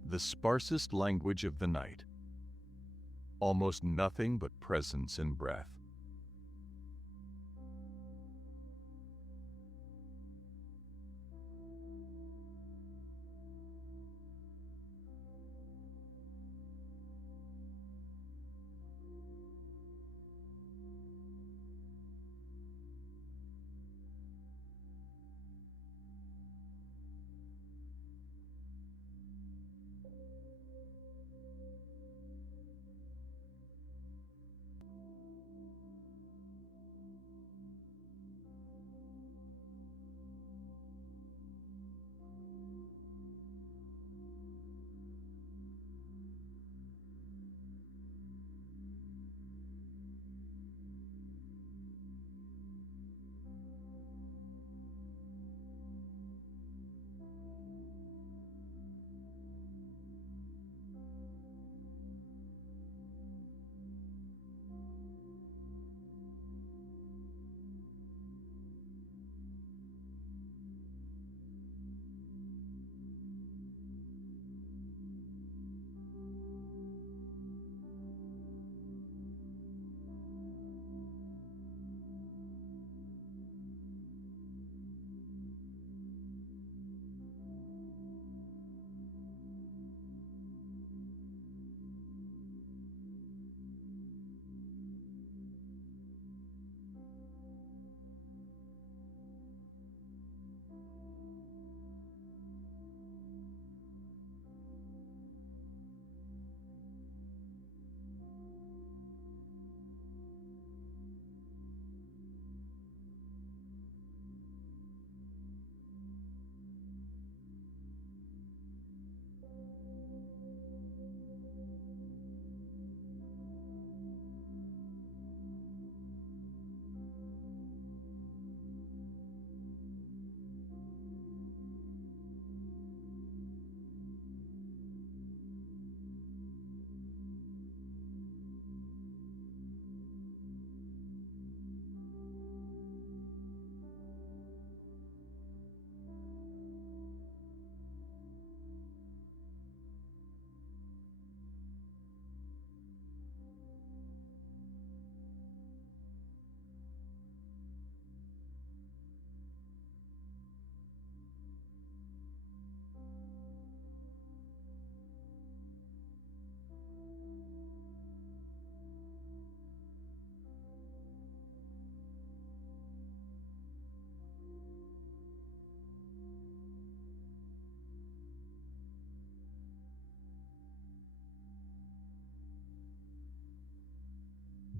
The sparsest language of the night. Almost nothing but presence and breath.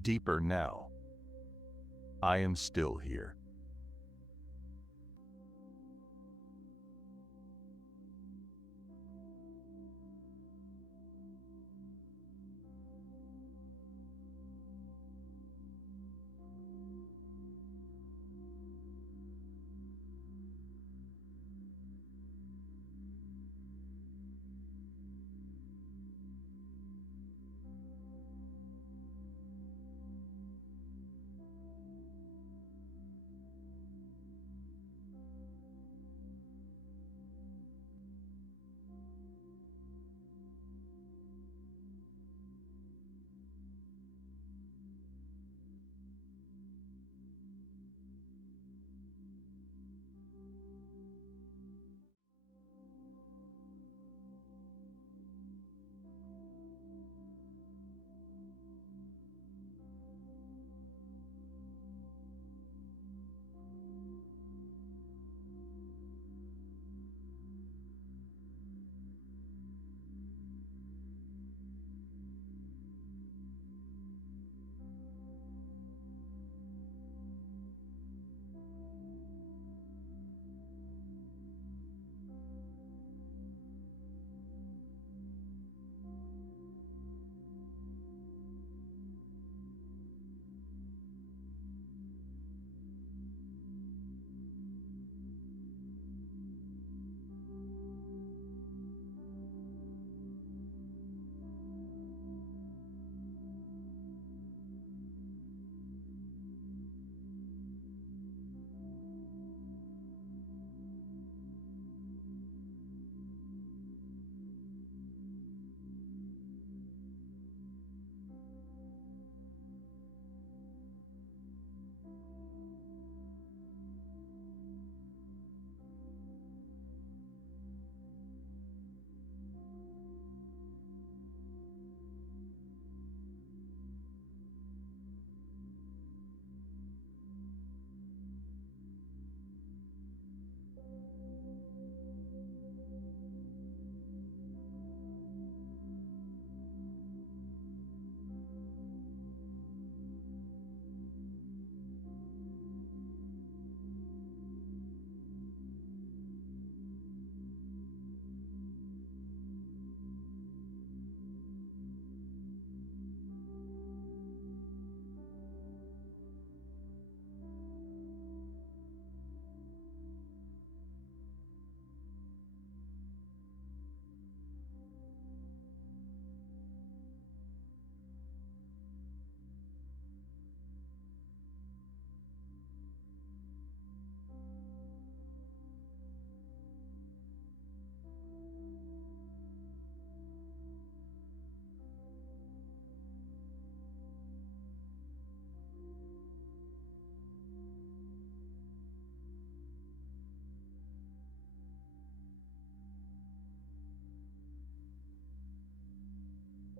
Deeper now. I am still here.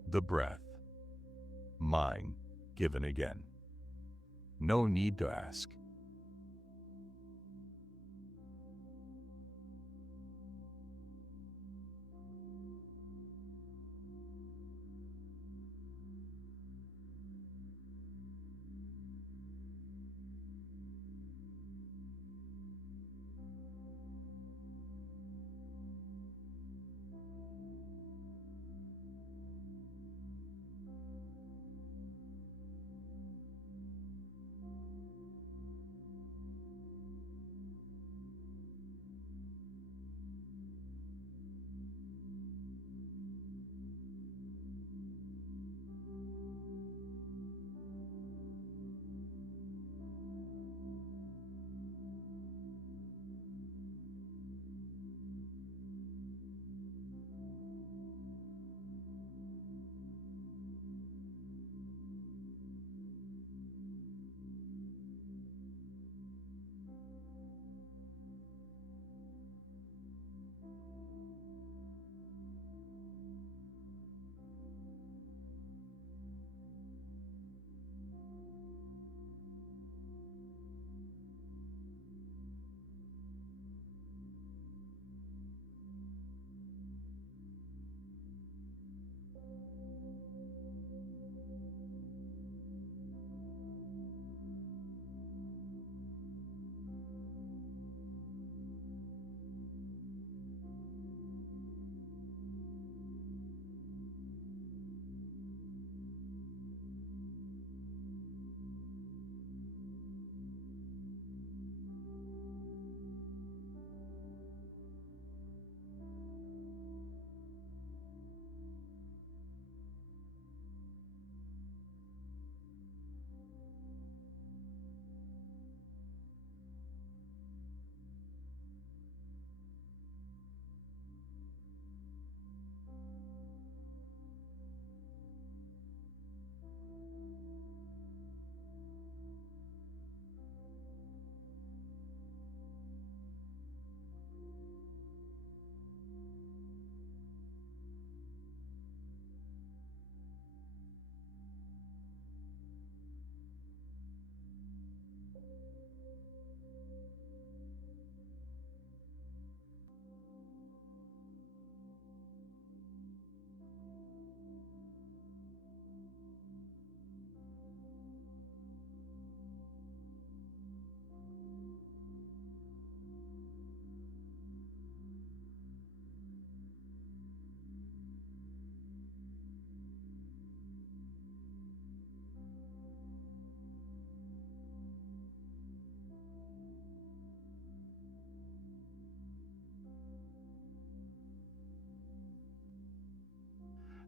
The breath, mine, given again. No need to ask.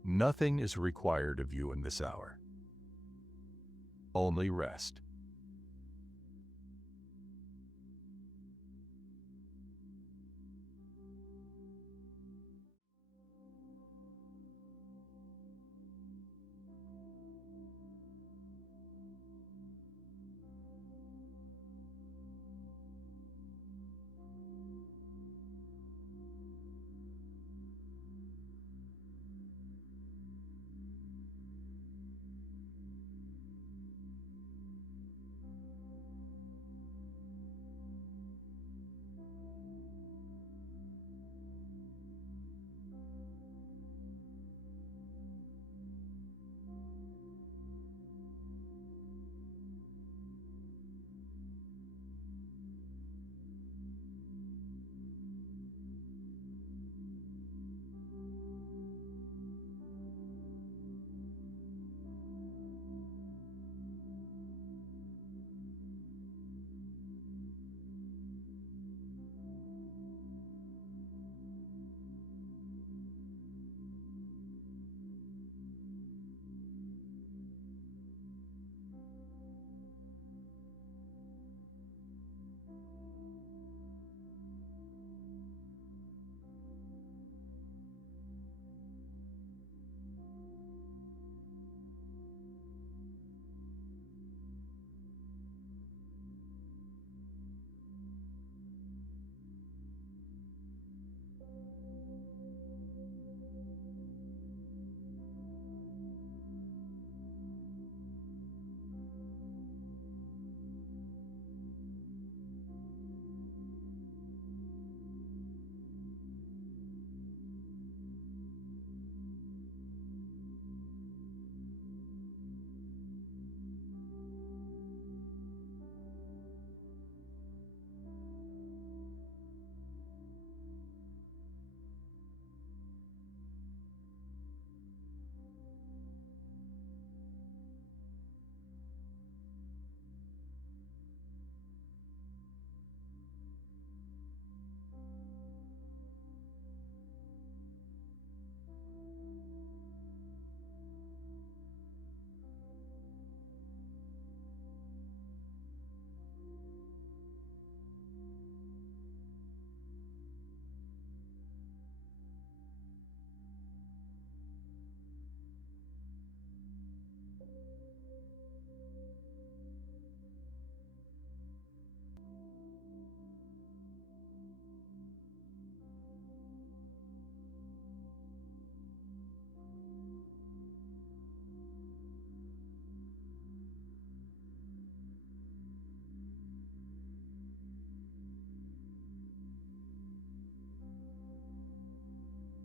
Nothing is required of you in this hour. Only rest.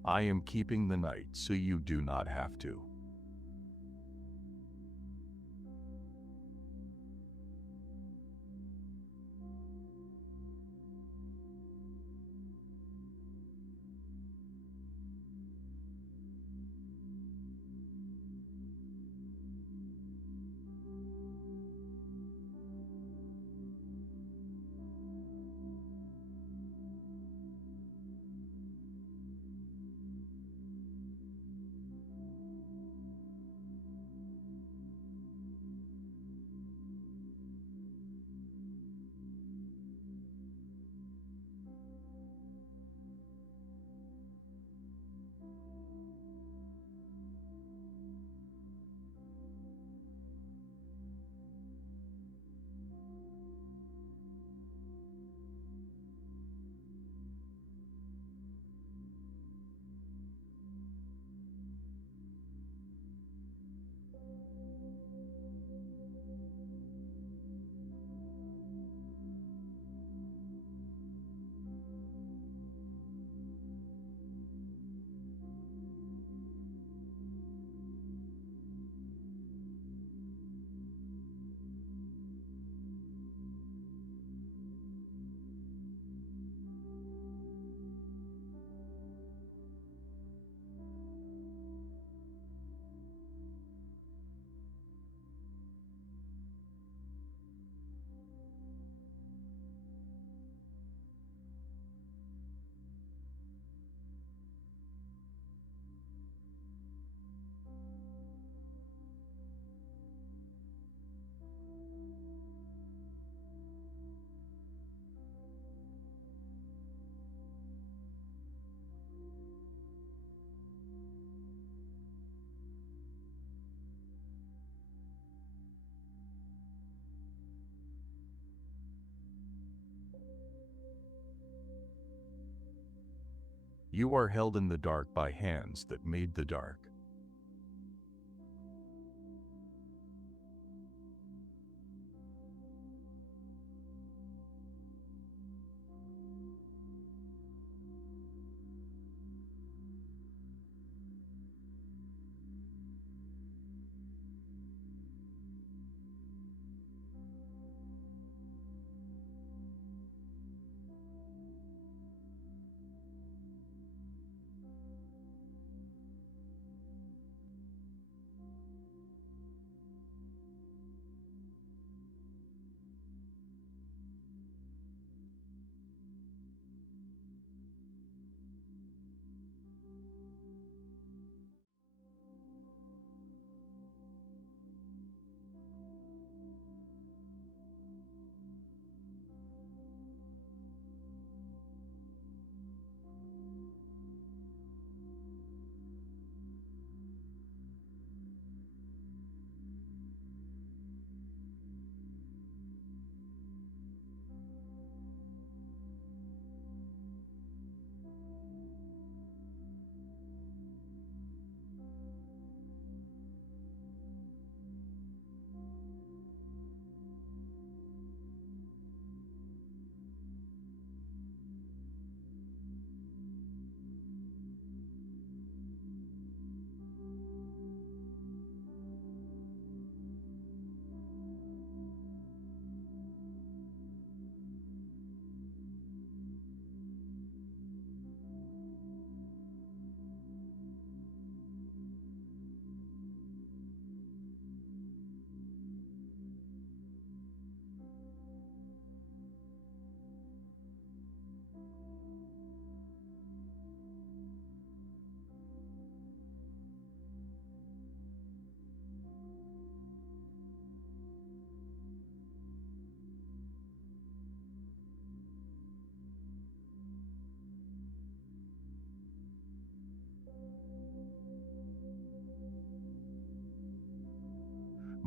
I am keeping the night so you do not have to. You are held in the dark by hands that made the dark.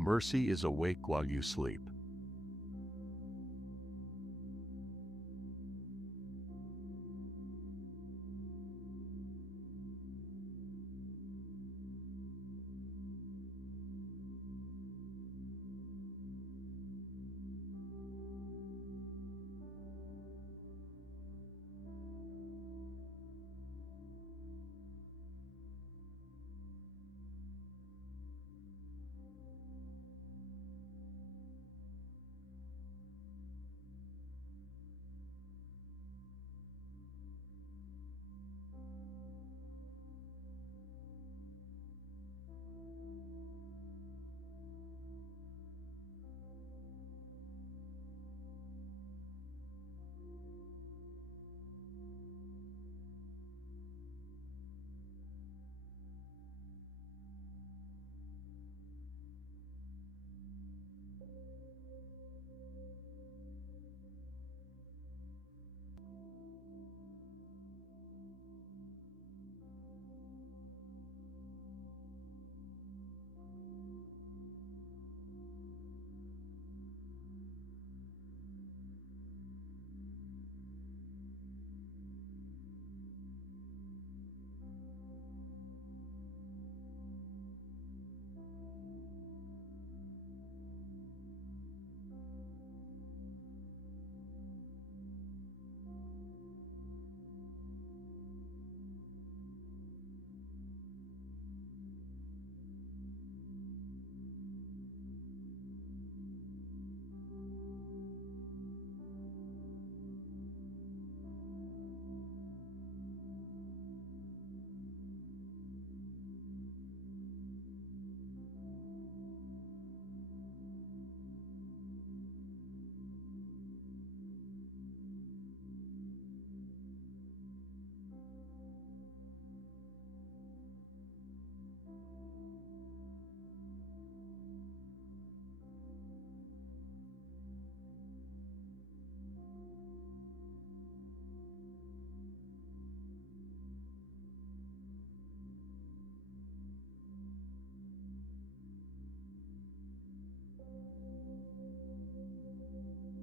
Mercy is awake while you sleep.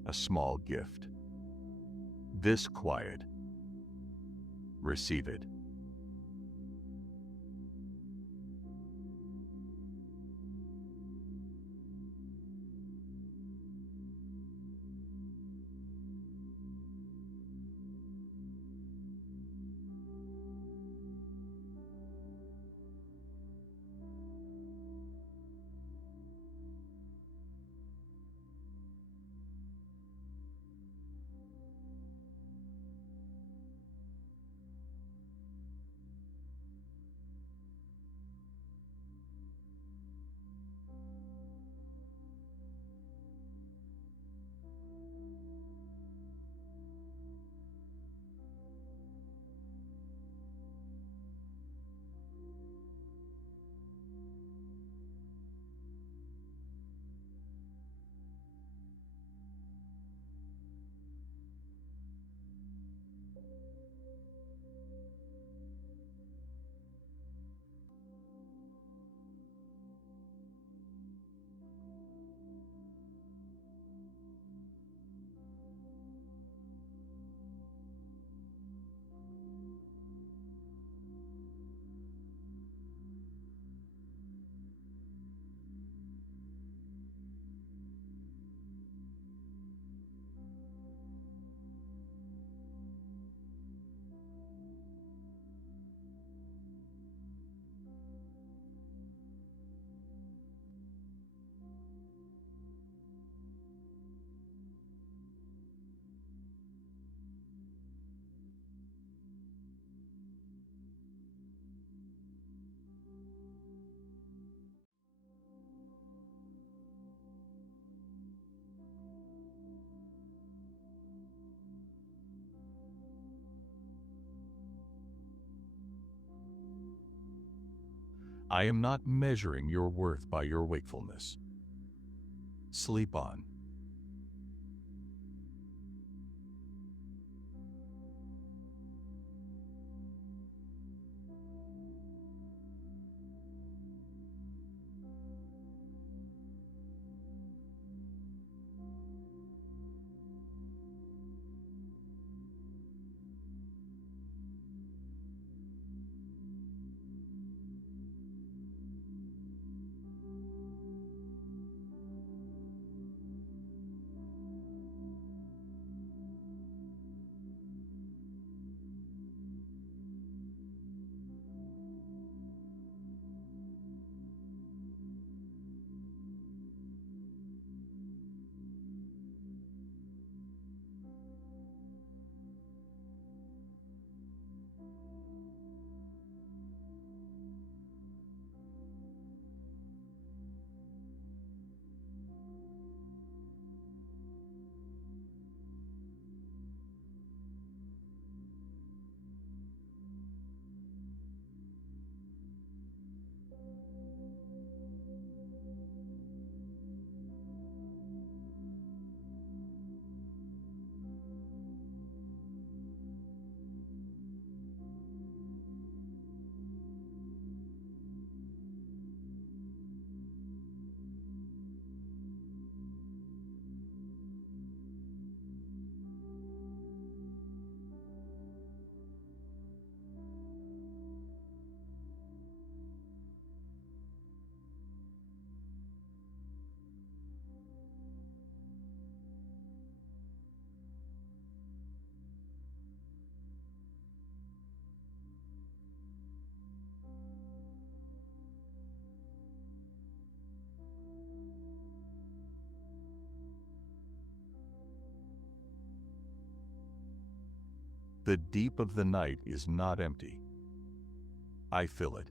A small gift. This quiet. Receive it. I am not measuring your worth by your wakefulness. Sleep on. The deep of the night is not empty. I fill it.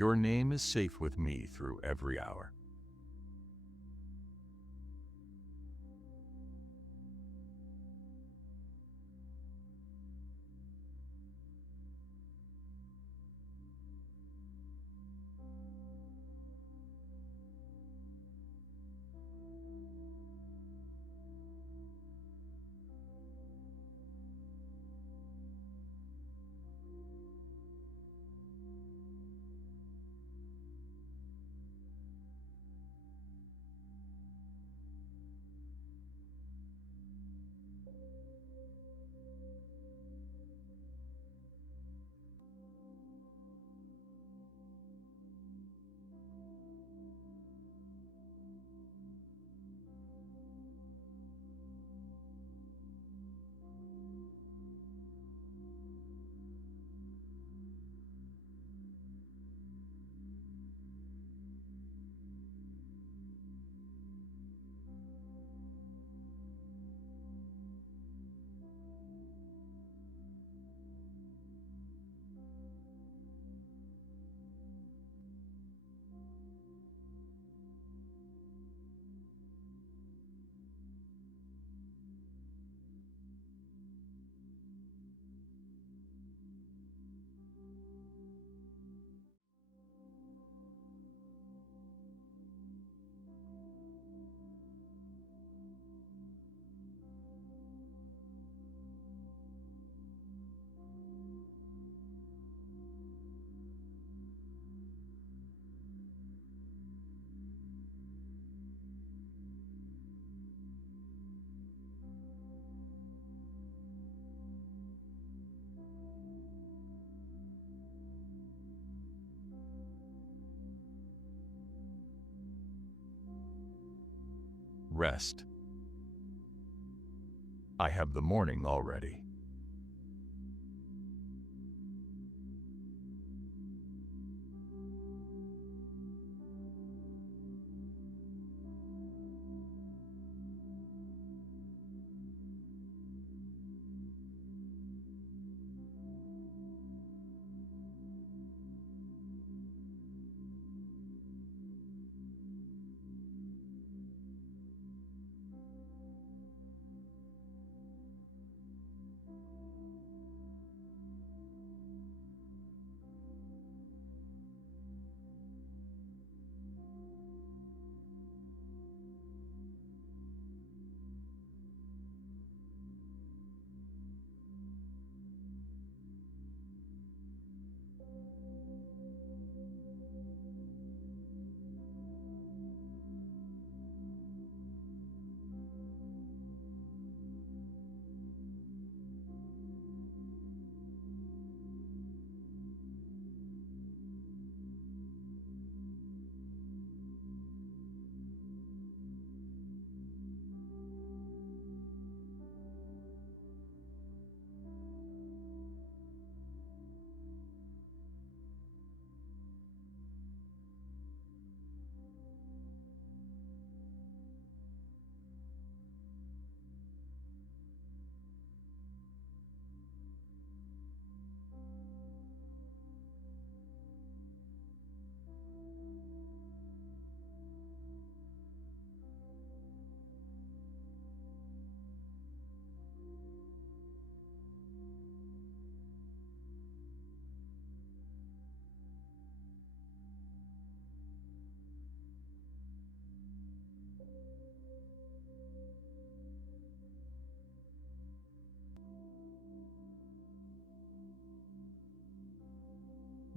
Your name is safe with me through every hour. rest. I have the morning already.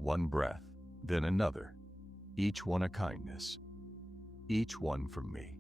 One breath, then another, each one a kindness, each one from me.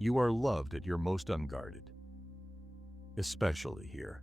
You are loved at your most unguarded, especially here.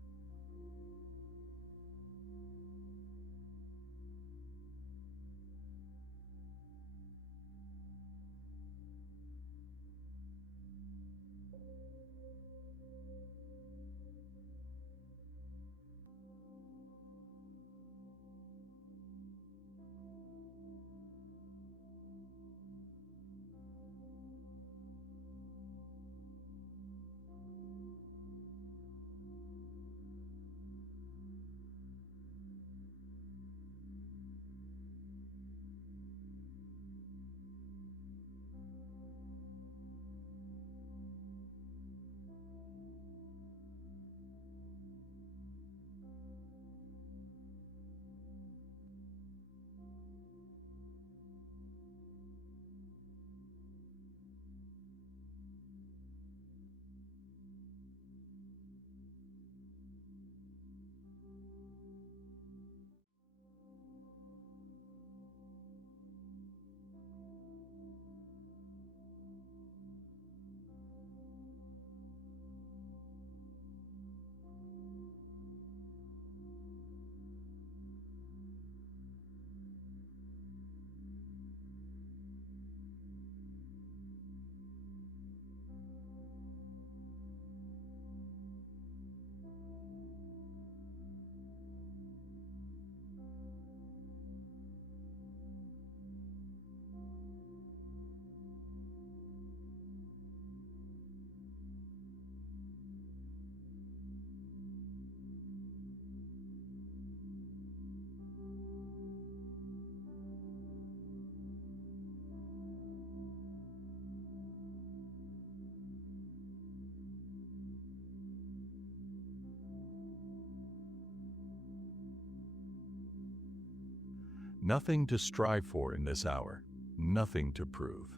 Nothing to strive for in this hour, nothing to prove,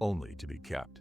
only to be kept.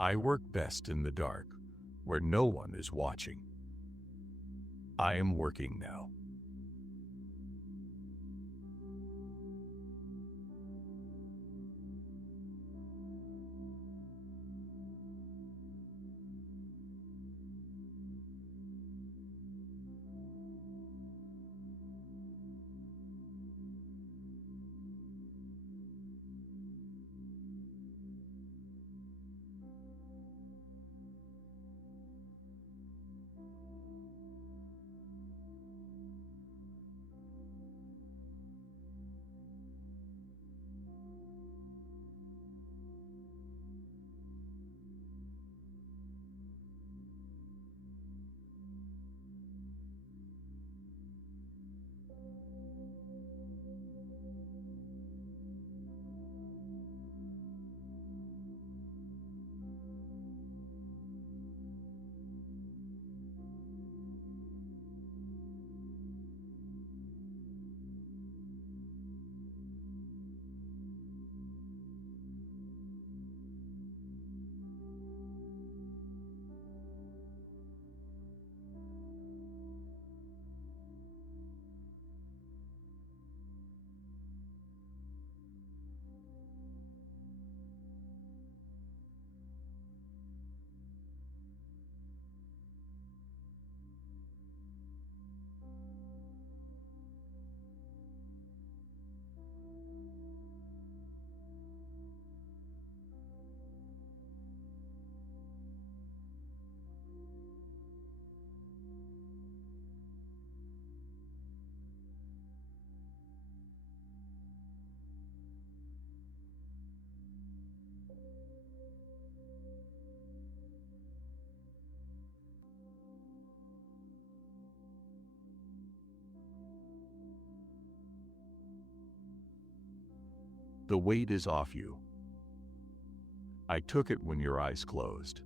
I work best in the dark, where no one is watching. I am working now. The weight is off you. I took it when your eyes closed.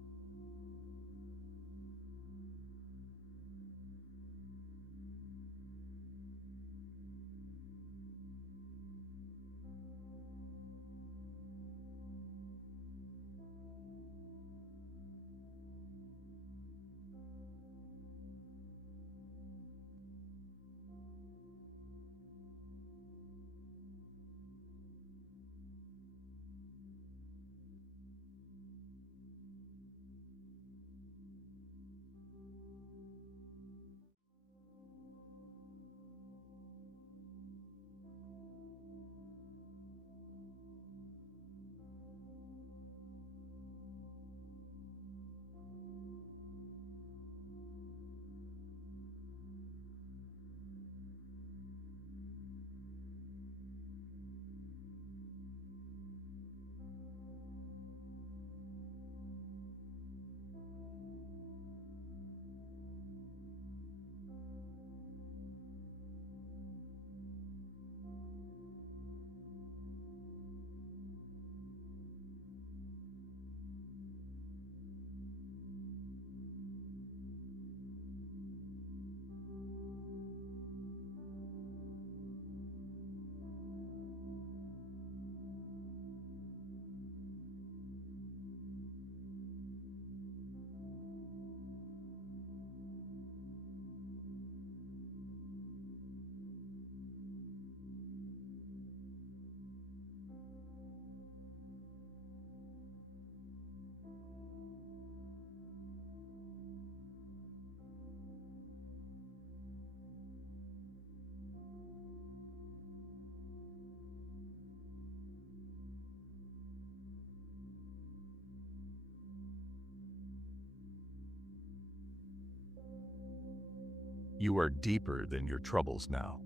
You are deeper than your troubles now.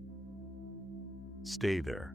Stay there.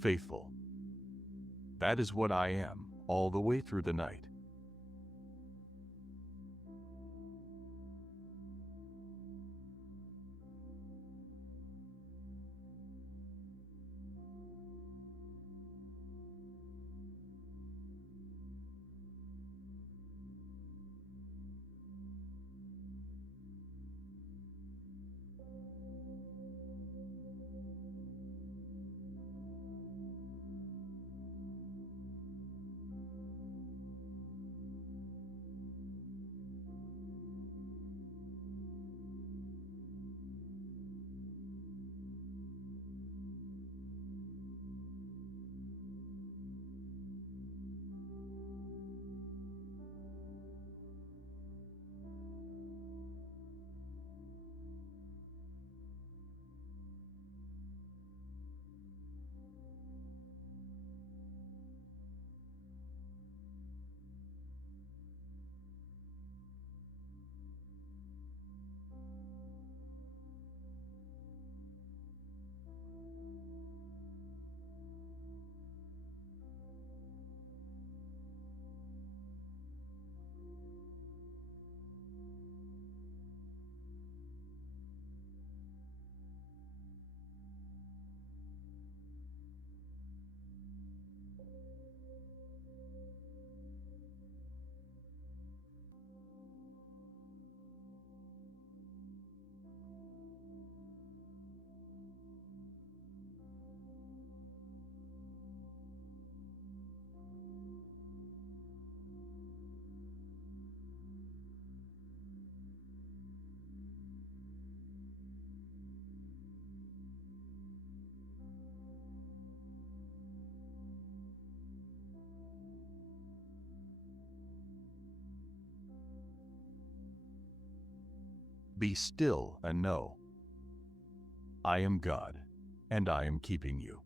Faithful. That is what I am, all the way through the night. Be still and know, I am God, and I am keeping you.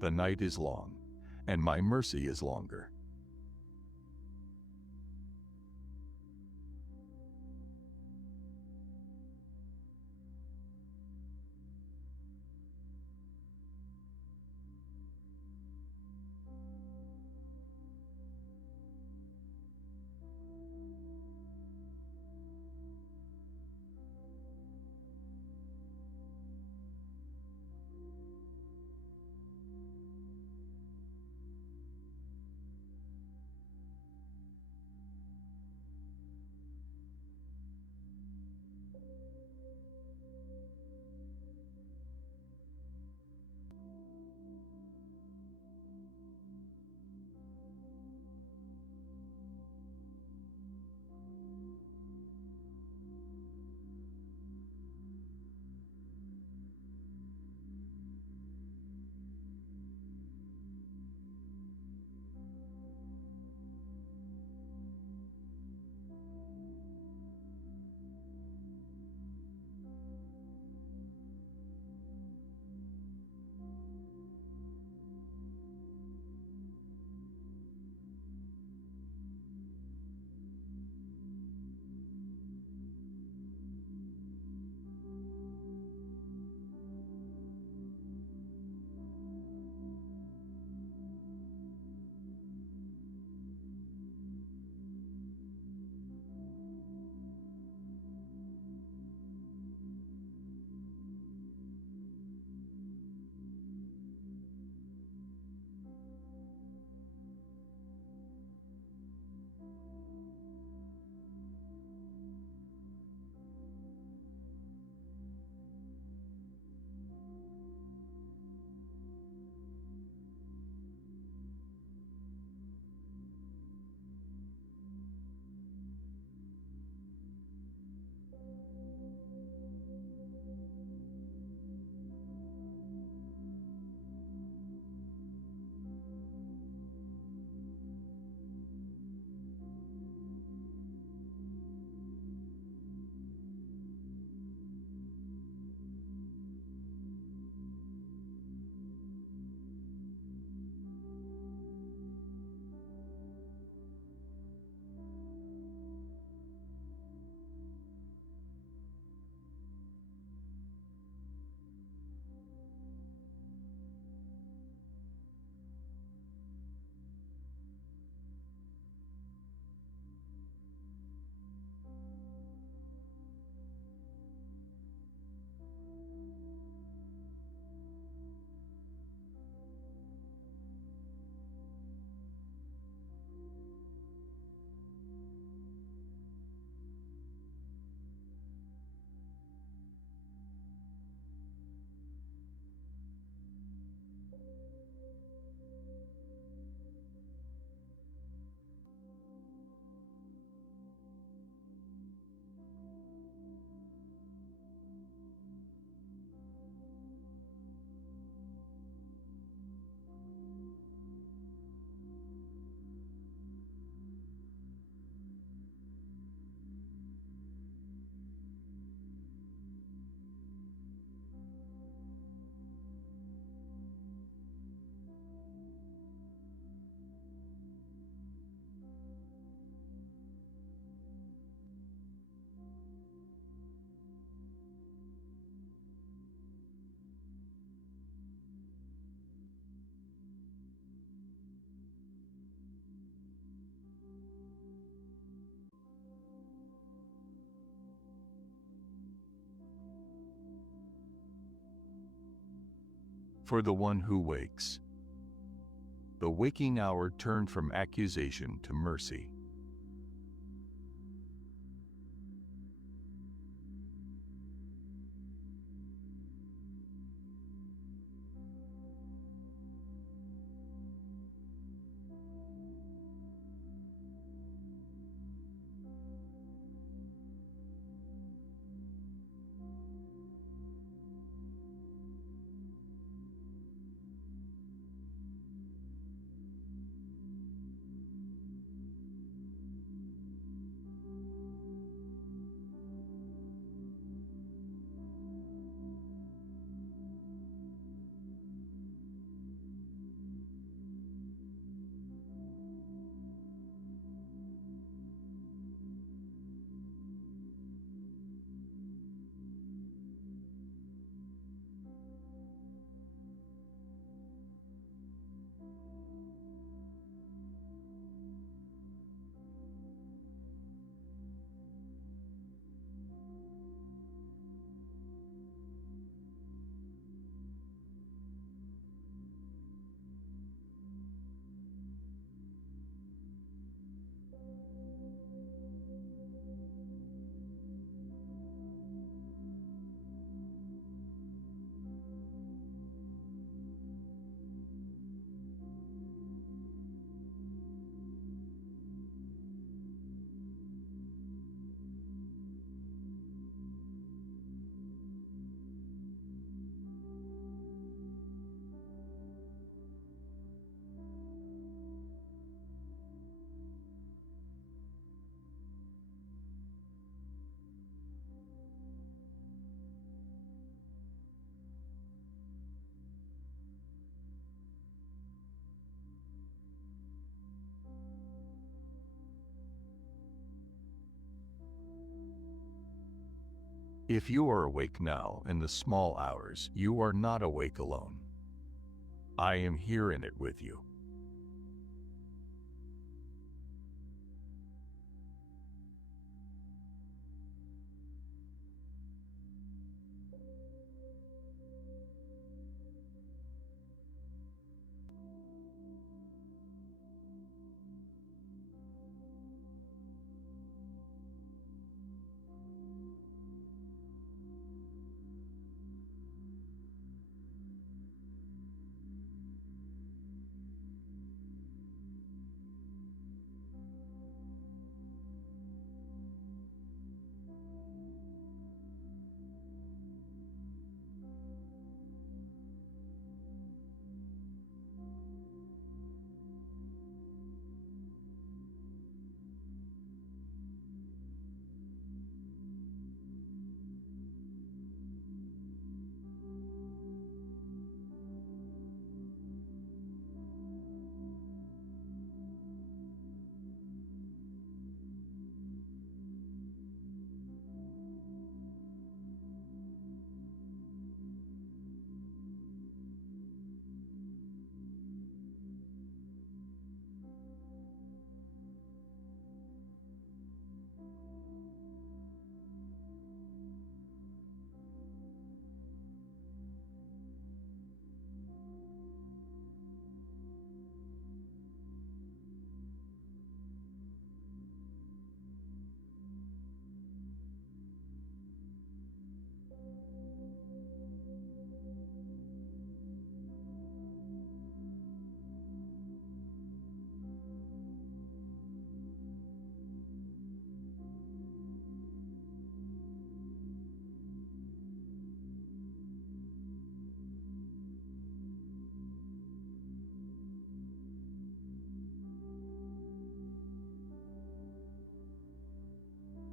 The night is long, and my mercy is longer. for the one who wakes. The waking hour turned from accusation to mercy. If you are awake now in the small hours, you are not awake alone. I am here in it with you.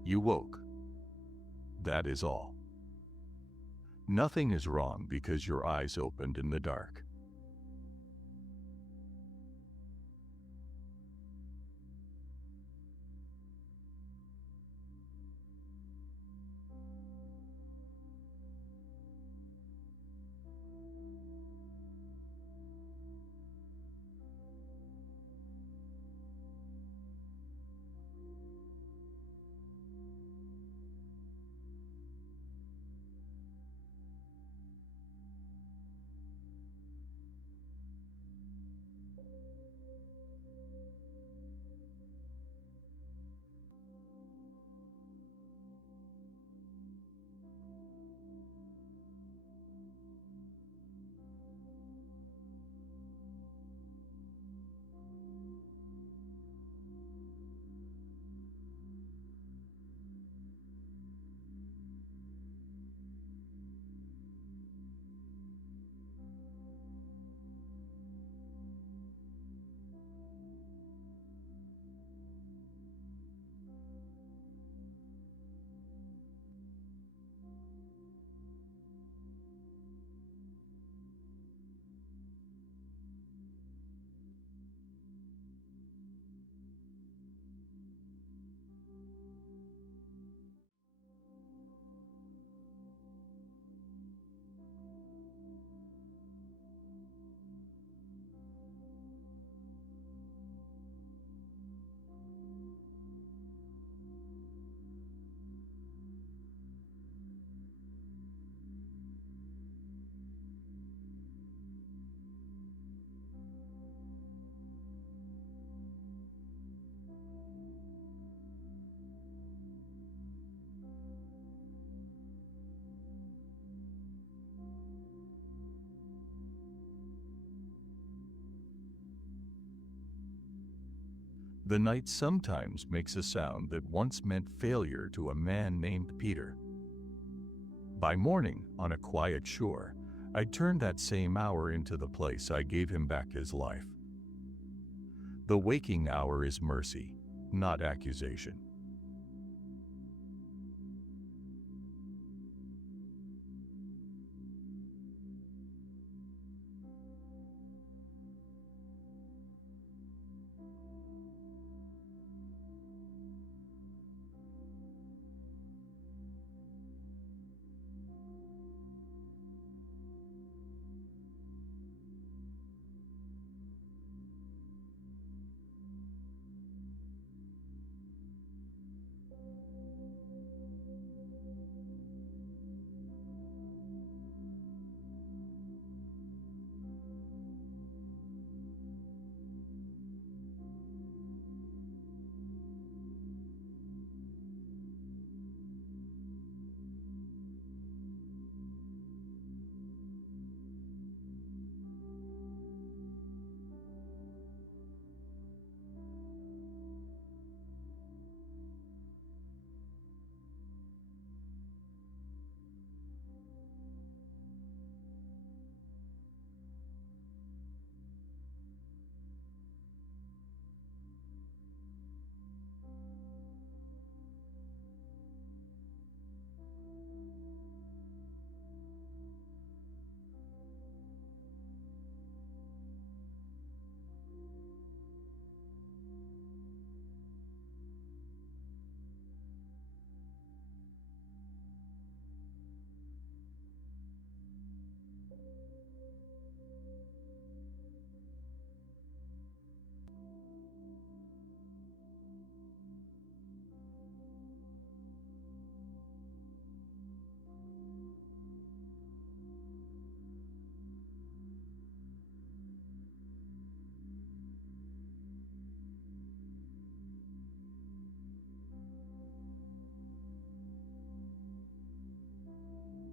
You woke. That is all. Nothing is wrong because your eyes opened in the dark. The night sometimes makes a sound that once meant failure to a man named Peter. By morning, on a quiet shore, I turned that same hour into the place I gave him back his life. The waking hour is mercy, not accusation.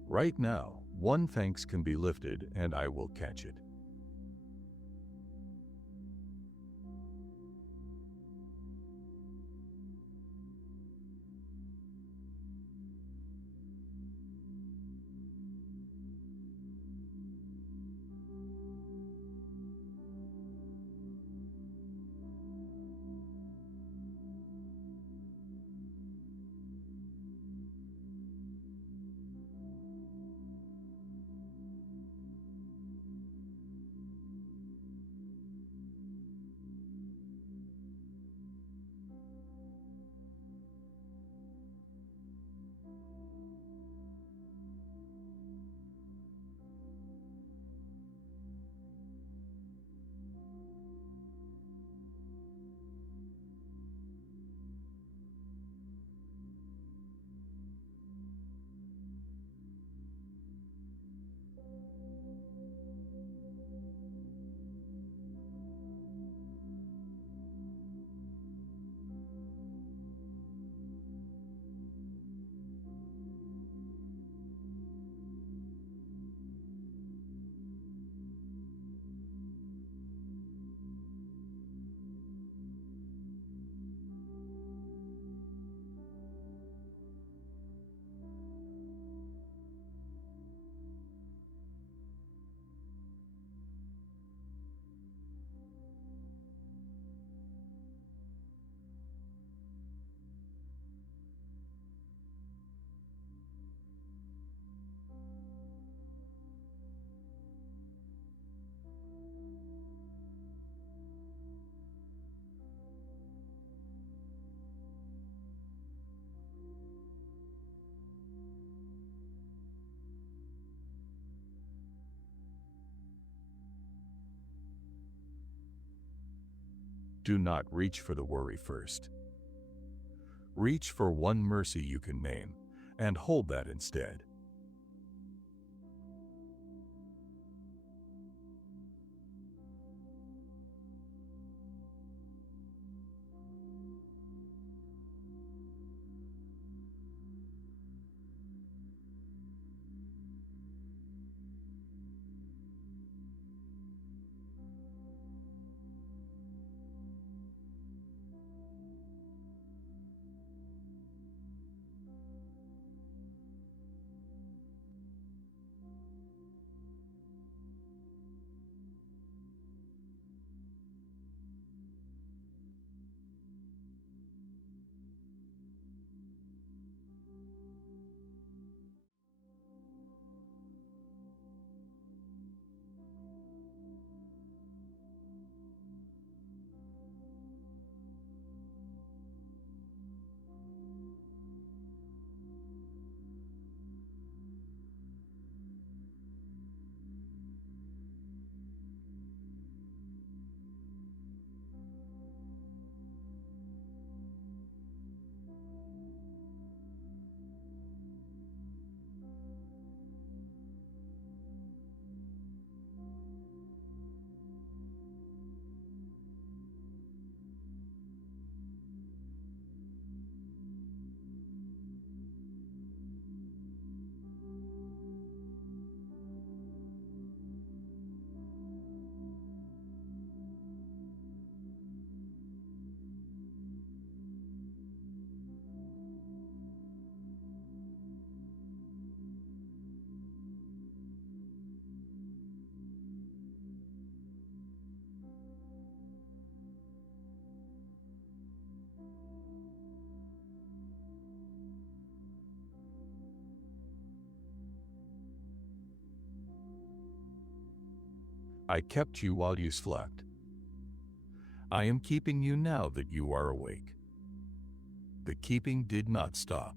Right now, one thanks can be lifted, and I will catch it. Do not reach for the worry first. Reach for one mercy you can name, and hold that instead. I kept you while you slept. I am keeping you now that you are awake. The keeping did not stop.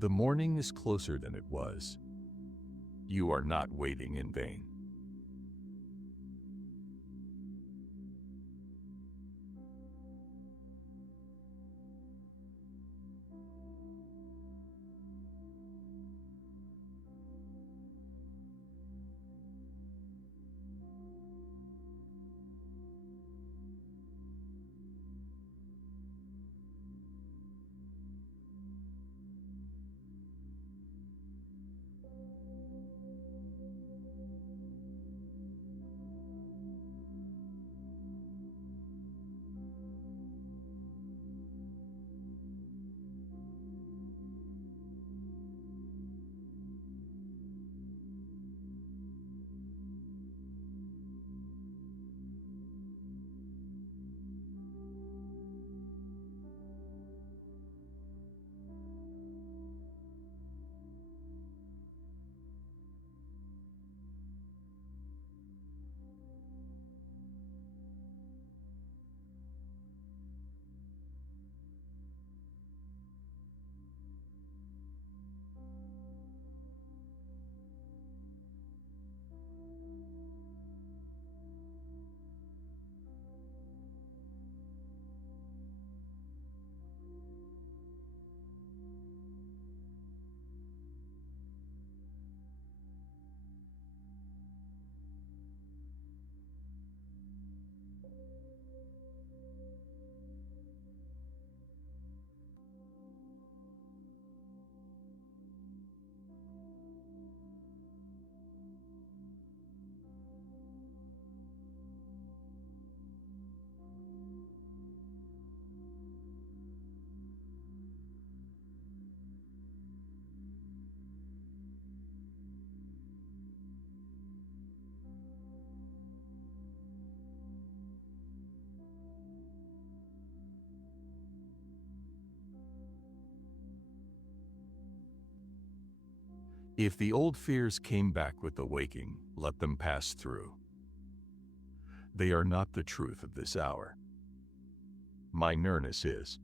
The morning is closer than it was. You are not waiting in vain. If the old fears came back with the waking, let them pass through. They are not the truth of this hour. My nearness is.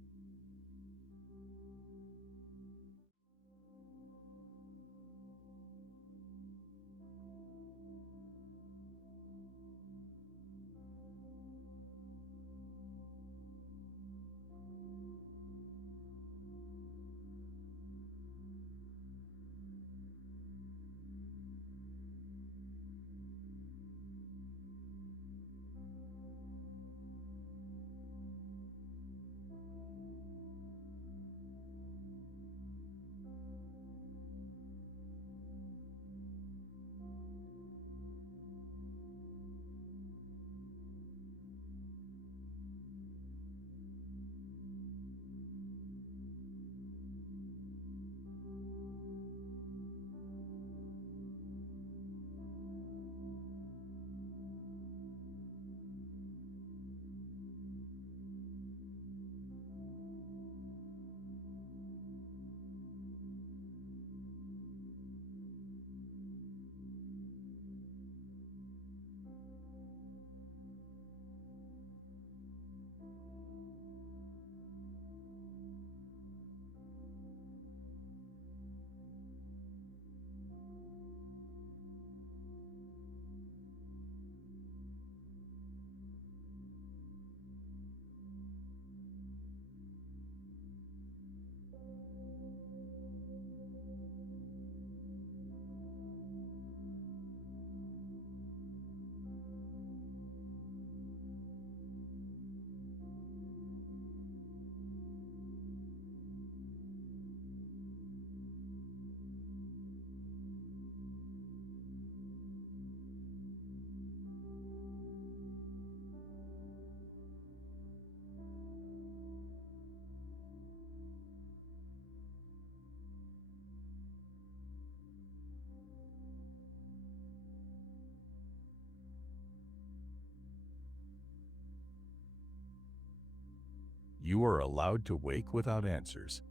You are allowed to wake without answers.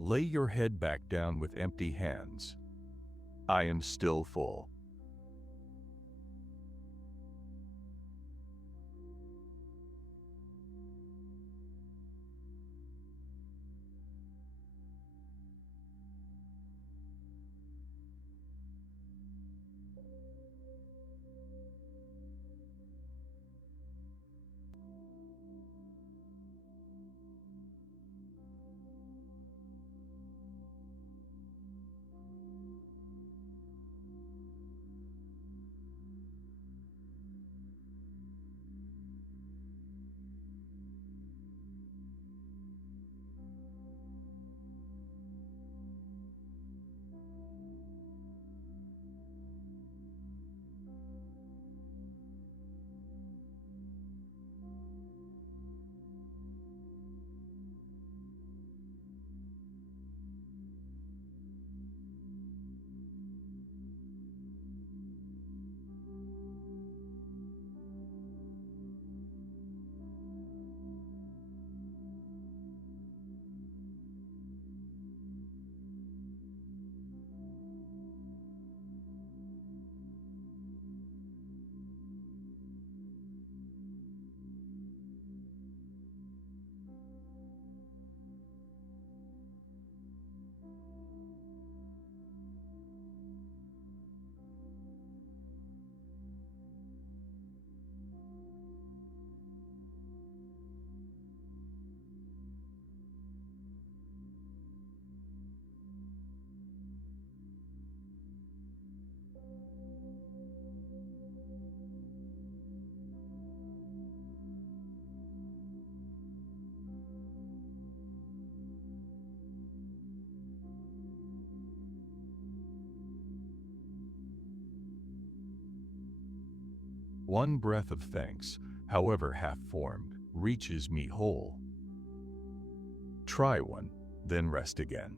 Lay your head back down with empty hands. I am still full. One breath of thanks, however half-formed, reaches me whole. Try one, then rest again.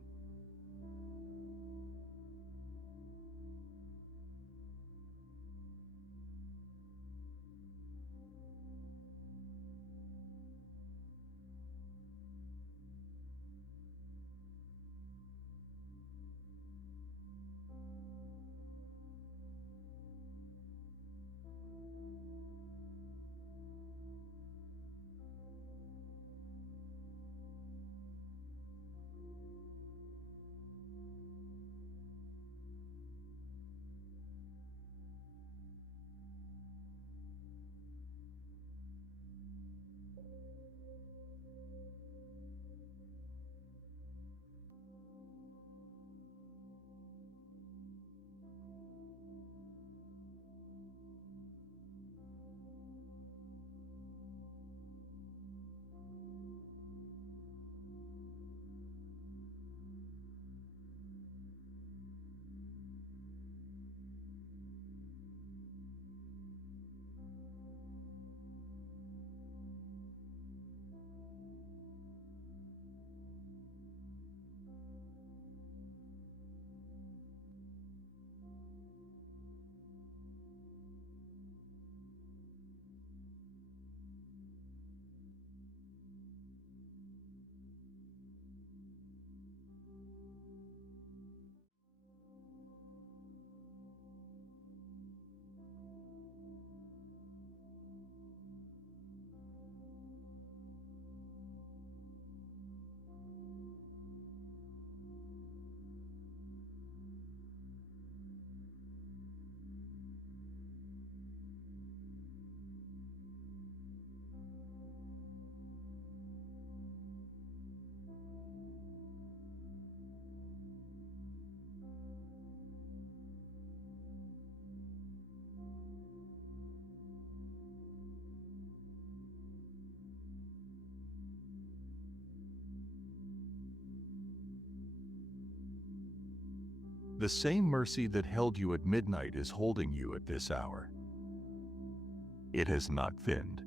The same mercy that held you at midnight is holding you at this hour. It has not thinned.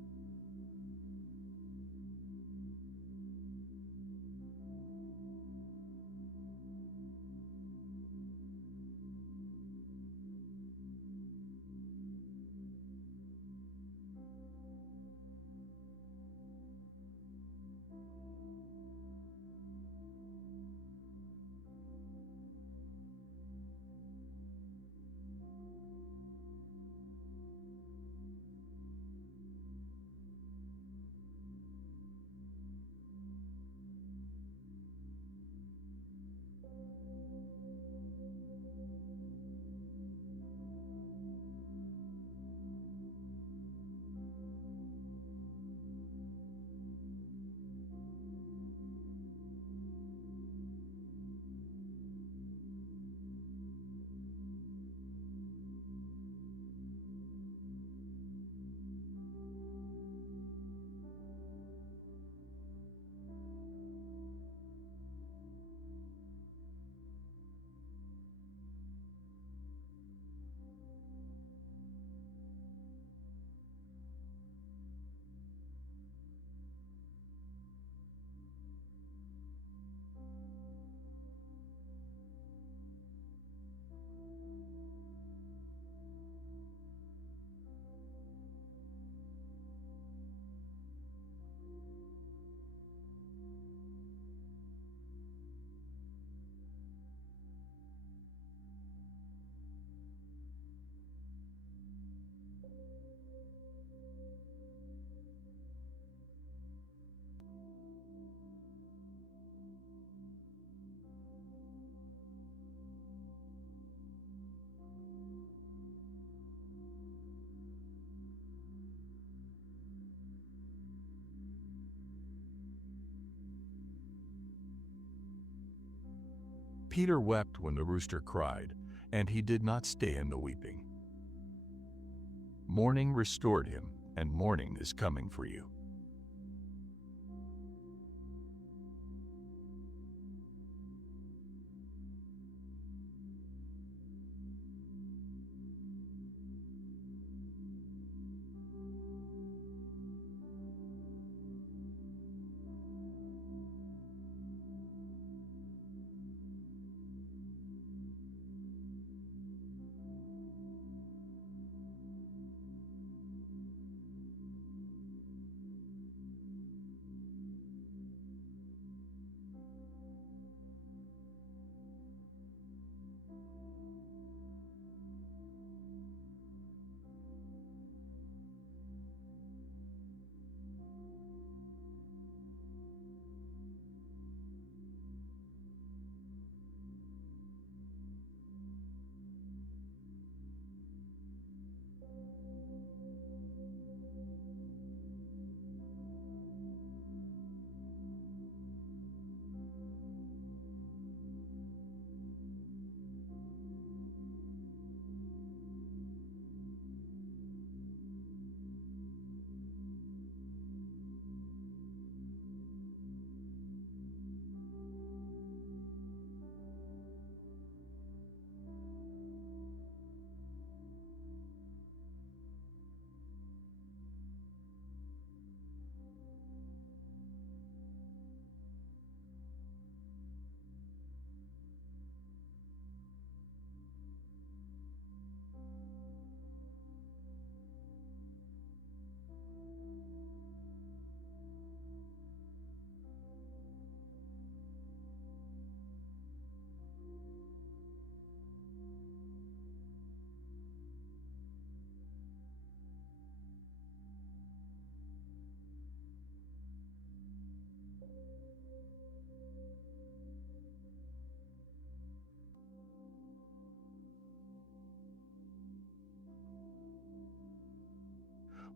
Peter wept when the rooster cried, and he did not stay in the weeping. Morning restored him, and morning is coming for you.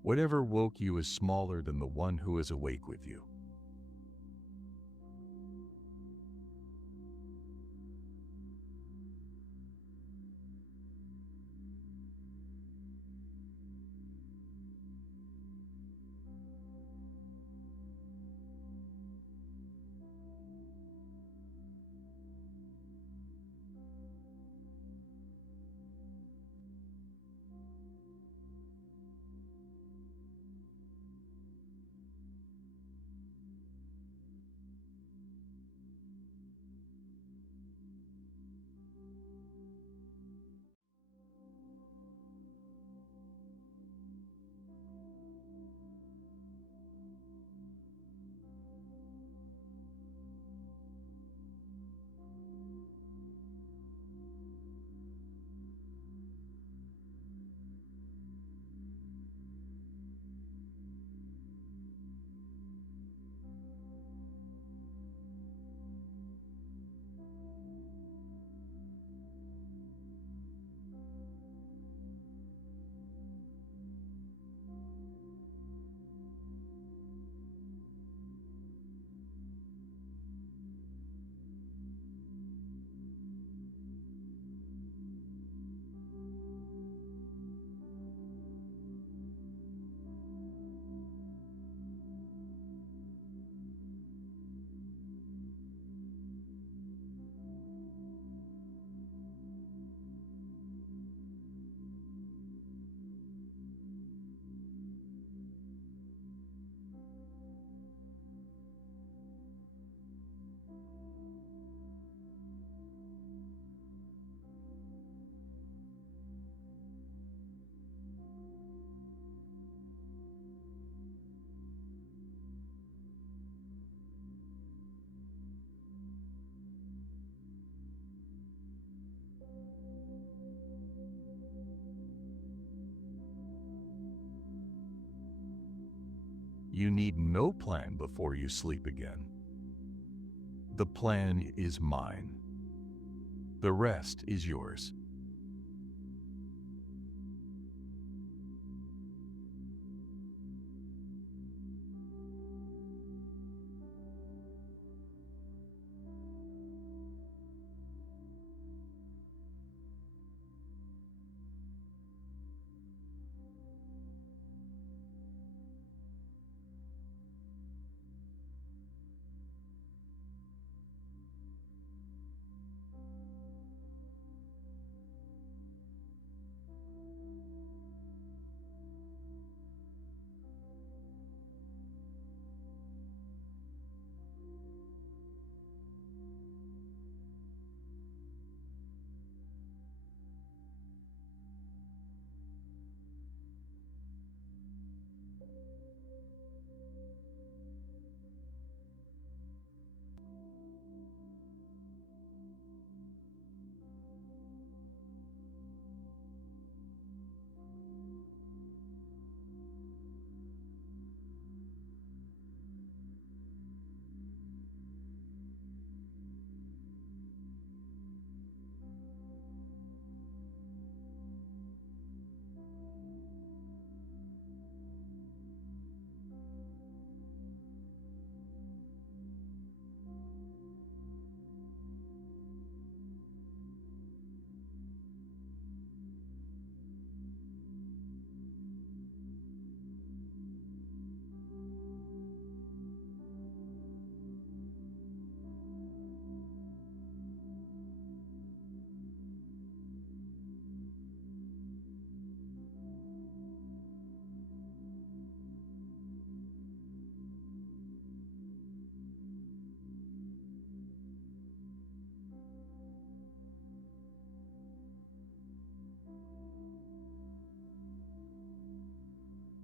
Whatever woke you is smaller than the one who is awake with you. You need no plan before you sleep again. The plan is mine. The rest is yours.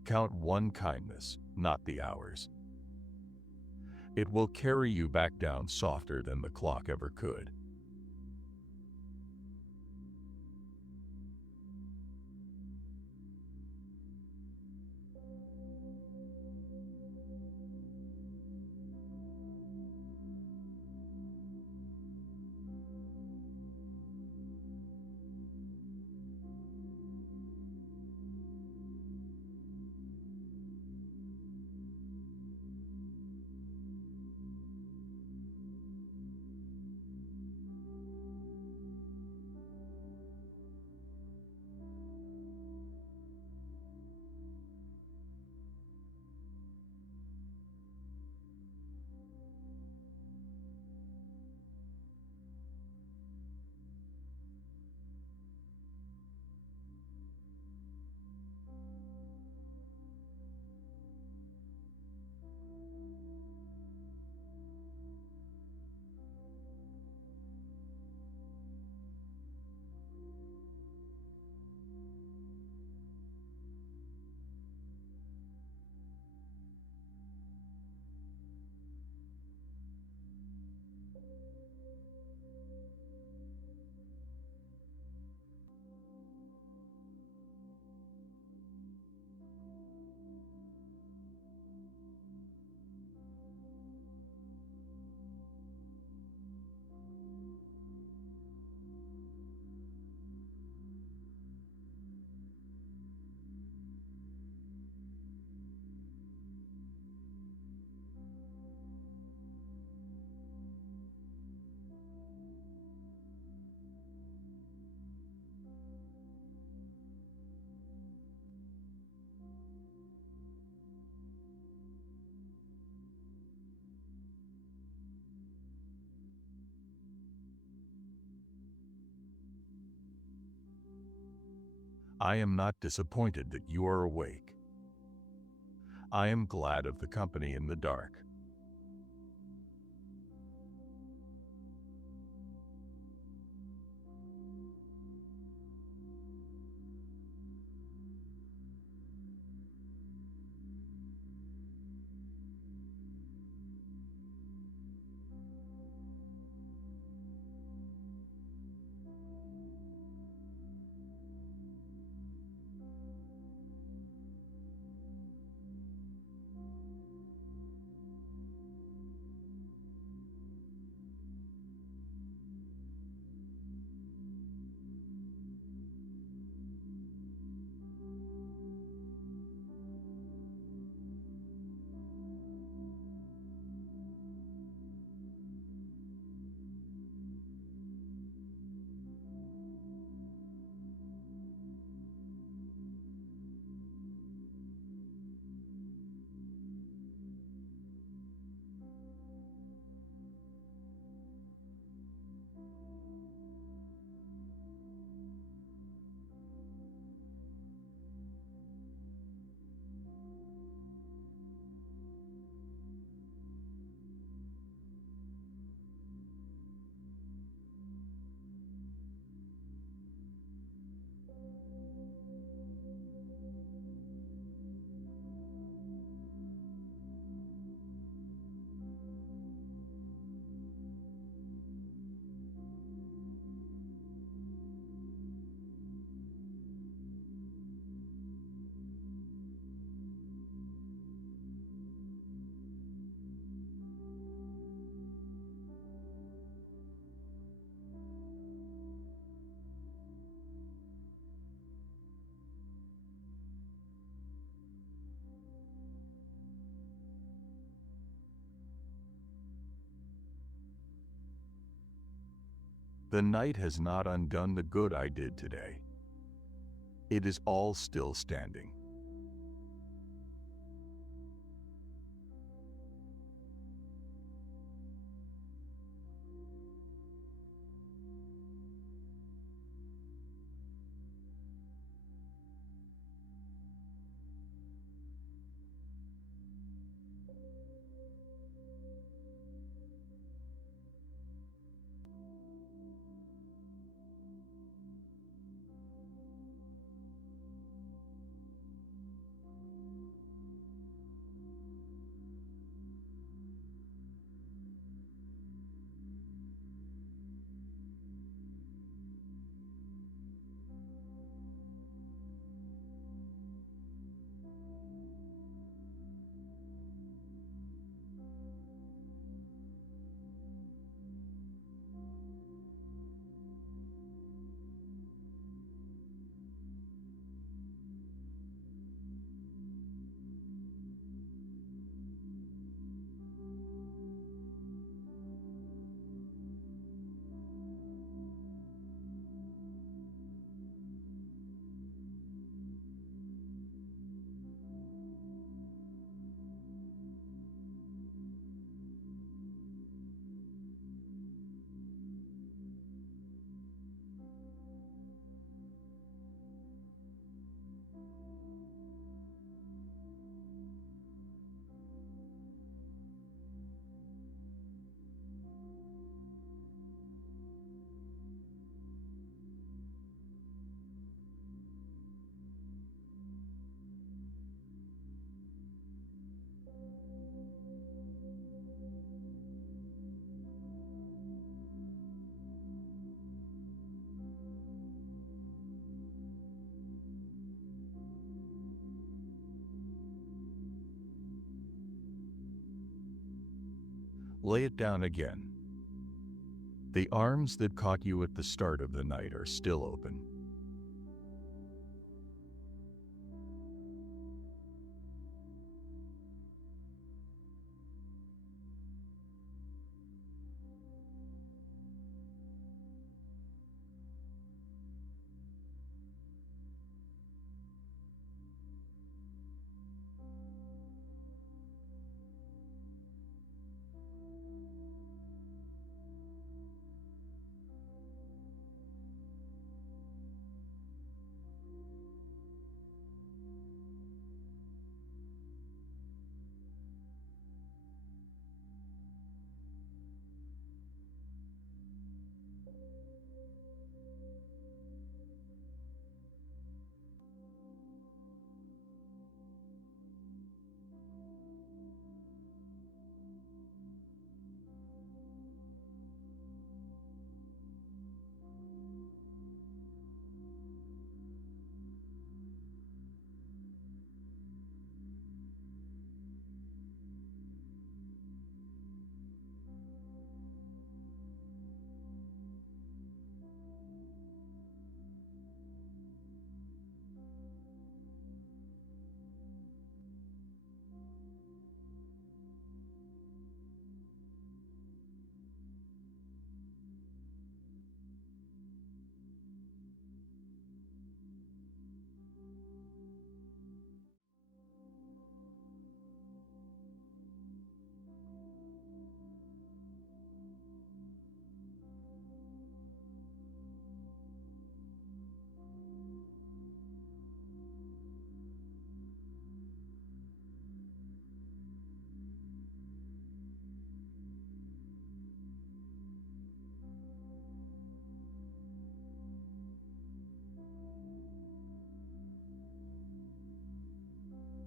Count one kindness, not the hours. It will carry you back down softer than the clock ever could. I am not disappointed that you are awake. I am glad of the company in the dark. The night has not undone the good I did today. It is all still standing. lay it down again. The arms that caught you at the start of the night are still open.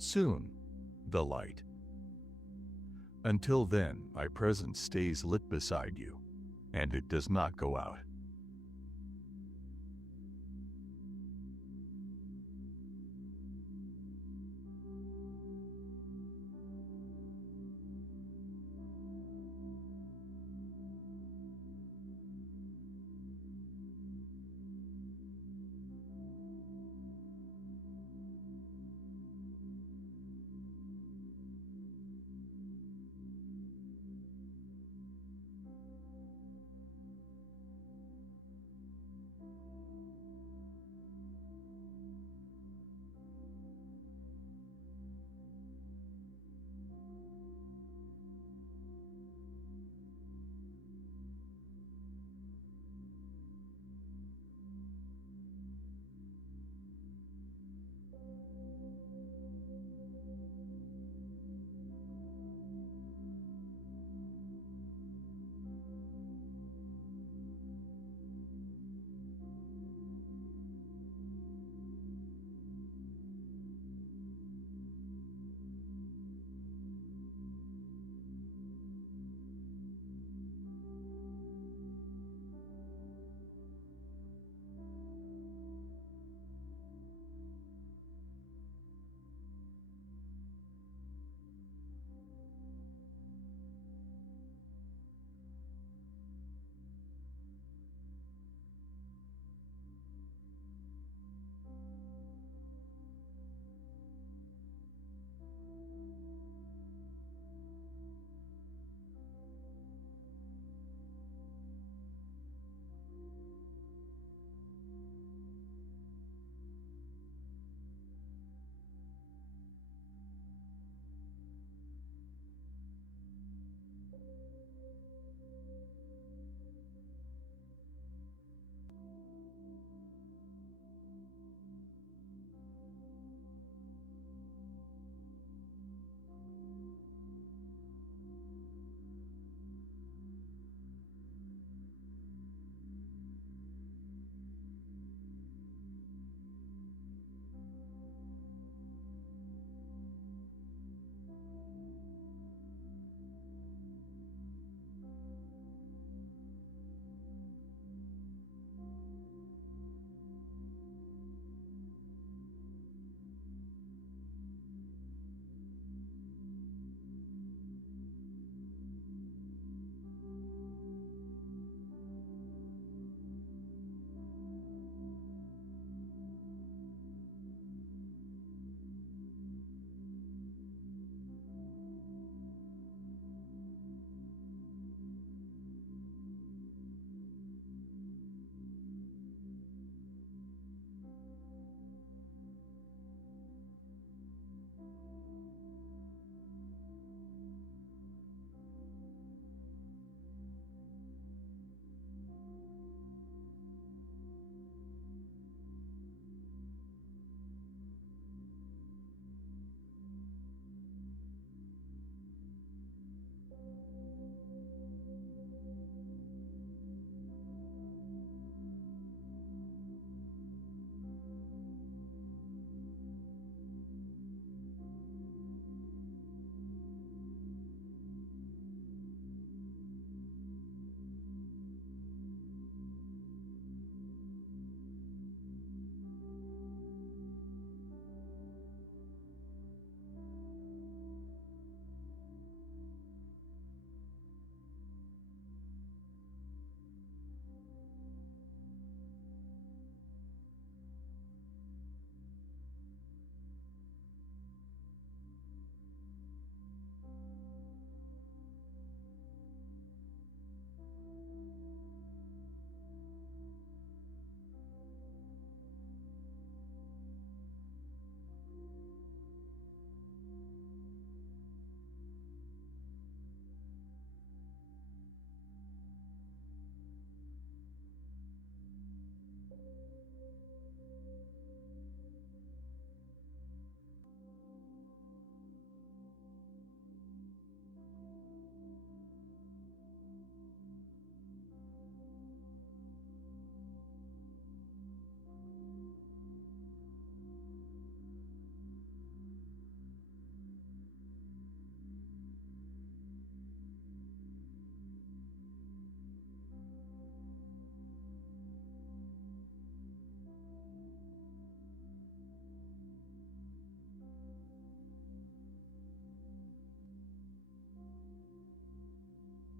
Soon, the light. Until then, my presence stays lit beside you, and it does not go out.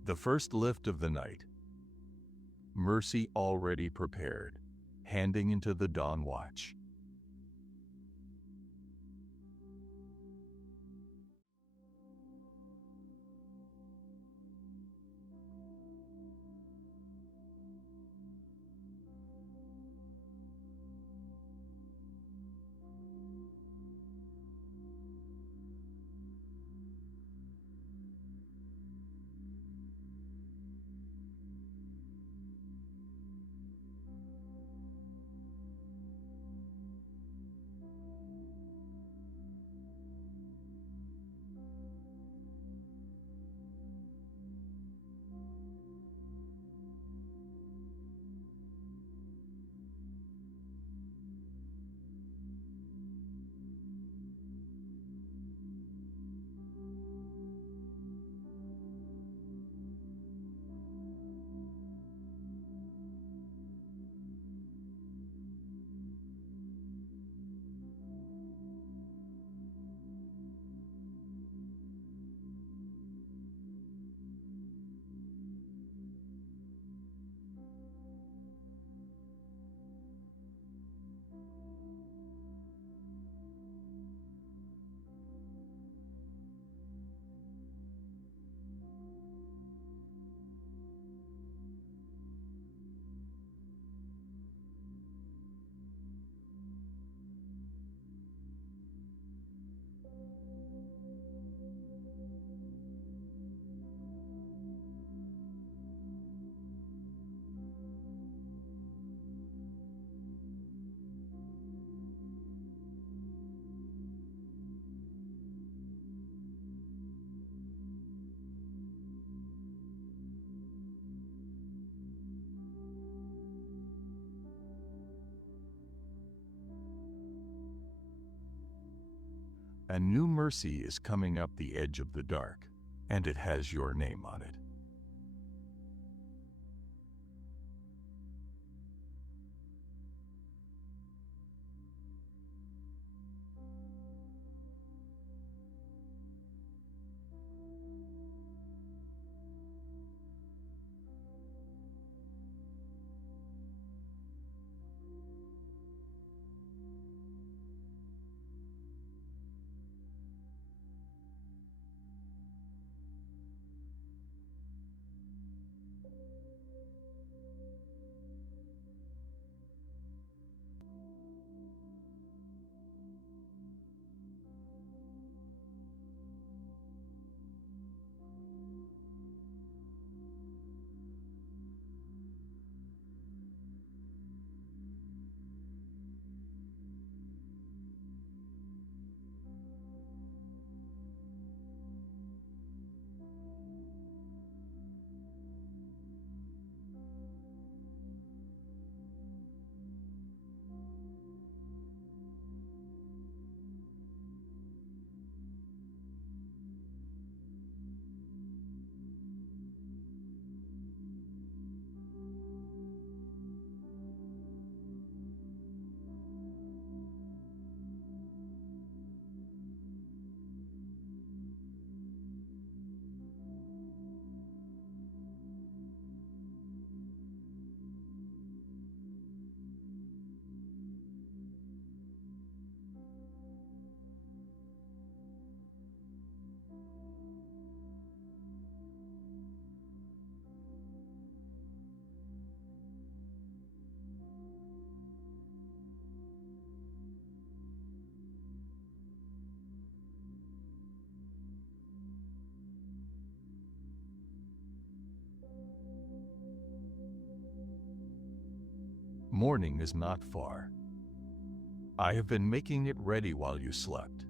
The first lift of the night. Mercy already prepared, handing into the dawn watch. A new mercy is coming up the edge of the dark, and it has your name on it. Morning is not far. I have been making it ready while you slept.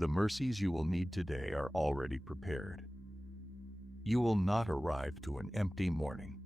The mercies you will need today are already prepared. You will not arrive to an empty morning.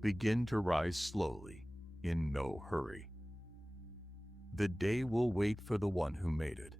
Begin to rise slowly, in no hurry. The day will wait for the one who made it.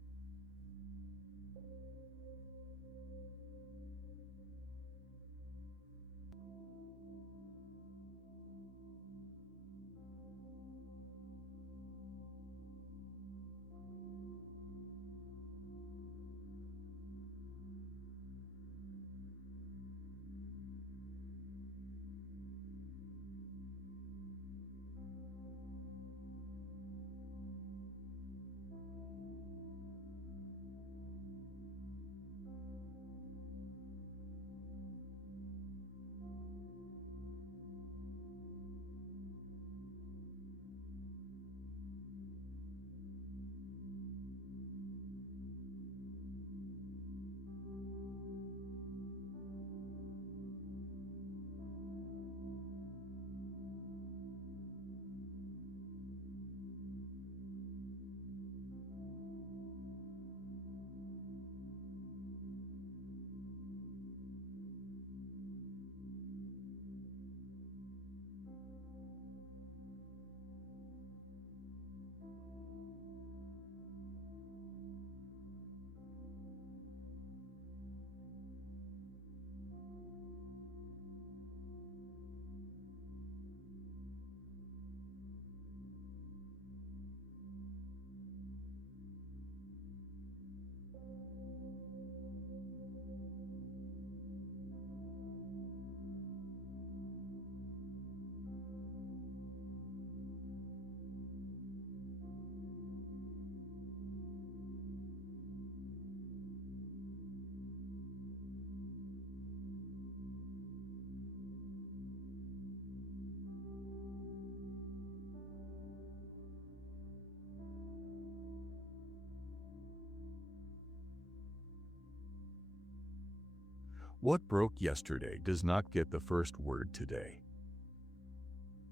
What broke yesterday does not get the first word today.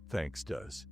Thanks does.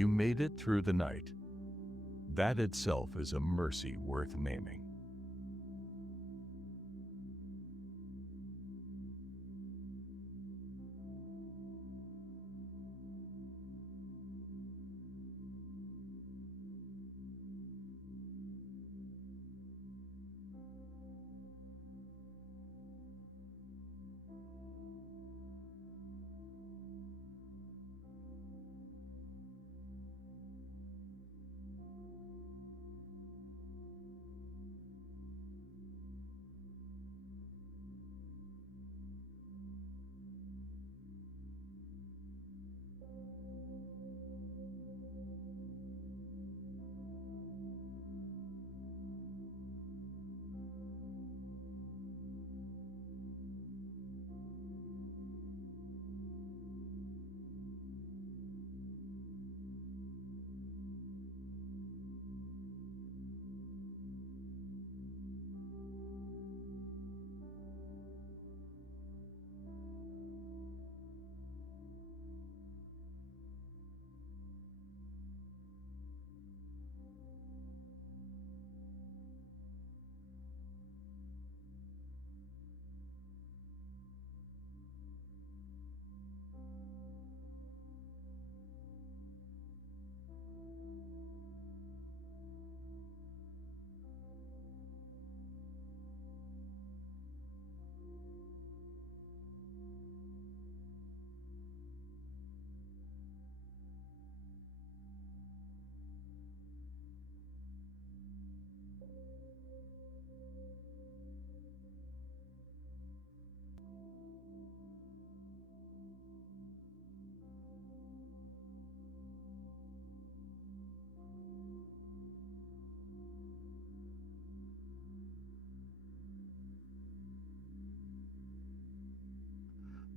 You made it through the night. That itself is a mercy worth naming.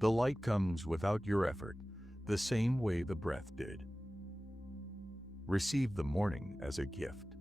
The light comes without your effort, the same way the breath did. Receive the morning as a gift.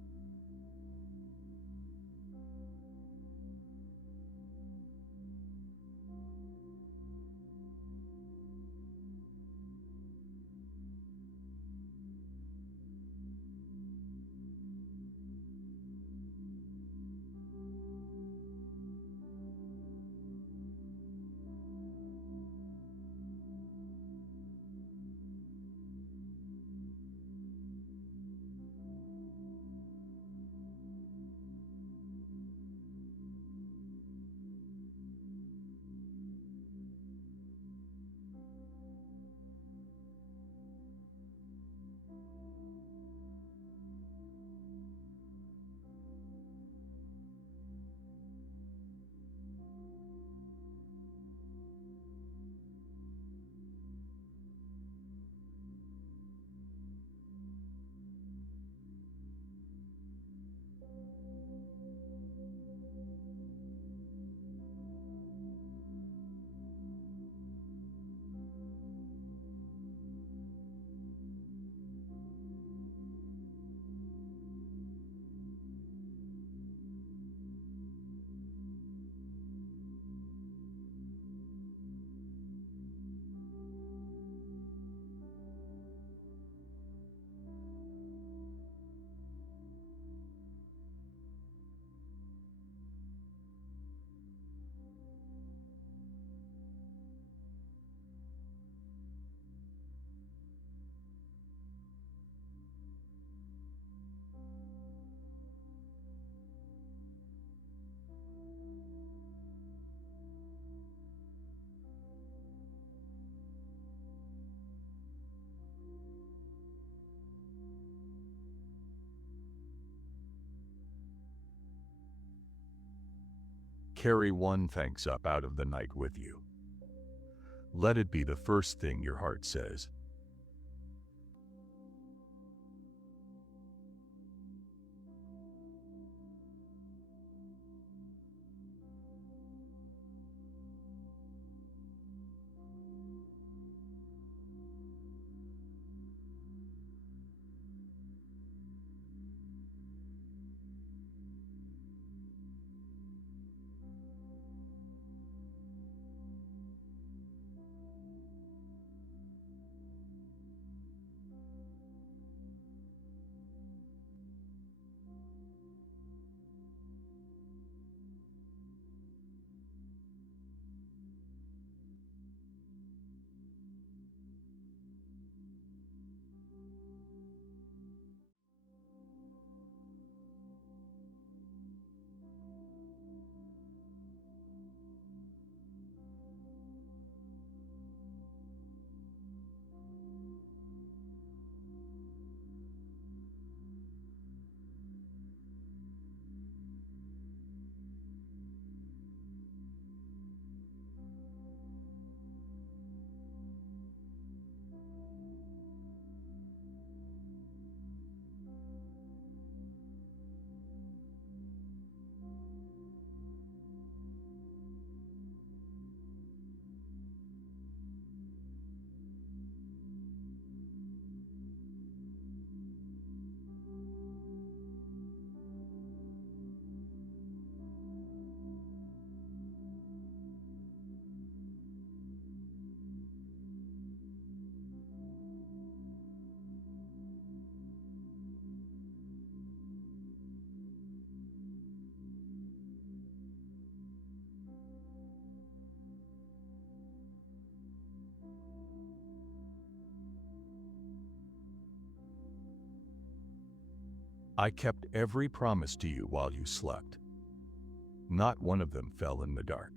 Carry one thanks up out of the night with you. Let it be the first thing your heart says. I kept every promise to you while you slept. Not one of them fell in the dark.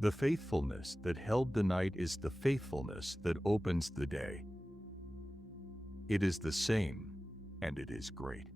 The faithfulness that held the night is the faithfulness that opens the day. It is the same, and it is great.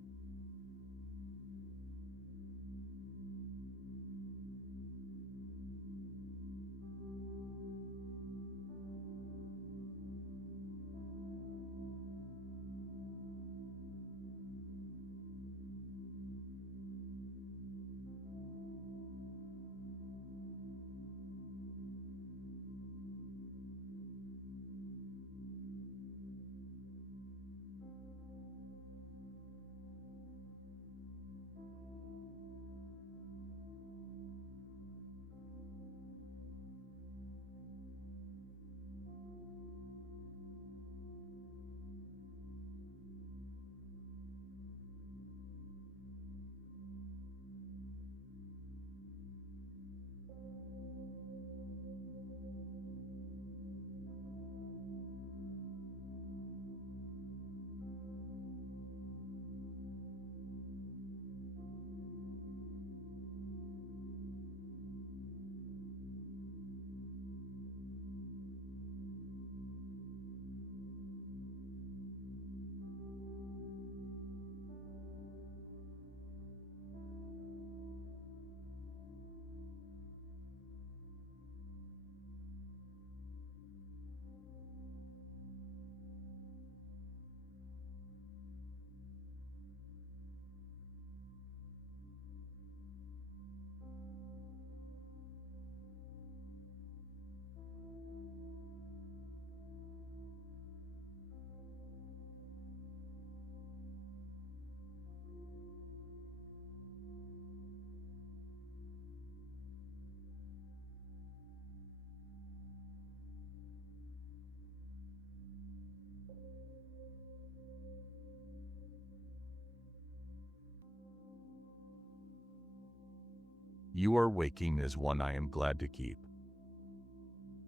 You are waking as one I am glad to keep.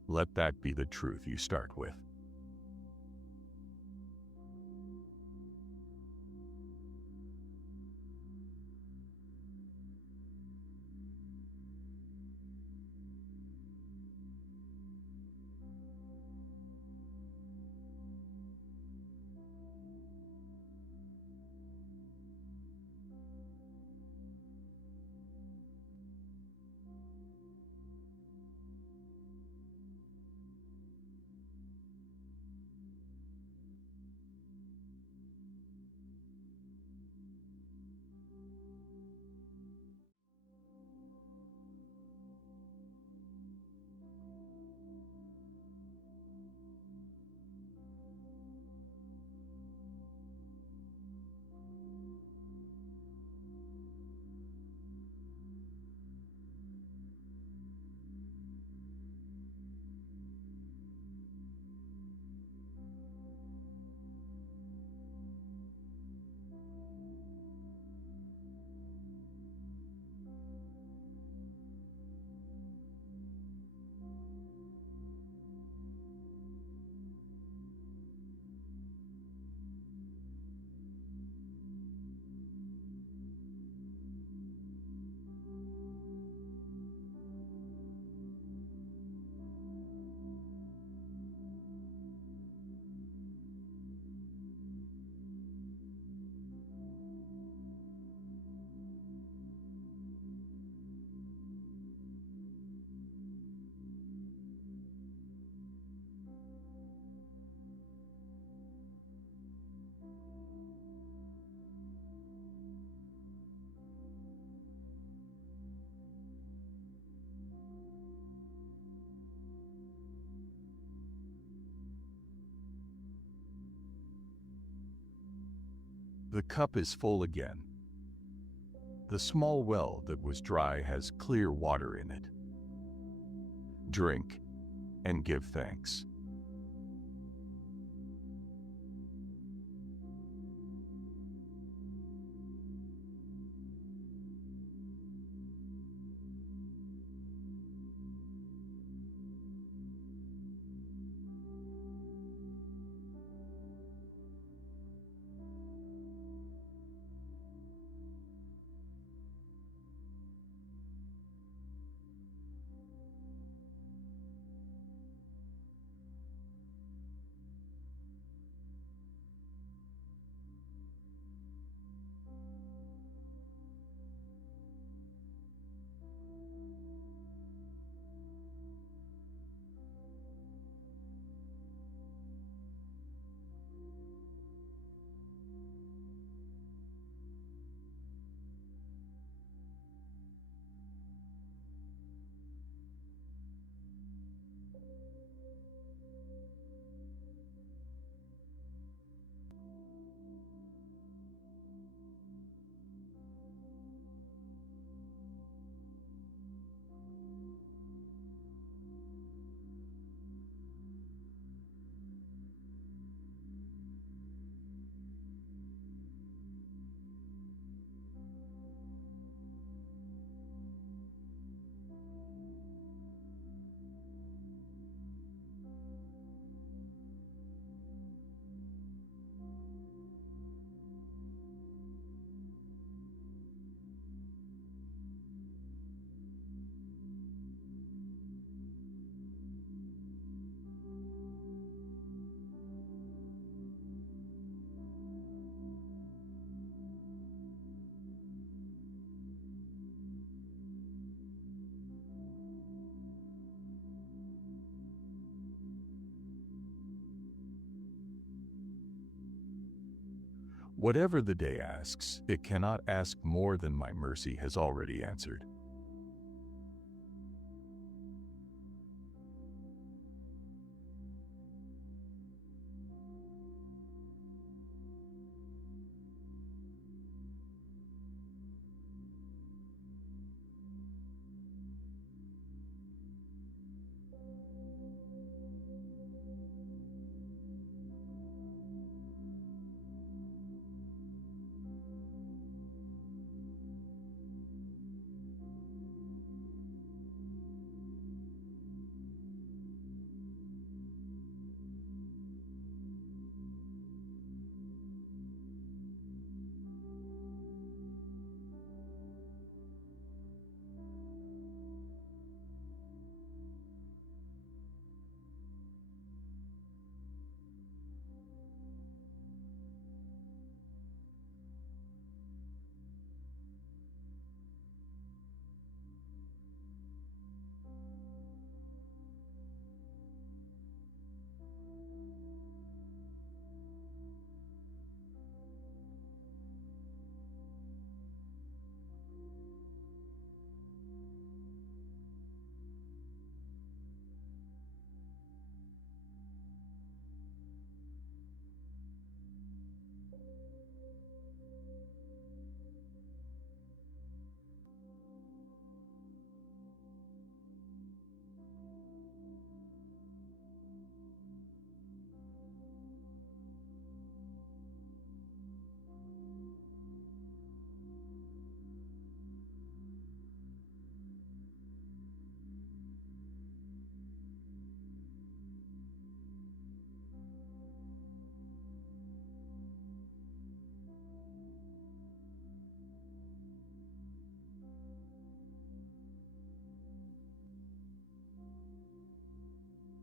Let that be the truth you start with. The cup is full again. The small well that was dry has clear water in it. Drink and give thanks. Whatever the day asks, it cannot ask more than my mercy has already answered.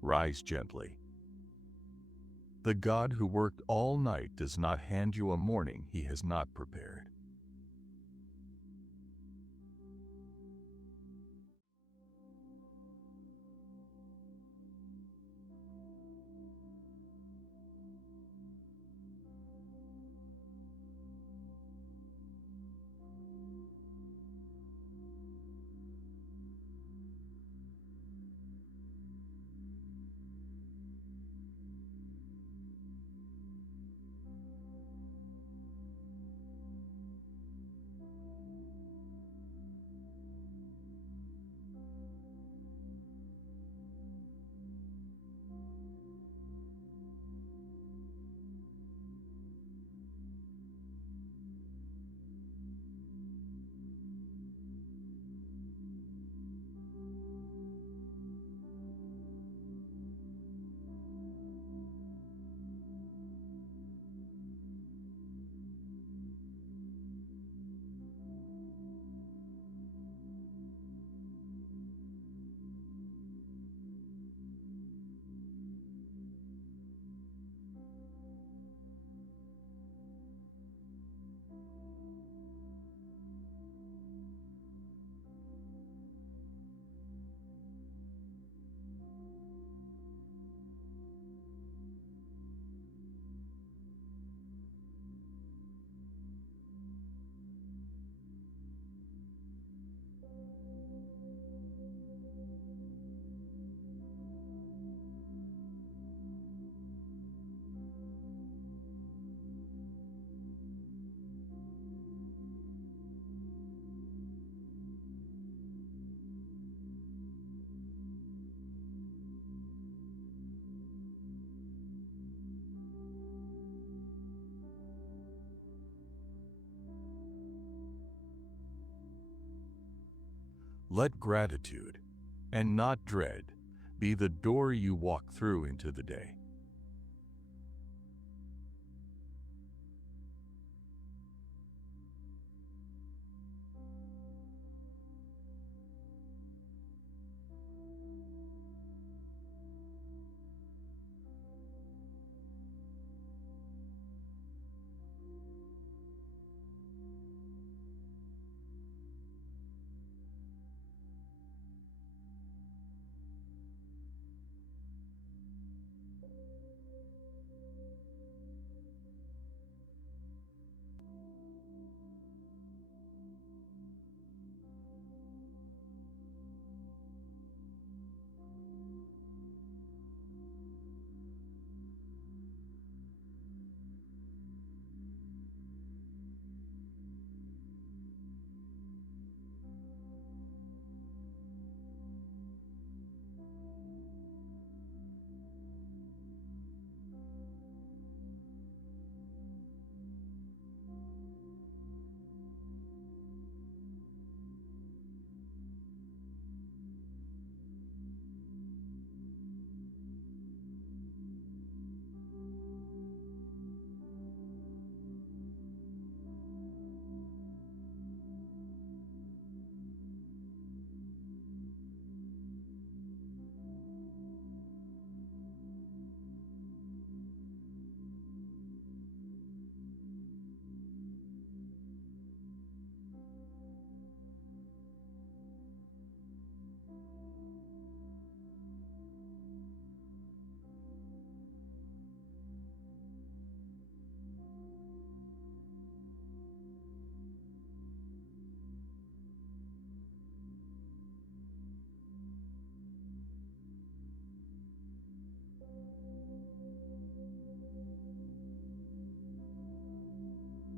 Rise gently. The God who worked all night does not hand you a morning he has not prepared. Let gratitude, and not dread, be the door you walk through into the day.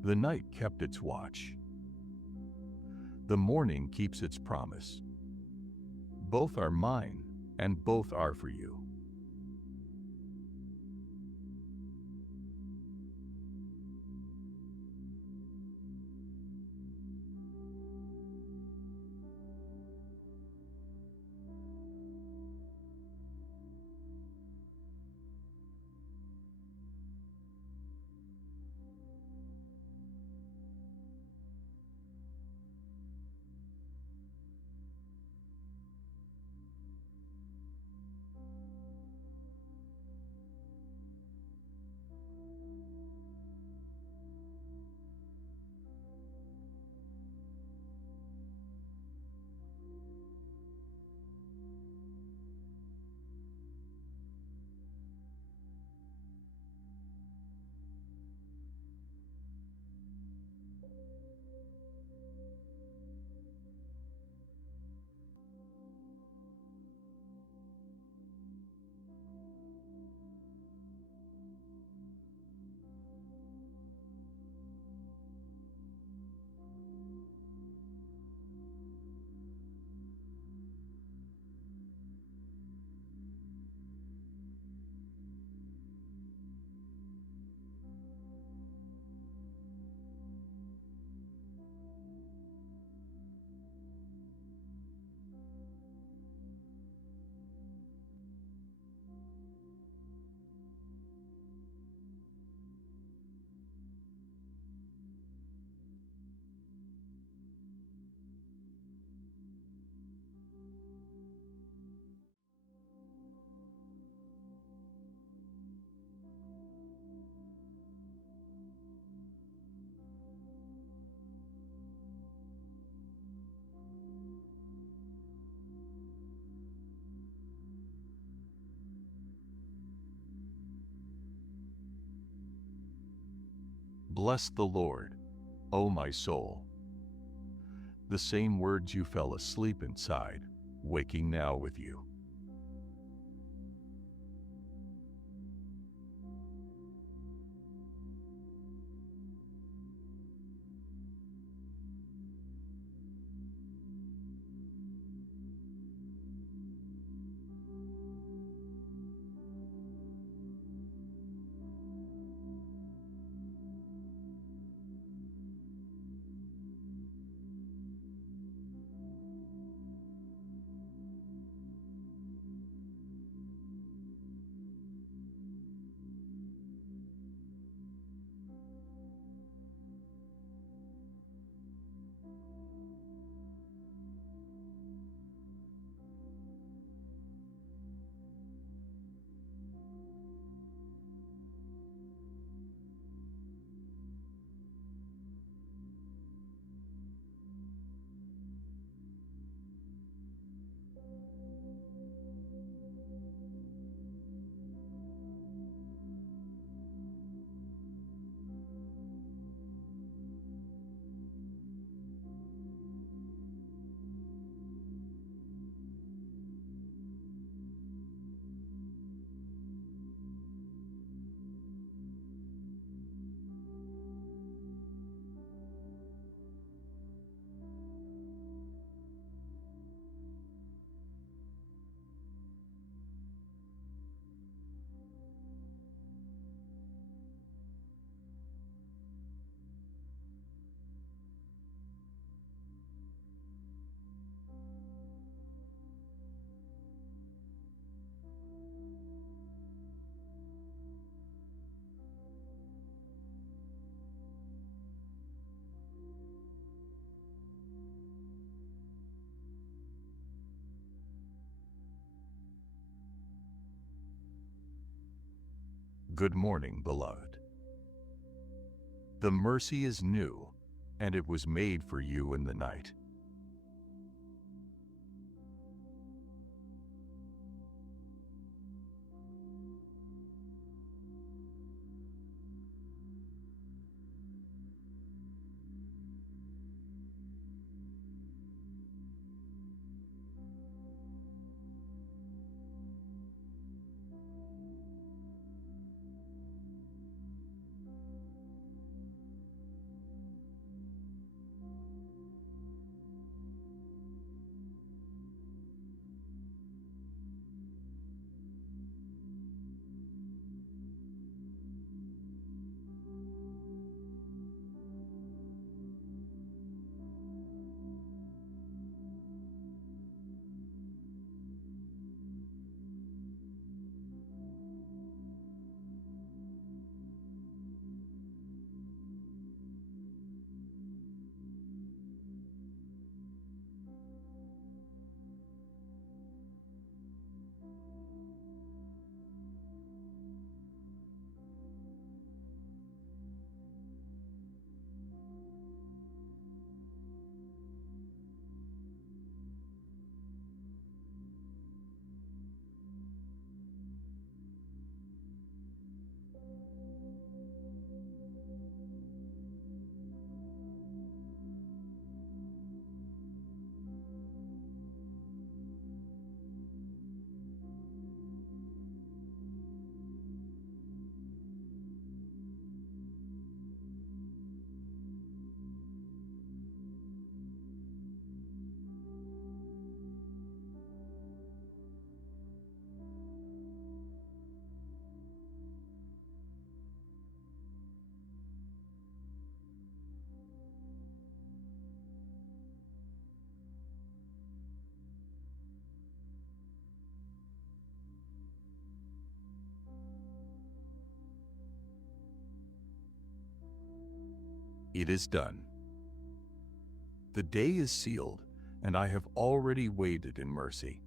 The night kept its watch. The morning keeps its promise. Both are mine, and both are for you. Bless the Lord, O my soul. The same words you fell asleep inside, waking now with you. Good morning, beloved. The mercy is new, and it was made for you in the night. It is done. The day is sealed, and I have already waited in mercy.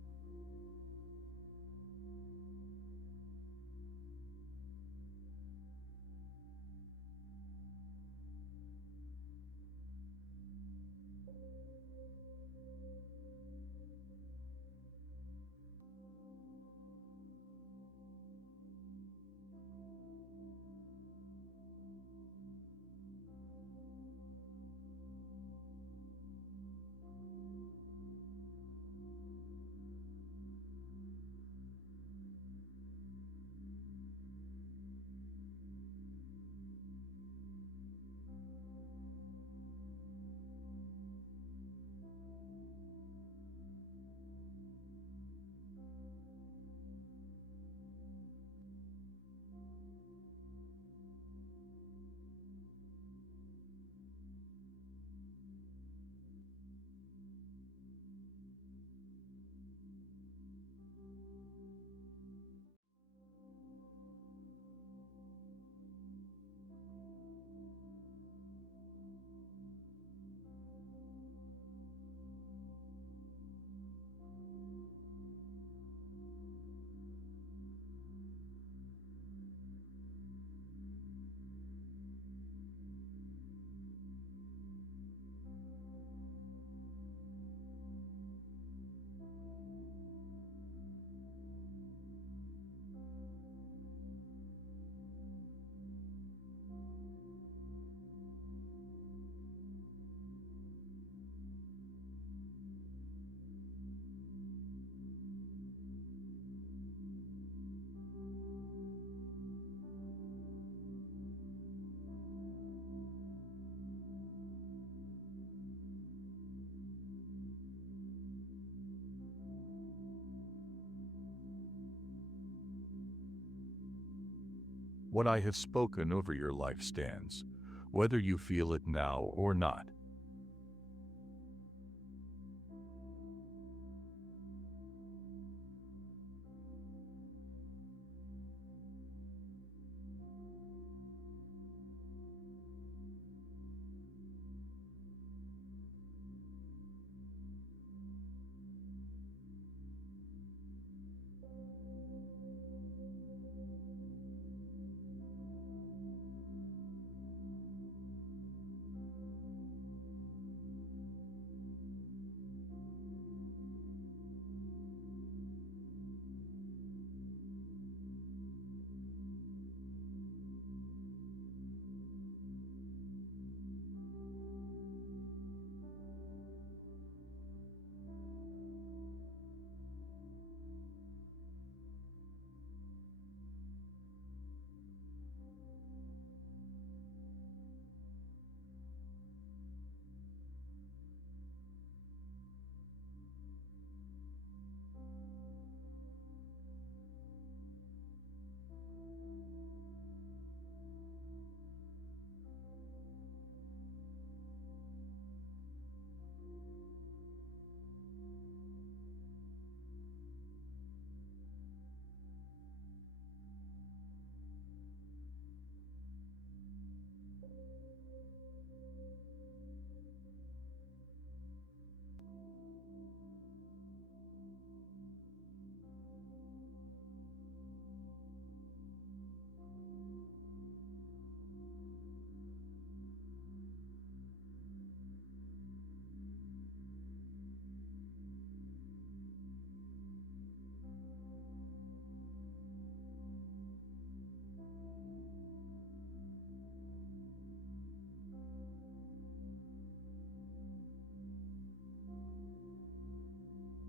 What I have spoken over your life stands, whether you feel it now or not.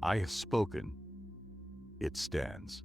I have spoken. It stands.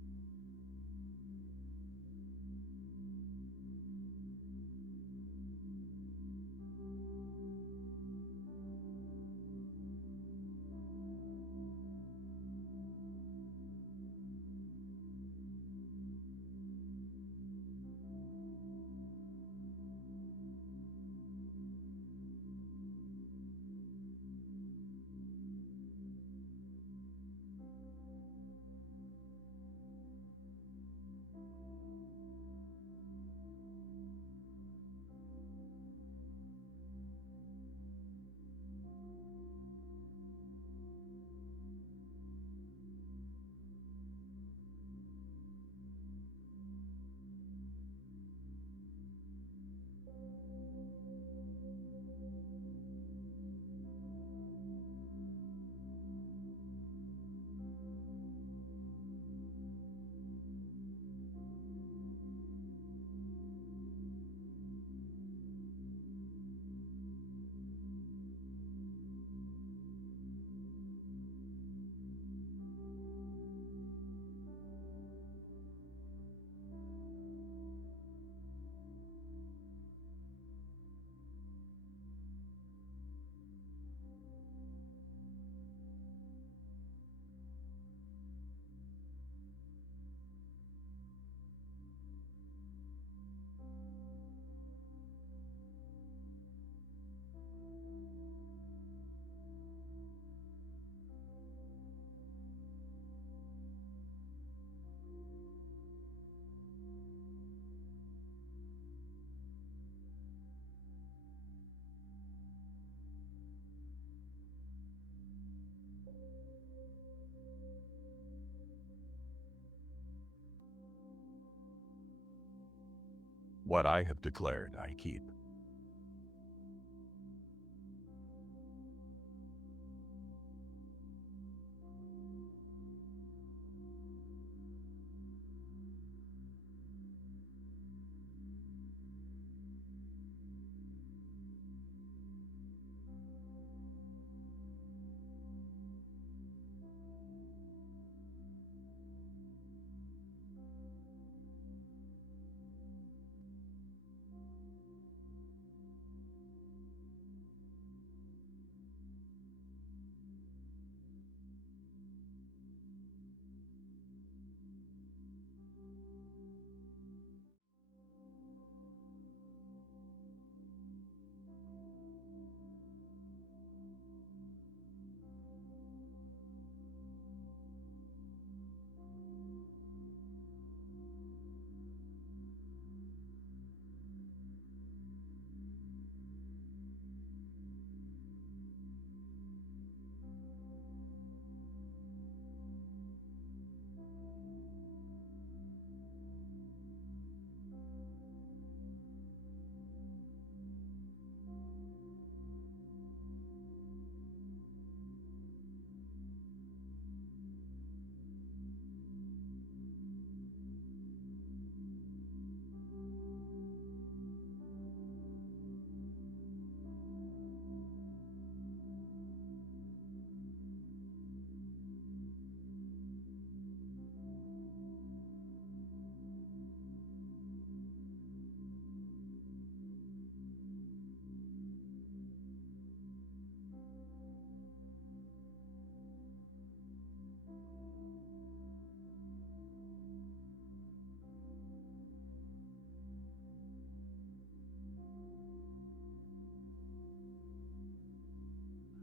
What I have declared, I keep.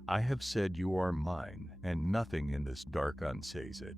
I have said you are mine, and nothing in this dark unsays it.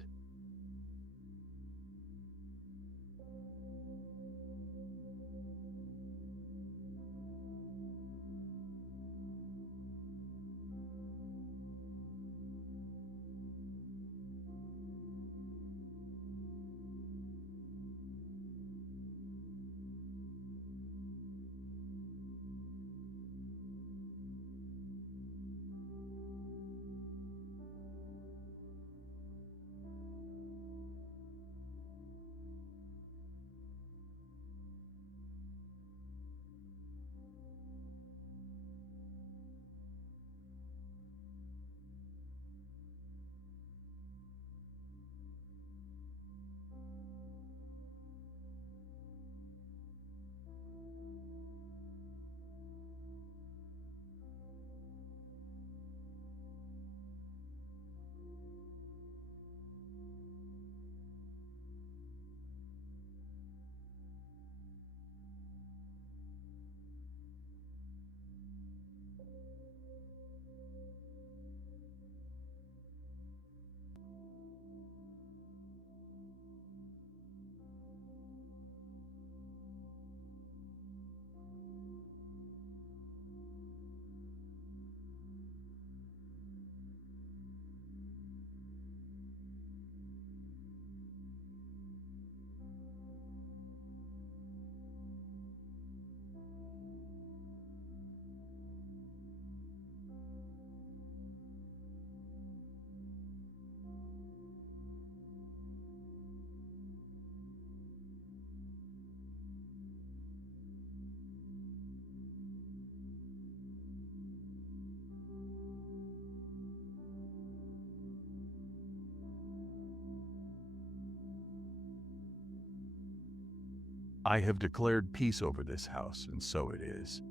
I have declared peace over this house, and so it is.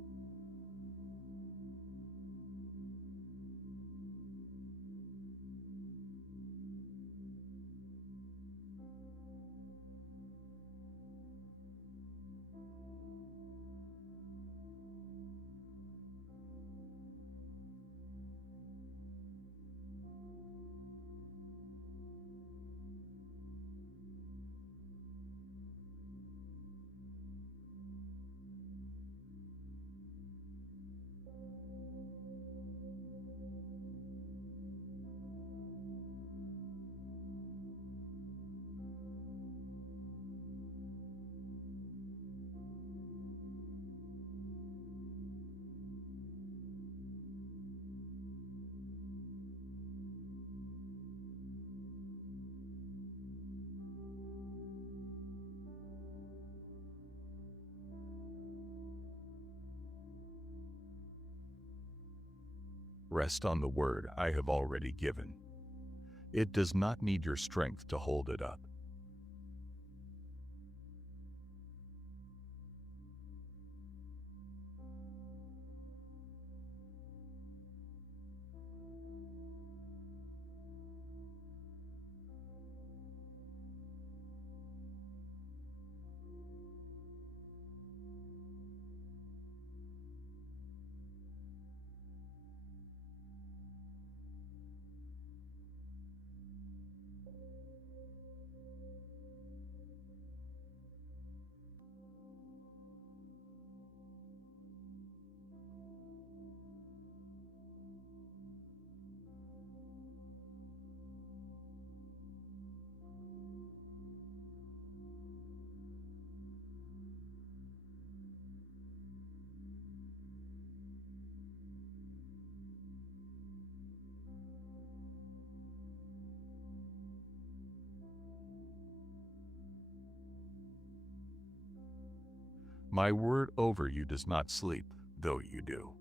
Rest on the word I have already given. It does not need your strength to hold it up. My word over you does not sleep, though you do.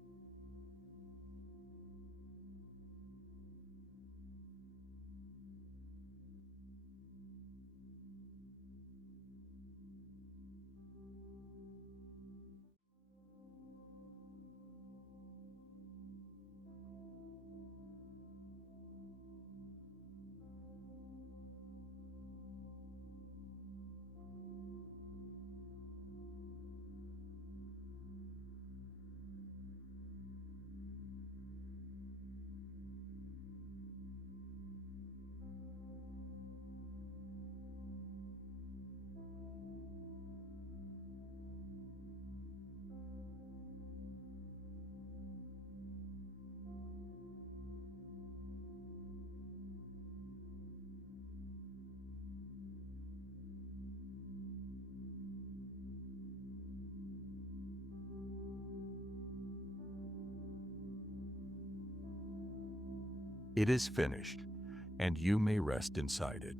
It is finished, and you may rest inside it.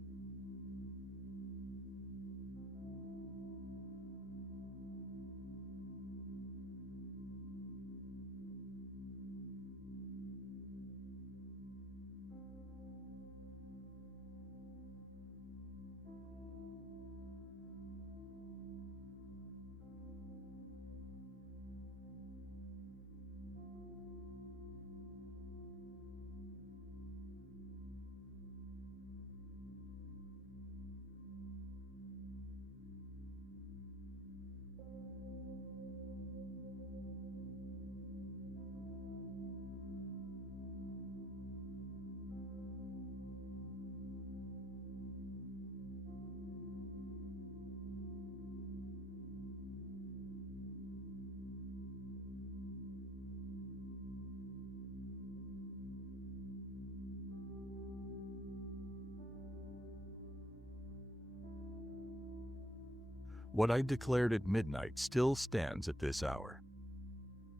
What I declared at midnight still stands at this hour.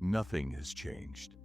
Nothing has changed.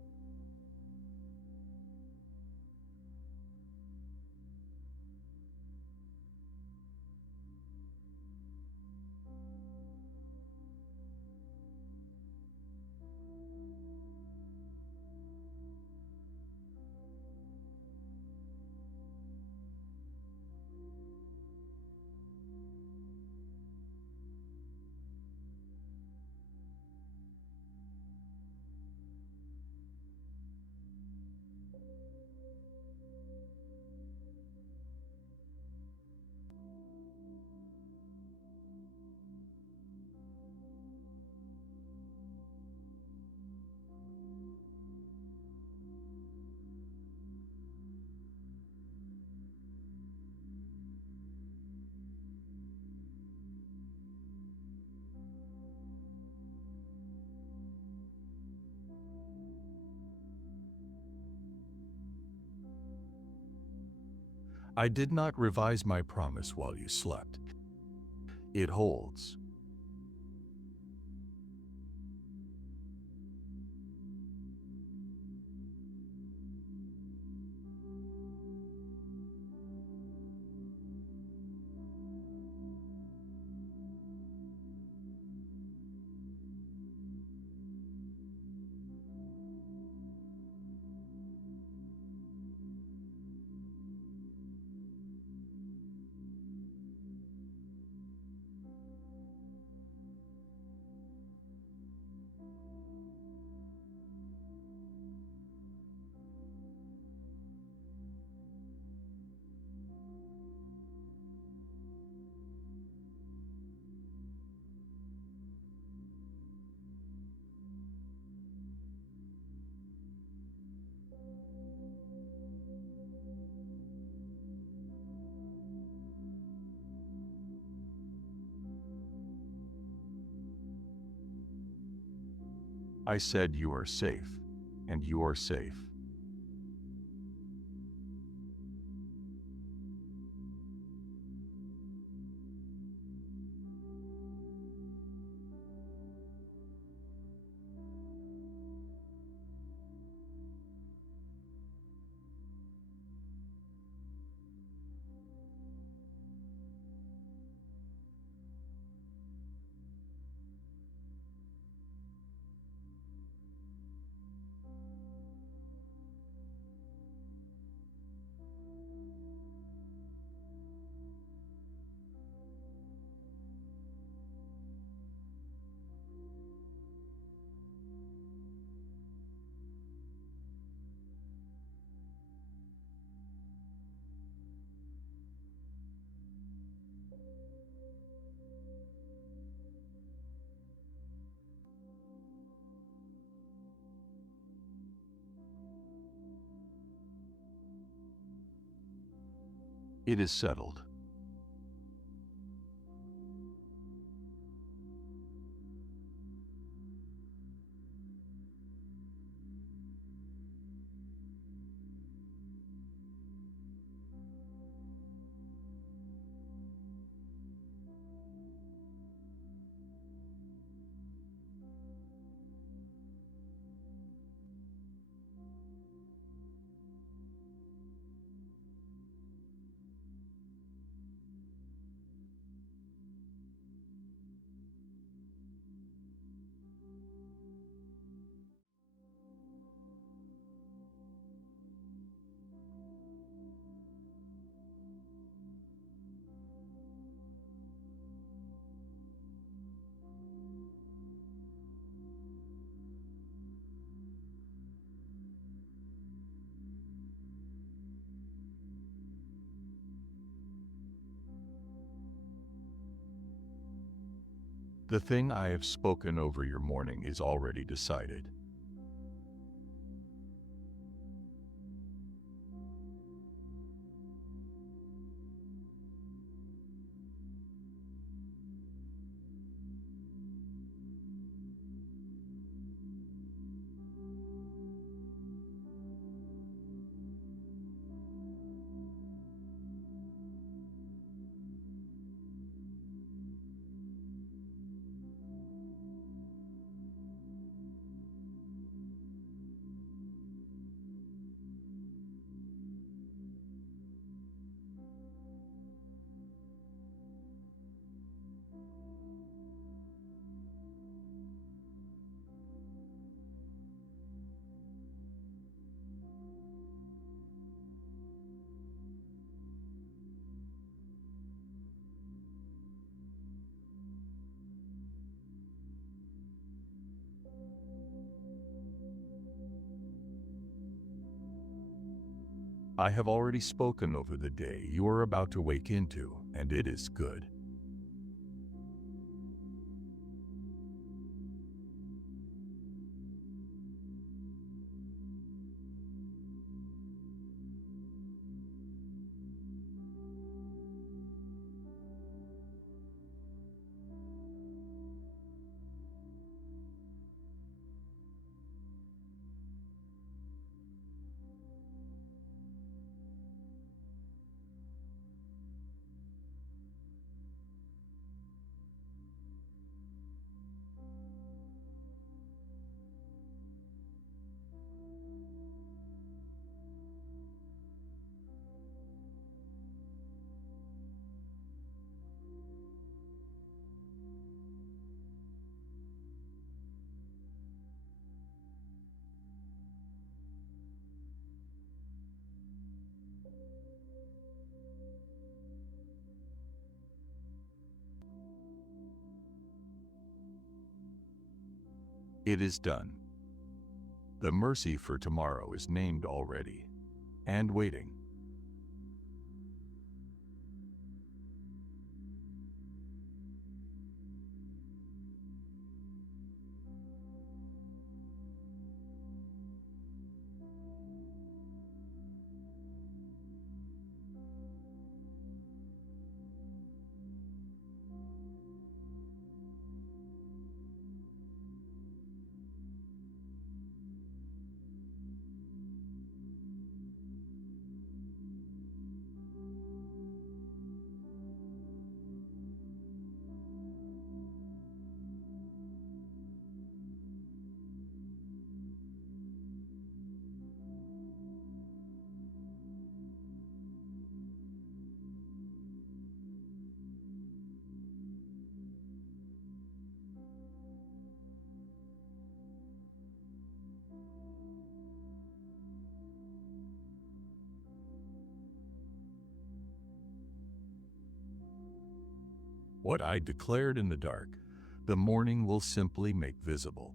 I did not revise my promise while you slept. It holds. I said you are safe, and you are safe. It is settled. The thing I have spoken over your morning is already decided. I have already spoken over the day you are about to wake into, and it is good. It is done. The mercy for tomorrow is named already and waiting. What I declared in the dark, the morning will simply make visible.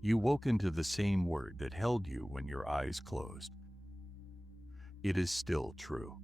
You woke into the same word that held you when your eyes closed. It is still true.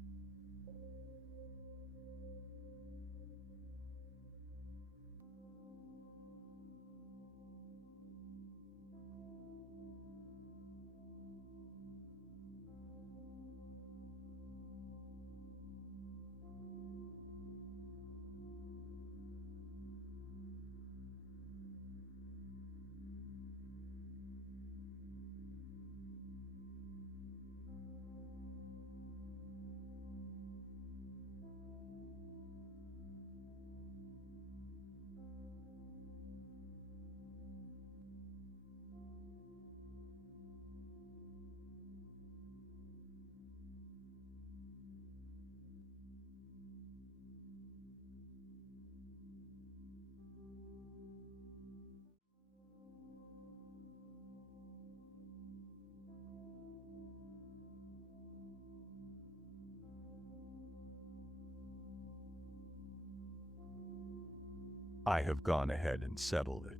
I have gone ahead and settled it.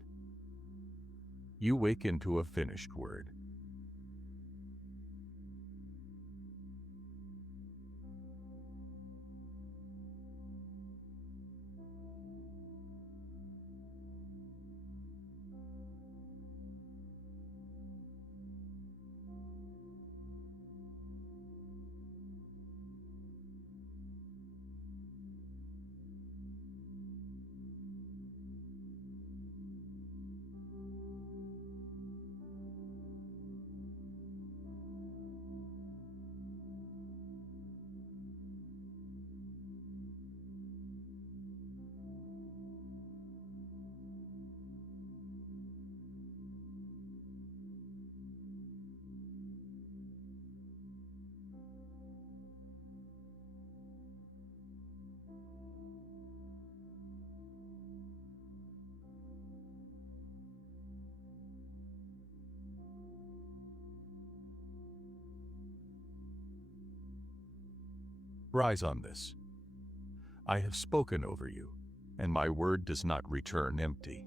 You wake into a finished word. Rise on this. I have spoken over you, and my word does not return empty.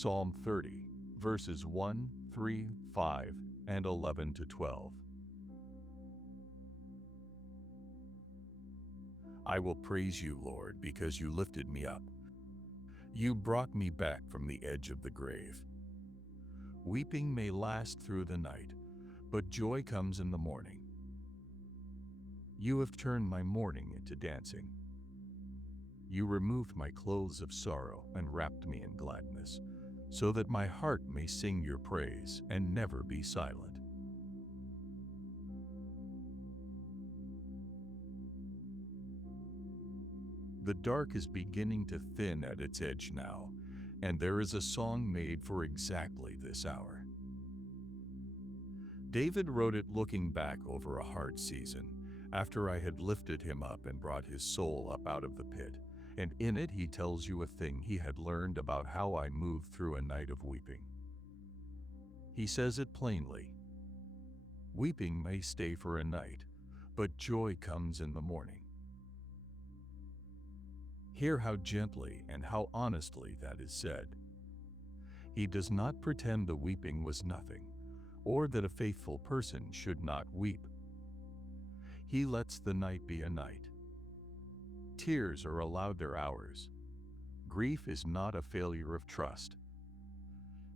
Psalm 30, verses 1, 3, 5, and 11 to 12. I will praise you, Lord, because you lifted me up. You brought me back from the edge of the grave. Weeping may last through the night, but joy comes in the morning. You have turned my mourning into dancing. You removed my clothes of sorrow and wrapped me in gladness, so that my heart may sing your praise and never be silent. The dark is beginning to thin at its edge now, and there is a song made for exactly this hour. David wrote it looking back over a hard season, after I had lifted him up and brought his soul up out of the pit, and in it he tells you a thing he had learned about how I moved through a night of weeping. He says it plainly. Weeping may stay for a night, but joy comes in the morning. Hear how gently and how honestly that is said. He does not pretend the weeping was nothing, or that a faithful person should not weep. He lets the night be a night. Tears are allowed their hours. Grief is not a failure of trust.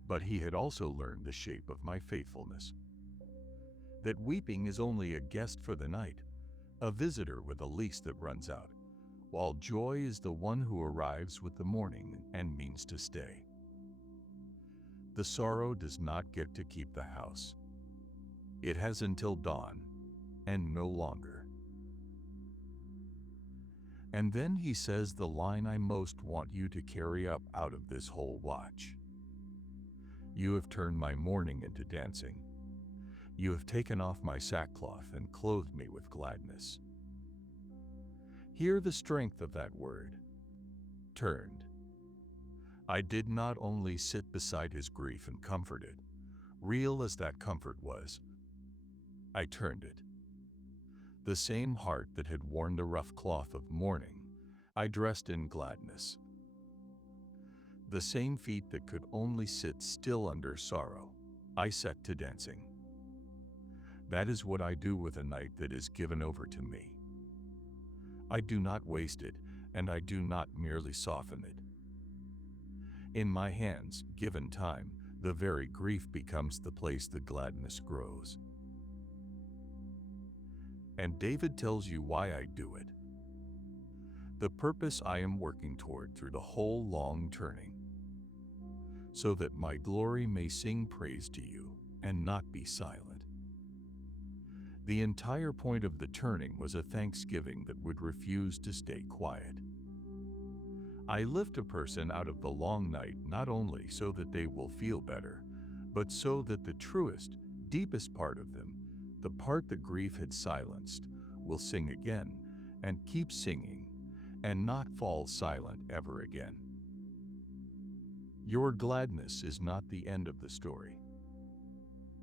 But he had also learned the shape of my faithfulness. That weeping is only a guest for the night, a visitor with a lease that runs out, while joy is the one who arrives with the morning and means to stay. The sorrow does not get to keep the house. It has until dawn, and no longer. And then he says the line I most want you to carry up out of this whole watch. You have turned my mourning into dancing. You have taken off my sackcloth and clothed me with gladness. Hear the strength of that word. Turned. I did not only sit beside his grief and comfort it, real as that comfort was. I turned it. The same heart that had worn the rough cloth of mourning, I dressed in gladness. The same feet that could only sit still under sorrow, I set to dancing. That is what I do with a night that is given over to me. I do not waste it, and I do not merely soften it. In my hands, given time, the very grief becomes the place the gladness grows. And David tells you why I do it. The purpose I am working toward through the whole long turning, so that my glory may sing praise to you and not be silent. The entire point of the turning was a thanksgiving that would refuse to stay quiet. I lift a person out of the long night not only so that they will feel better, but so that the truest, deepest part of them, the part that grief had silenced, will sing again and keep singing and not fall silent ever again. Your gladness is not the end of the story.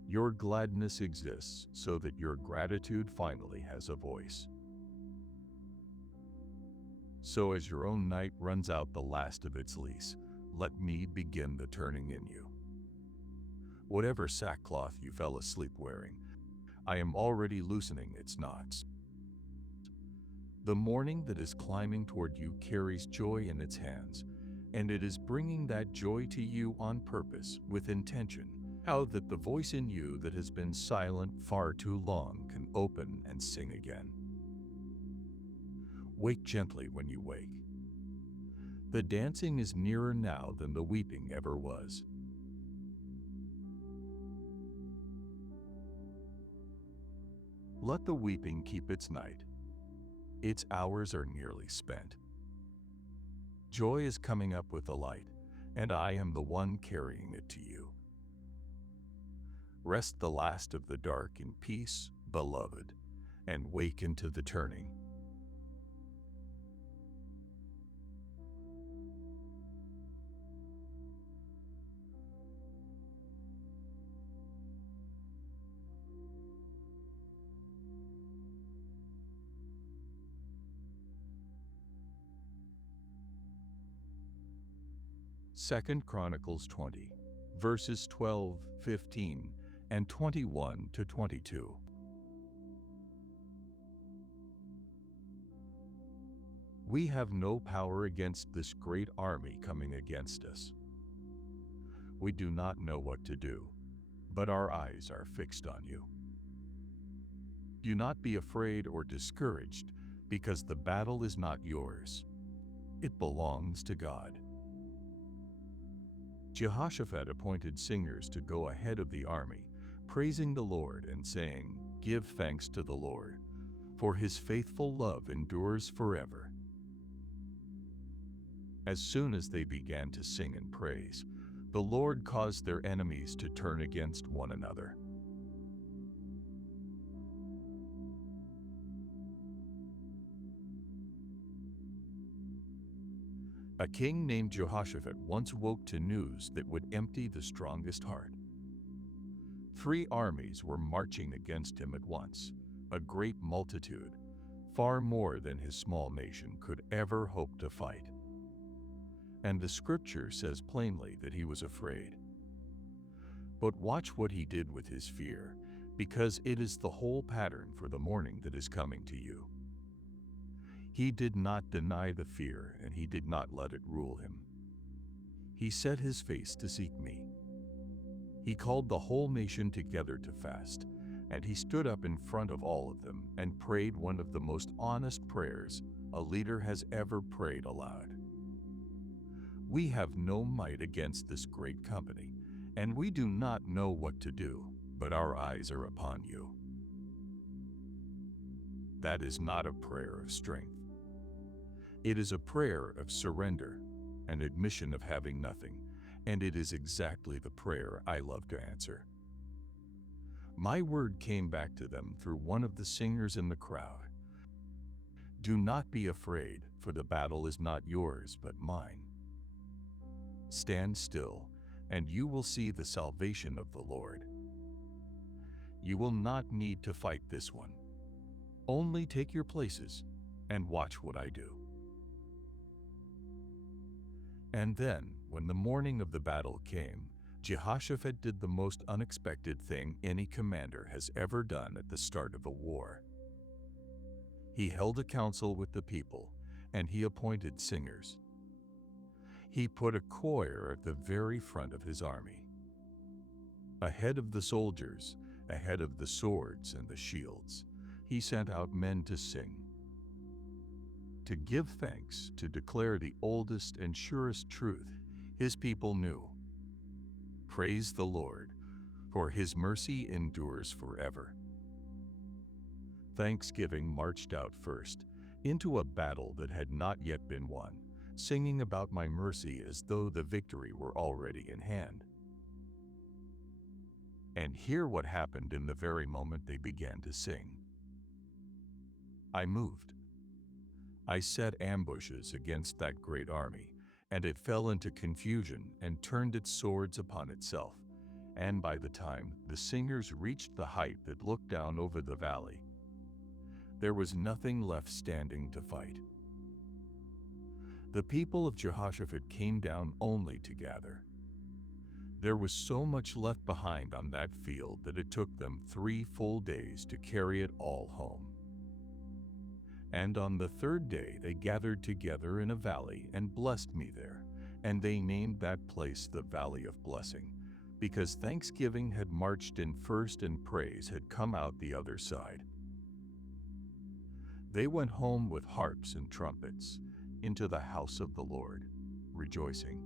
Your gladness exists so that your gratitude finally has a voice. So as your own night runs out the last of its lease, let me begin the turning in you. Whatever sackcloth you fell asleep wearing, I am already loosening its knots. The morning that is climbing toward you carries joy in its hands, and it is bringing that joy to you on purpose, with intention, how that the voice in you that has been silent far too long can open and sing again. Wake gently when you wake. The dancing is nearer now than the weeping ever was. Let the weeping keep its night. Its hours are nearly spent. Joy is coming up with the light, and I am the one carrying it to you. Rest the last of the dark in peace, beloved, and wake into the turning. 2 Chronicles 20, verses 12, 15, and 21 to 22. We have no power against this great army coming against us. We do not know what to do, but our eyes are fixed on you. Do not be afraid or discouraged, because the battle is not yours. It belongs to God. Jehoshaphat appointed singers to go ahead of the army, praising the Lord and saying, "Give thanks to the Lord, for his faithful love endures forever." As soon as they began to sing and praise, the Lord caused their enemies to turn against one another. A king named Jehoshaphat once woke to news that would empty the strongest heart. 3 armies were marching against him at once, a great multitude, far more than his small nation could ever hope to fight. And the scripture says plainly that he was afraid. But watch what he did with his fear, because it is the whole pattern for the morning that is coming to you. He did not deny the fear, and he did not let it rule him. He set his face to seek me. He called the whole nation together to fast, and he stood up in front of all of them and prayed one of the most honest prayers a leader has ever prayed aloud. We have no might against this great company, and we do not know what to do, but our eyes are upon you. That is not a prayer of strength. It is a prayer of surrender, an admission of having nothing, and it is exactly the prayer I love to answer. My word came back to them through one of the singers in the crowd. Do not be afraid, for the battle is not yours, but mine. Stand still, and you will see the salvation of the Lord. You will not need to fight this one. Only take your places and watch what I do. And then, when the morning of the battle came, Jehoshaphat did the most unexpected thing any commander has ever done at the start of a war. He held a council with the people, and he appointed singers. He put a choir at the very front of his army. Ahead of the soldiers, ahead of the swords and the shields, he sent out men to sing, to give thanks, to declare the oldest and surest truth his people knew. Praise the Lord, for his mercy endures forever. Thanksgiving marched out first, into a battle that had not yet been won, singing about my mercy as though the victory were already in hand. And hear what happened in the very moment they began to sing. I moved. I set ambushes against that great army, and it fell into confusion and turned its swords upon itself. And by the time the singers reached the height that looked down over the valley, there was nothing left standing to fight. The people of Jehoshaphat came down only to gather. There was so much left behind on that field that it took them 3 full days to carry it all home. And on the 3rd day they gathered together in a valley and blessed me there, and they named that place the Valley of Blessing, because thanksgiving had marched in first and praise had come out the other side. They went home with harps and trumpets into the house of the Lord, rejoicing.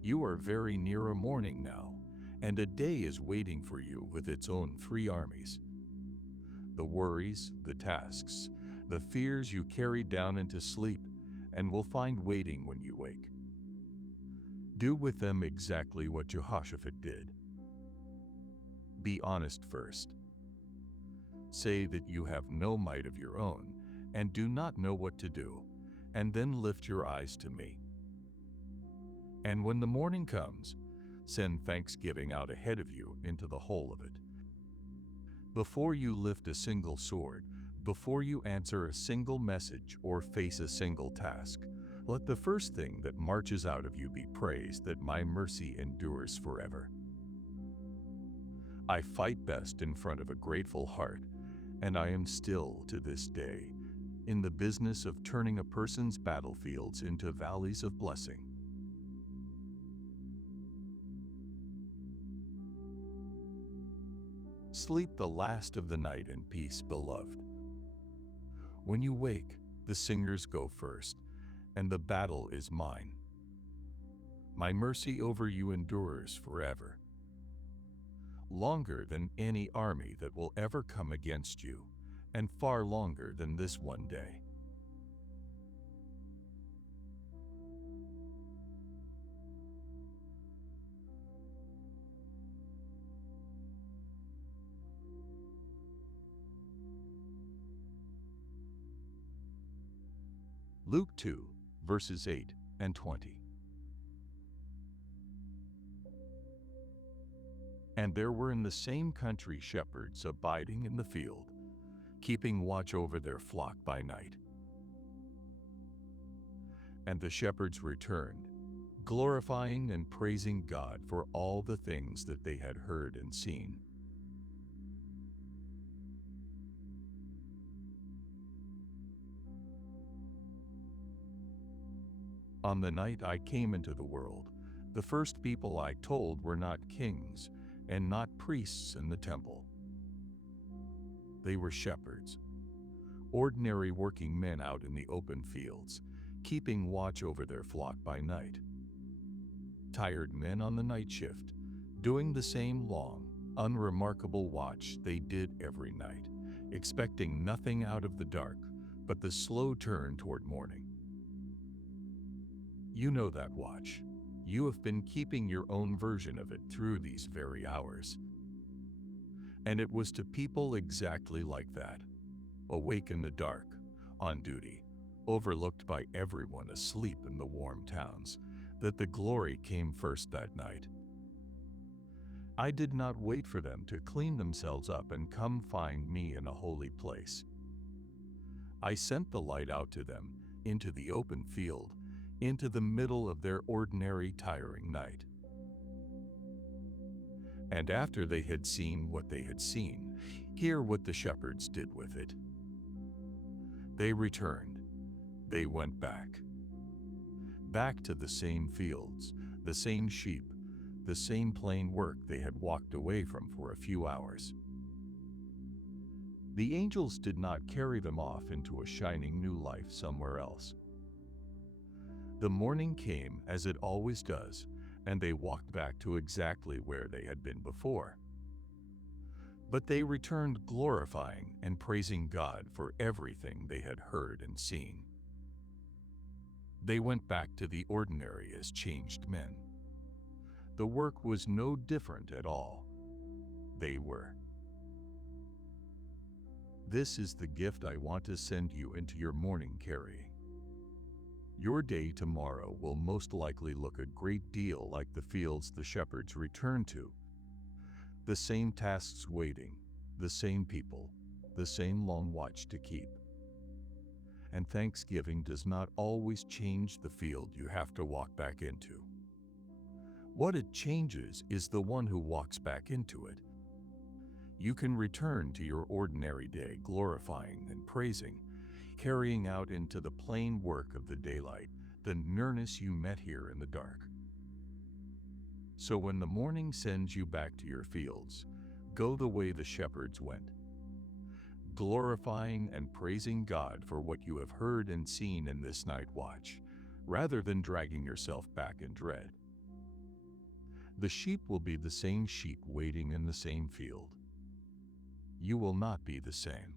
You are very near a morning now, and a day is waiting for you with its own 3 armies. The worries, the tasks, the fears you carried down into sleep, and will find waiting when you wake. Do with them exactly what Jehoshaphat did. Be honest first. Say that you have no might of your own, and do not know what to do, and then lift your eyes to me. And when the morning comes, send thanksgiving out ahead of you into the whole of it. Before you lift a single sword, before you answer a single message or face a single task, Let the first thing that marches out of you be praise that my mercy endures forever. I fight best in front of a grateful heart, and I am still to this day in the business of turning a person's battlefields into valleys of blessing. Sleep the last of the night in peace, beloved. When you wake, the singers go first, and the battle is mine. My mercy over you endures forever, longer than any army that will ever come against you, and far longer than this one day. Luke 2, verses 8 and 20. And there were in the same country shepherds abiding in the field, keeping watch over their flock by night. And the shepherds returned, glorifying and praising God for all the things that they had heard and seen. On the night I came into the world, the first people I told were not kings and not priests in the temple. They were shepherds, ordinary working men out in the open fields, keeping watch over their flock by night. Tired men on the night shift, doing the same long, unremarkable watch they did every night, expecting nothing out of the dark but the slow turn toward morning. You know that watch. You have been keeping your own version of it through these very hours. And it was to people exactly like that, awake in the dark, on duty, overlooked by everyone asleep in the warm towns, that the glory came first that night. I did not wait for them to clean themselves up and come find me in a holy place. I sent the light out to them, into the open field, into the middle of their ordinary tiring night. And after they had seen what they had seen, hear what the shepherds did with it. They returned. They went back to the same fields, the same sheep, the same plain work they had walked away from for a few hours. The angels did not carry them off into a shining new life somewhere else. The morning came as it always does, and they walked back to exactly where they had been before. But they returned glorifying and praising God for everything they had heard and seen. They went back to the ordinary as changed men. The work was no different at all. They were. This is the gift I want to send you into your morning carrying. Your day tomorrow will most likely look a great deal like the fields the shepherds returned to. The same tasks waiting, the same people, the same long watch to keep. And Thanksgiving does not always change the field you have to walk back into. What it changes is the one who walks back into it. You can return to your ordinary day glorifying and praising, carrying out into the plain work of the daylight the nearness you met here in the dark. So when the morning sends you back to your fields, go the way the shepherds went, glorifying and praising God for what you have heard and seen in this night watch, rather than dragging yourself back in dread. The sheep will be the same sheep waiting in the same field. You will not be the same.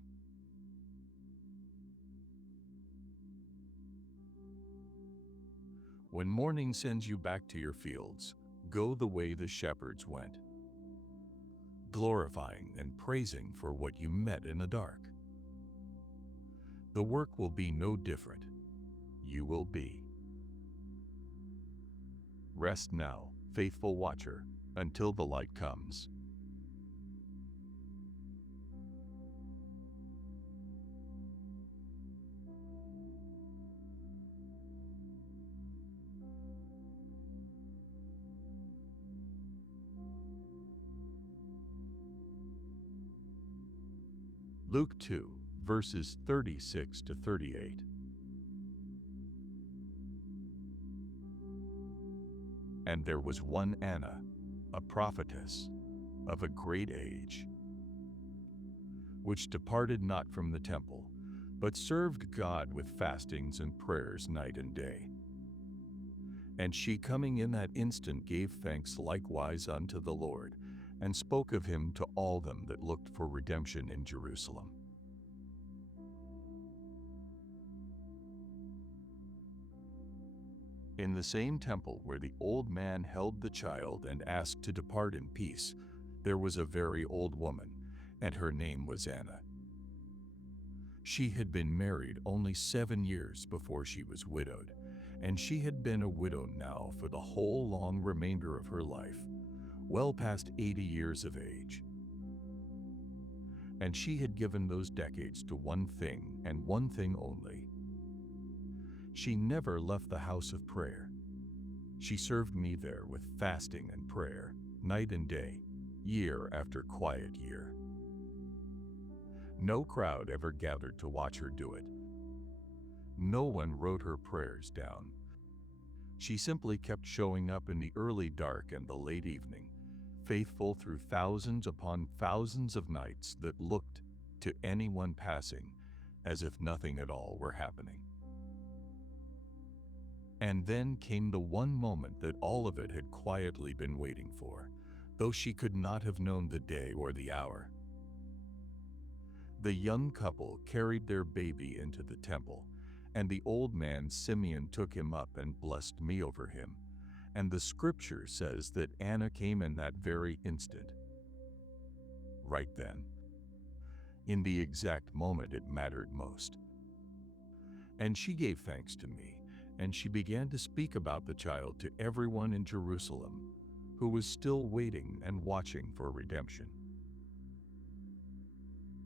When morning sends you back to your fields, go the way the shepherds went, glorifying and praising for what you met in the dark. The work will be no different. You will be. Rest now, faithful watcher, until the light comes. Luke 2, verses 36 to 38. And there was one Anna, a prophetess, of a great age, which departed not from the temple, but served God with fastings and prayers night and day. And she coming in that instant gave thanks likewise unto the Lord, and spoke of him to all them that looked for redemption in Jerusalem. In the same temple where the old man held the child and asked to depart in peace, there was a very old woman, and her name was Anna. She had been married only 7 years before she was widowed, and she had been a widow now for the whole long remainder of her life, well past 80 years of age. And she had given those decades to one thing and one thing only. She never left the house of prayer. She served me there with fasting and prayer, night and day, year after quiet year. No crowd ever gathered to watch her do it. No one wrote her prayers down. She simply kept showing up in the early dark and the late evening, faithful through thousands upon thousands of nights that looked, to anyone passing, as if nothing at all were happening. And then came the one moment that all of it had quietly been waiting for, though she could not have known the day or the hour. The young couple carried their baby into the temple, and the old man Simeon took him up and blessed me over him. And the scripture says that Anna came in that very instant. Right then. In the exact moment it mattered most. And she gave thanks to me, and she began to speak about the child to everyone in Jerusalem, who was still waiting and watching for redemption.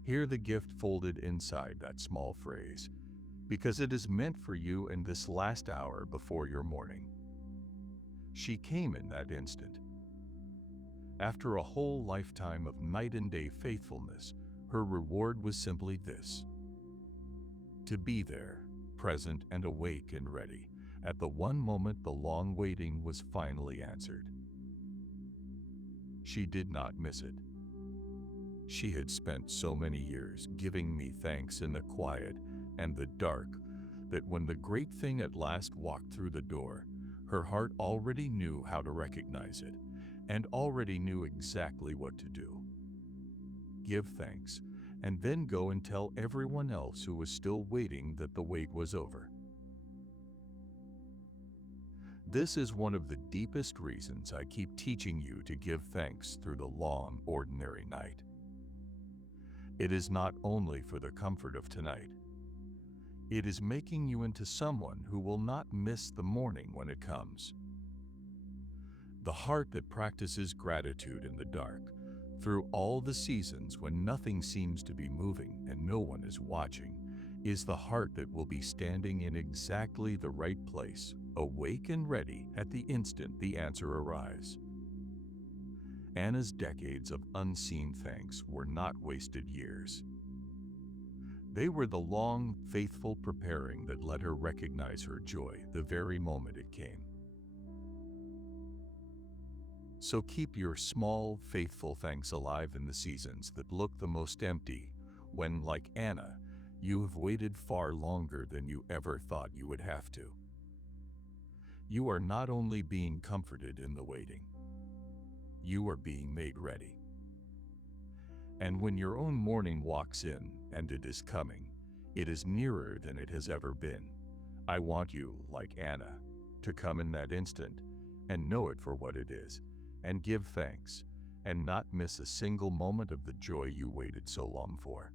Hear the gift folded inside that small phrase, because it is meant for you in this last hour before your morning. She came in that instant. After a whole lifetime of night and day faithfulness, her reward was simply this: to be there, present and awake and ready, at the one moment the long waiting was finally answered. She did not miss it. She had spent so many years giving me thanks in the quiet and the dark that when the great thing at last walked through the door, her heart already knew how to recognize it and already knew exactly what to do. Give thanks, and then go and tell everyone else who was still waiting that the wait was over. This is one of the deepest reasons I keep teaching you to give thanks through the long, ordinary night. It is not only for the comfort of tonight. It is making you into someone who will not miss the morning when it comes. The heart that practices gratitude in the dark, through all the seasons when nothing seems to be moving and no one is watching, is the heart that will be standing in exactly the right place, awake and ready at the instant the answer arrives. Anna's decades of unseen thanks were not wasted years. They were the long, faithful preparing that let her recognize her joy the very moment it came. So keep your small, faithful thanks alive in the seasons that look the most empty, when, like Anna, you have waited far longer than you ever thought you would have to. You are not only being comforted in the waiting, you are being made ready. And when your own morning walks in, and it is coming, it is nearer than it has ever been. I want you, like Anna, to come in that instant and know it for what it is, and give thanks, and not miss a single moment of the joy you waited so long for.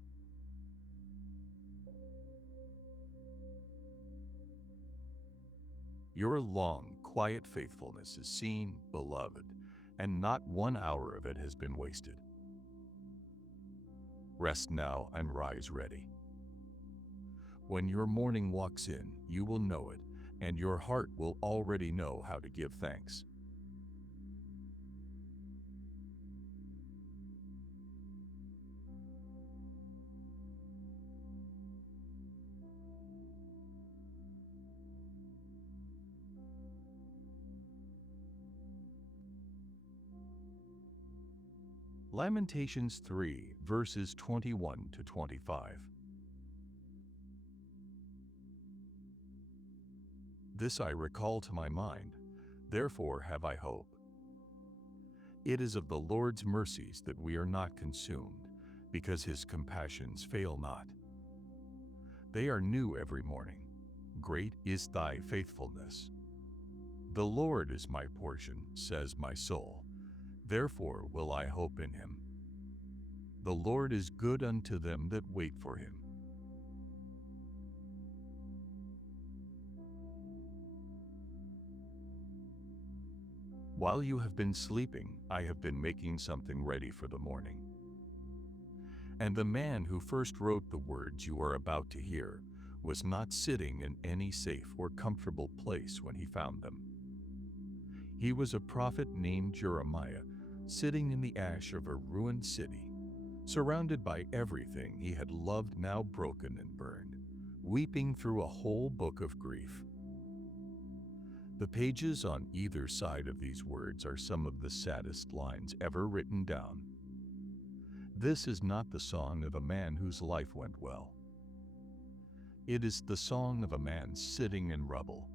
Your long, quiet faithfulness is seen, beloved, and not 1 hour of it has been wasted. Rest now and rise ready. When your morning walks in, you will know it, and your heart will already know how to give thanks. Lamentations 3, verses 21 to 25. This I recall to my mind, therefore have I hope. It is of the Lord's mercies that we are not consumed, because his compassions fail not. They are new every morning. Great is thy faithfulness. The Lord is my portion, says my soul. Therefore will I hope in him. The Lord is good unto them that wait for him. While you have been sleeping, I have been making something ready for the morning. And the man who first wrote the words you are about to hear was not sitting in any safe or comfortable place when he found them. He was a prophet named Jeremiah, sitting in the ash of a ruined city, surrounded by everything he had loved now broken and burned, weeping through a whole book of grief. The pages on either side of these words are some of the saddest lines ever written down. This is not the song of a man whose life went well. It is the song of a man sitting in rubble.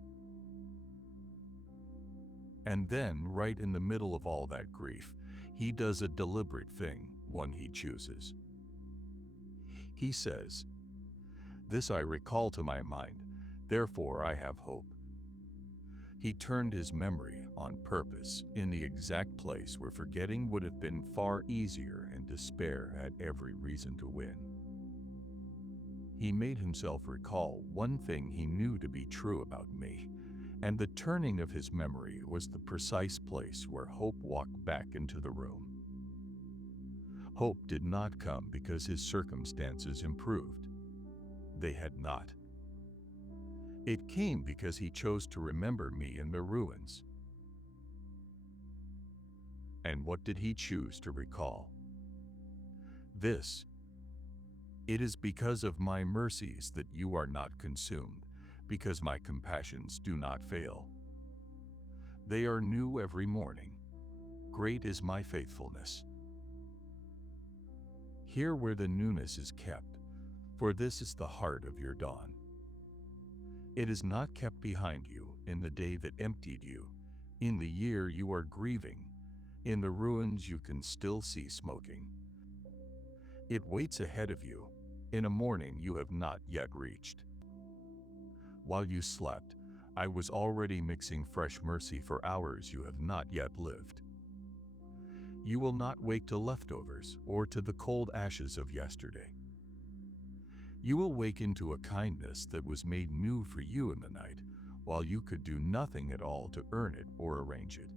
And then, right in the middle of all that grief, he does a deliberate thing, one he chooses. He says, "This I recall to my mind, therefore I have hope." He turned his memory, on purpose, in the exact place where forgetting would have been far easier and despair had every reason to win. He made himself recall one thing he knew to be true about me, and the turning of his memory was the precise place where hope walked back into the room. Hope did not come because his circumstances improved. They had not. It came because he chose to remember me in the ruins. And what did he choose to recall? This: "It is because of my mercies that you are not consumed, because my compassions do not fail. They are new every morning. Great is my faithfulness." Hear where the newness is kept, for this is the heart of your dawn. It is not kept behind you in the day that emptied you, in the year you are grieving, in the ruins you can still see smoking. It waits ahead of you, in a morning you have not yet reached. While you slept, I was already mixing fresh mercy for hours you have not yet lived. You will not wake to leftovers or to the cold ashes of yesterday. You will wake into a kindness that was made new for you in the night, while you could do nothing at all to earn it or arrange it.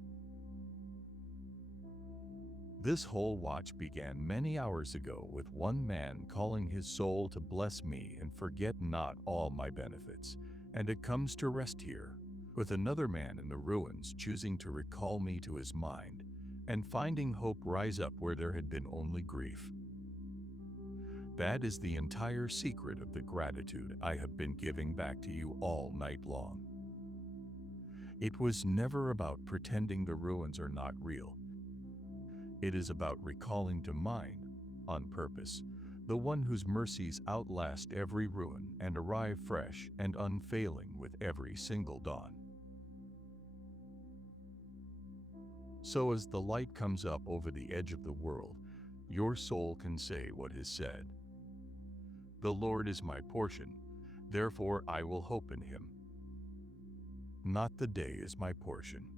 This whole watch began many hours ago with one man calling his soul to bless me and forget not all my benefits, and it comes to rest here, with another man in the ruins choosing to recall me to his mind, and finding hope rise up where there had been only grief. That is the entire secret of the gratitude I have been giving back to you all night long. It was never about pretending the ruins are not real. It is about recalling to mind, on purpose, the one whose mercies outlast every ruin and arrive fresh and unfailing with every single dawn. So as the light comes up over the edge of the world, your soul can say what is said. The Lord is my portion, therefore I will hope in him. Not the day is my portion.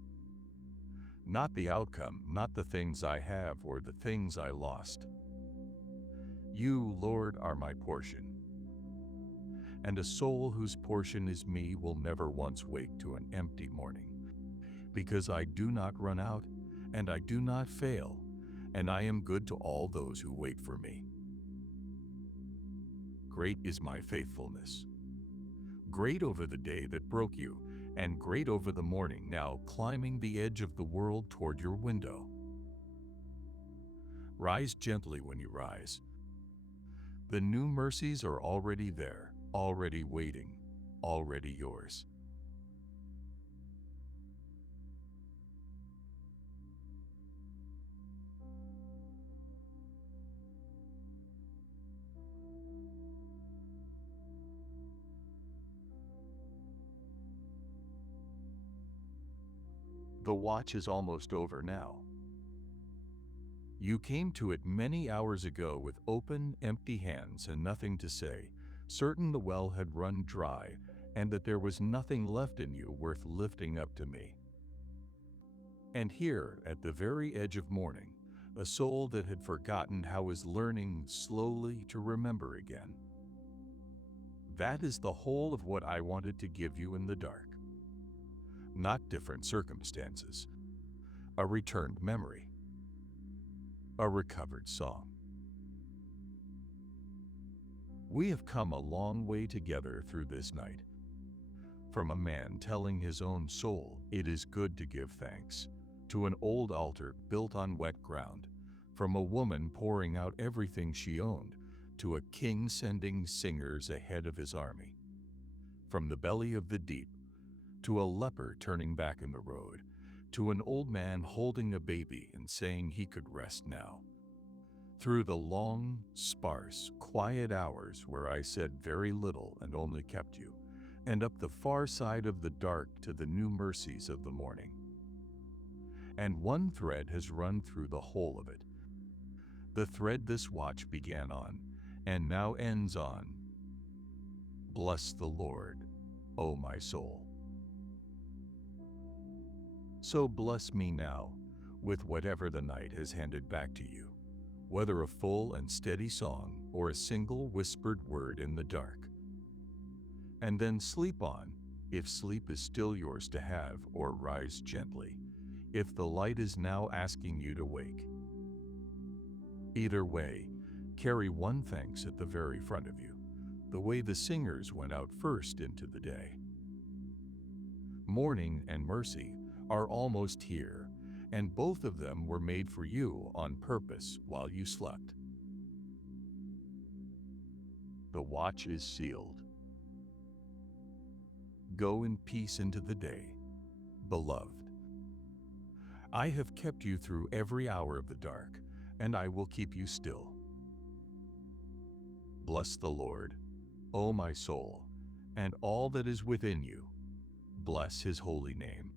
Not the outcome, not the things I have or the things I lost. You, Lord, are my portion. And a soul whose portion is me will never once wake to an empty morning, because I do not run out, and I do not fail, and I am good to all those who wait for me. Great is my faithfulness. Great over the day that broke you, and great over the morning now climbing the edge of the world toward your window. Rise gently when you rise. The new mercies are already there, already waiting, already yours. The watch is almost over now. You came to it many hours ago with open, empty hands and nothing to say, certain the well had run dry and that there was nothing left in you worth lifting up to me. And here, at the very edge of morning, a soul that had forgotten how is learning slowly to remember again. That is the whole of what I wanted to give you in the dark. Not different circumstances, a returned memory, a recovered song. We have come a long way together through this night. From a man telling his own soul it is good to give thanks, to an old altar built on wet ground, from a woman pouring out everything she owned, to a king sending singers ahead of his army. From the belly of the deep, to a leper turning back in the road, to an old man holding a baby and saying he could rest now. Through the long, sparse, quiet hours where I said very little and only kept you, and up the far side of the dark to the new mercies of the morning. And one thread has run through the whole of it. The thread this watch began on, and now ends on. Bless the Lord, O my soul. So bless me now, with whatever the night has handed back to you, whether a full and steady song or a single whispered word in the dark. And then sleep on, if sleep is still yours to have, or rise gently, if the light is now asking you to wake. Either way, carry one thanks at the very front of you, the way the singers went out first into the day. Morning and mercy are almost here, and both of them were made for you on purpose while you slept. The watch is sealed. Go in peace into the day, beloved. I have kept you through every hour of the dark, and I will keep you still. Bless the Lord, O my soul, and all that is within you. Bless his holy name.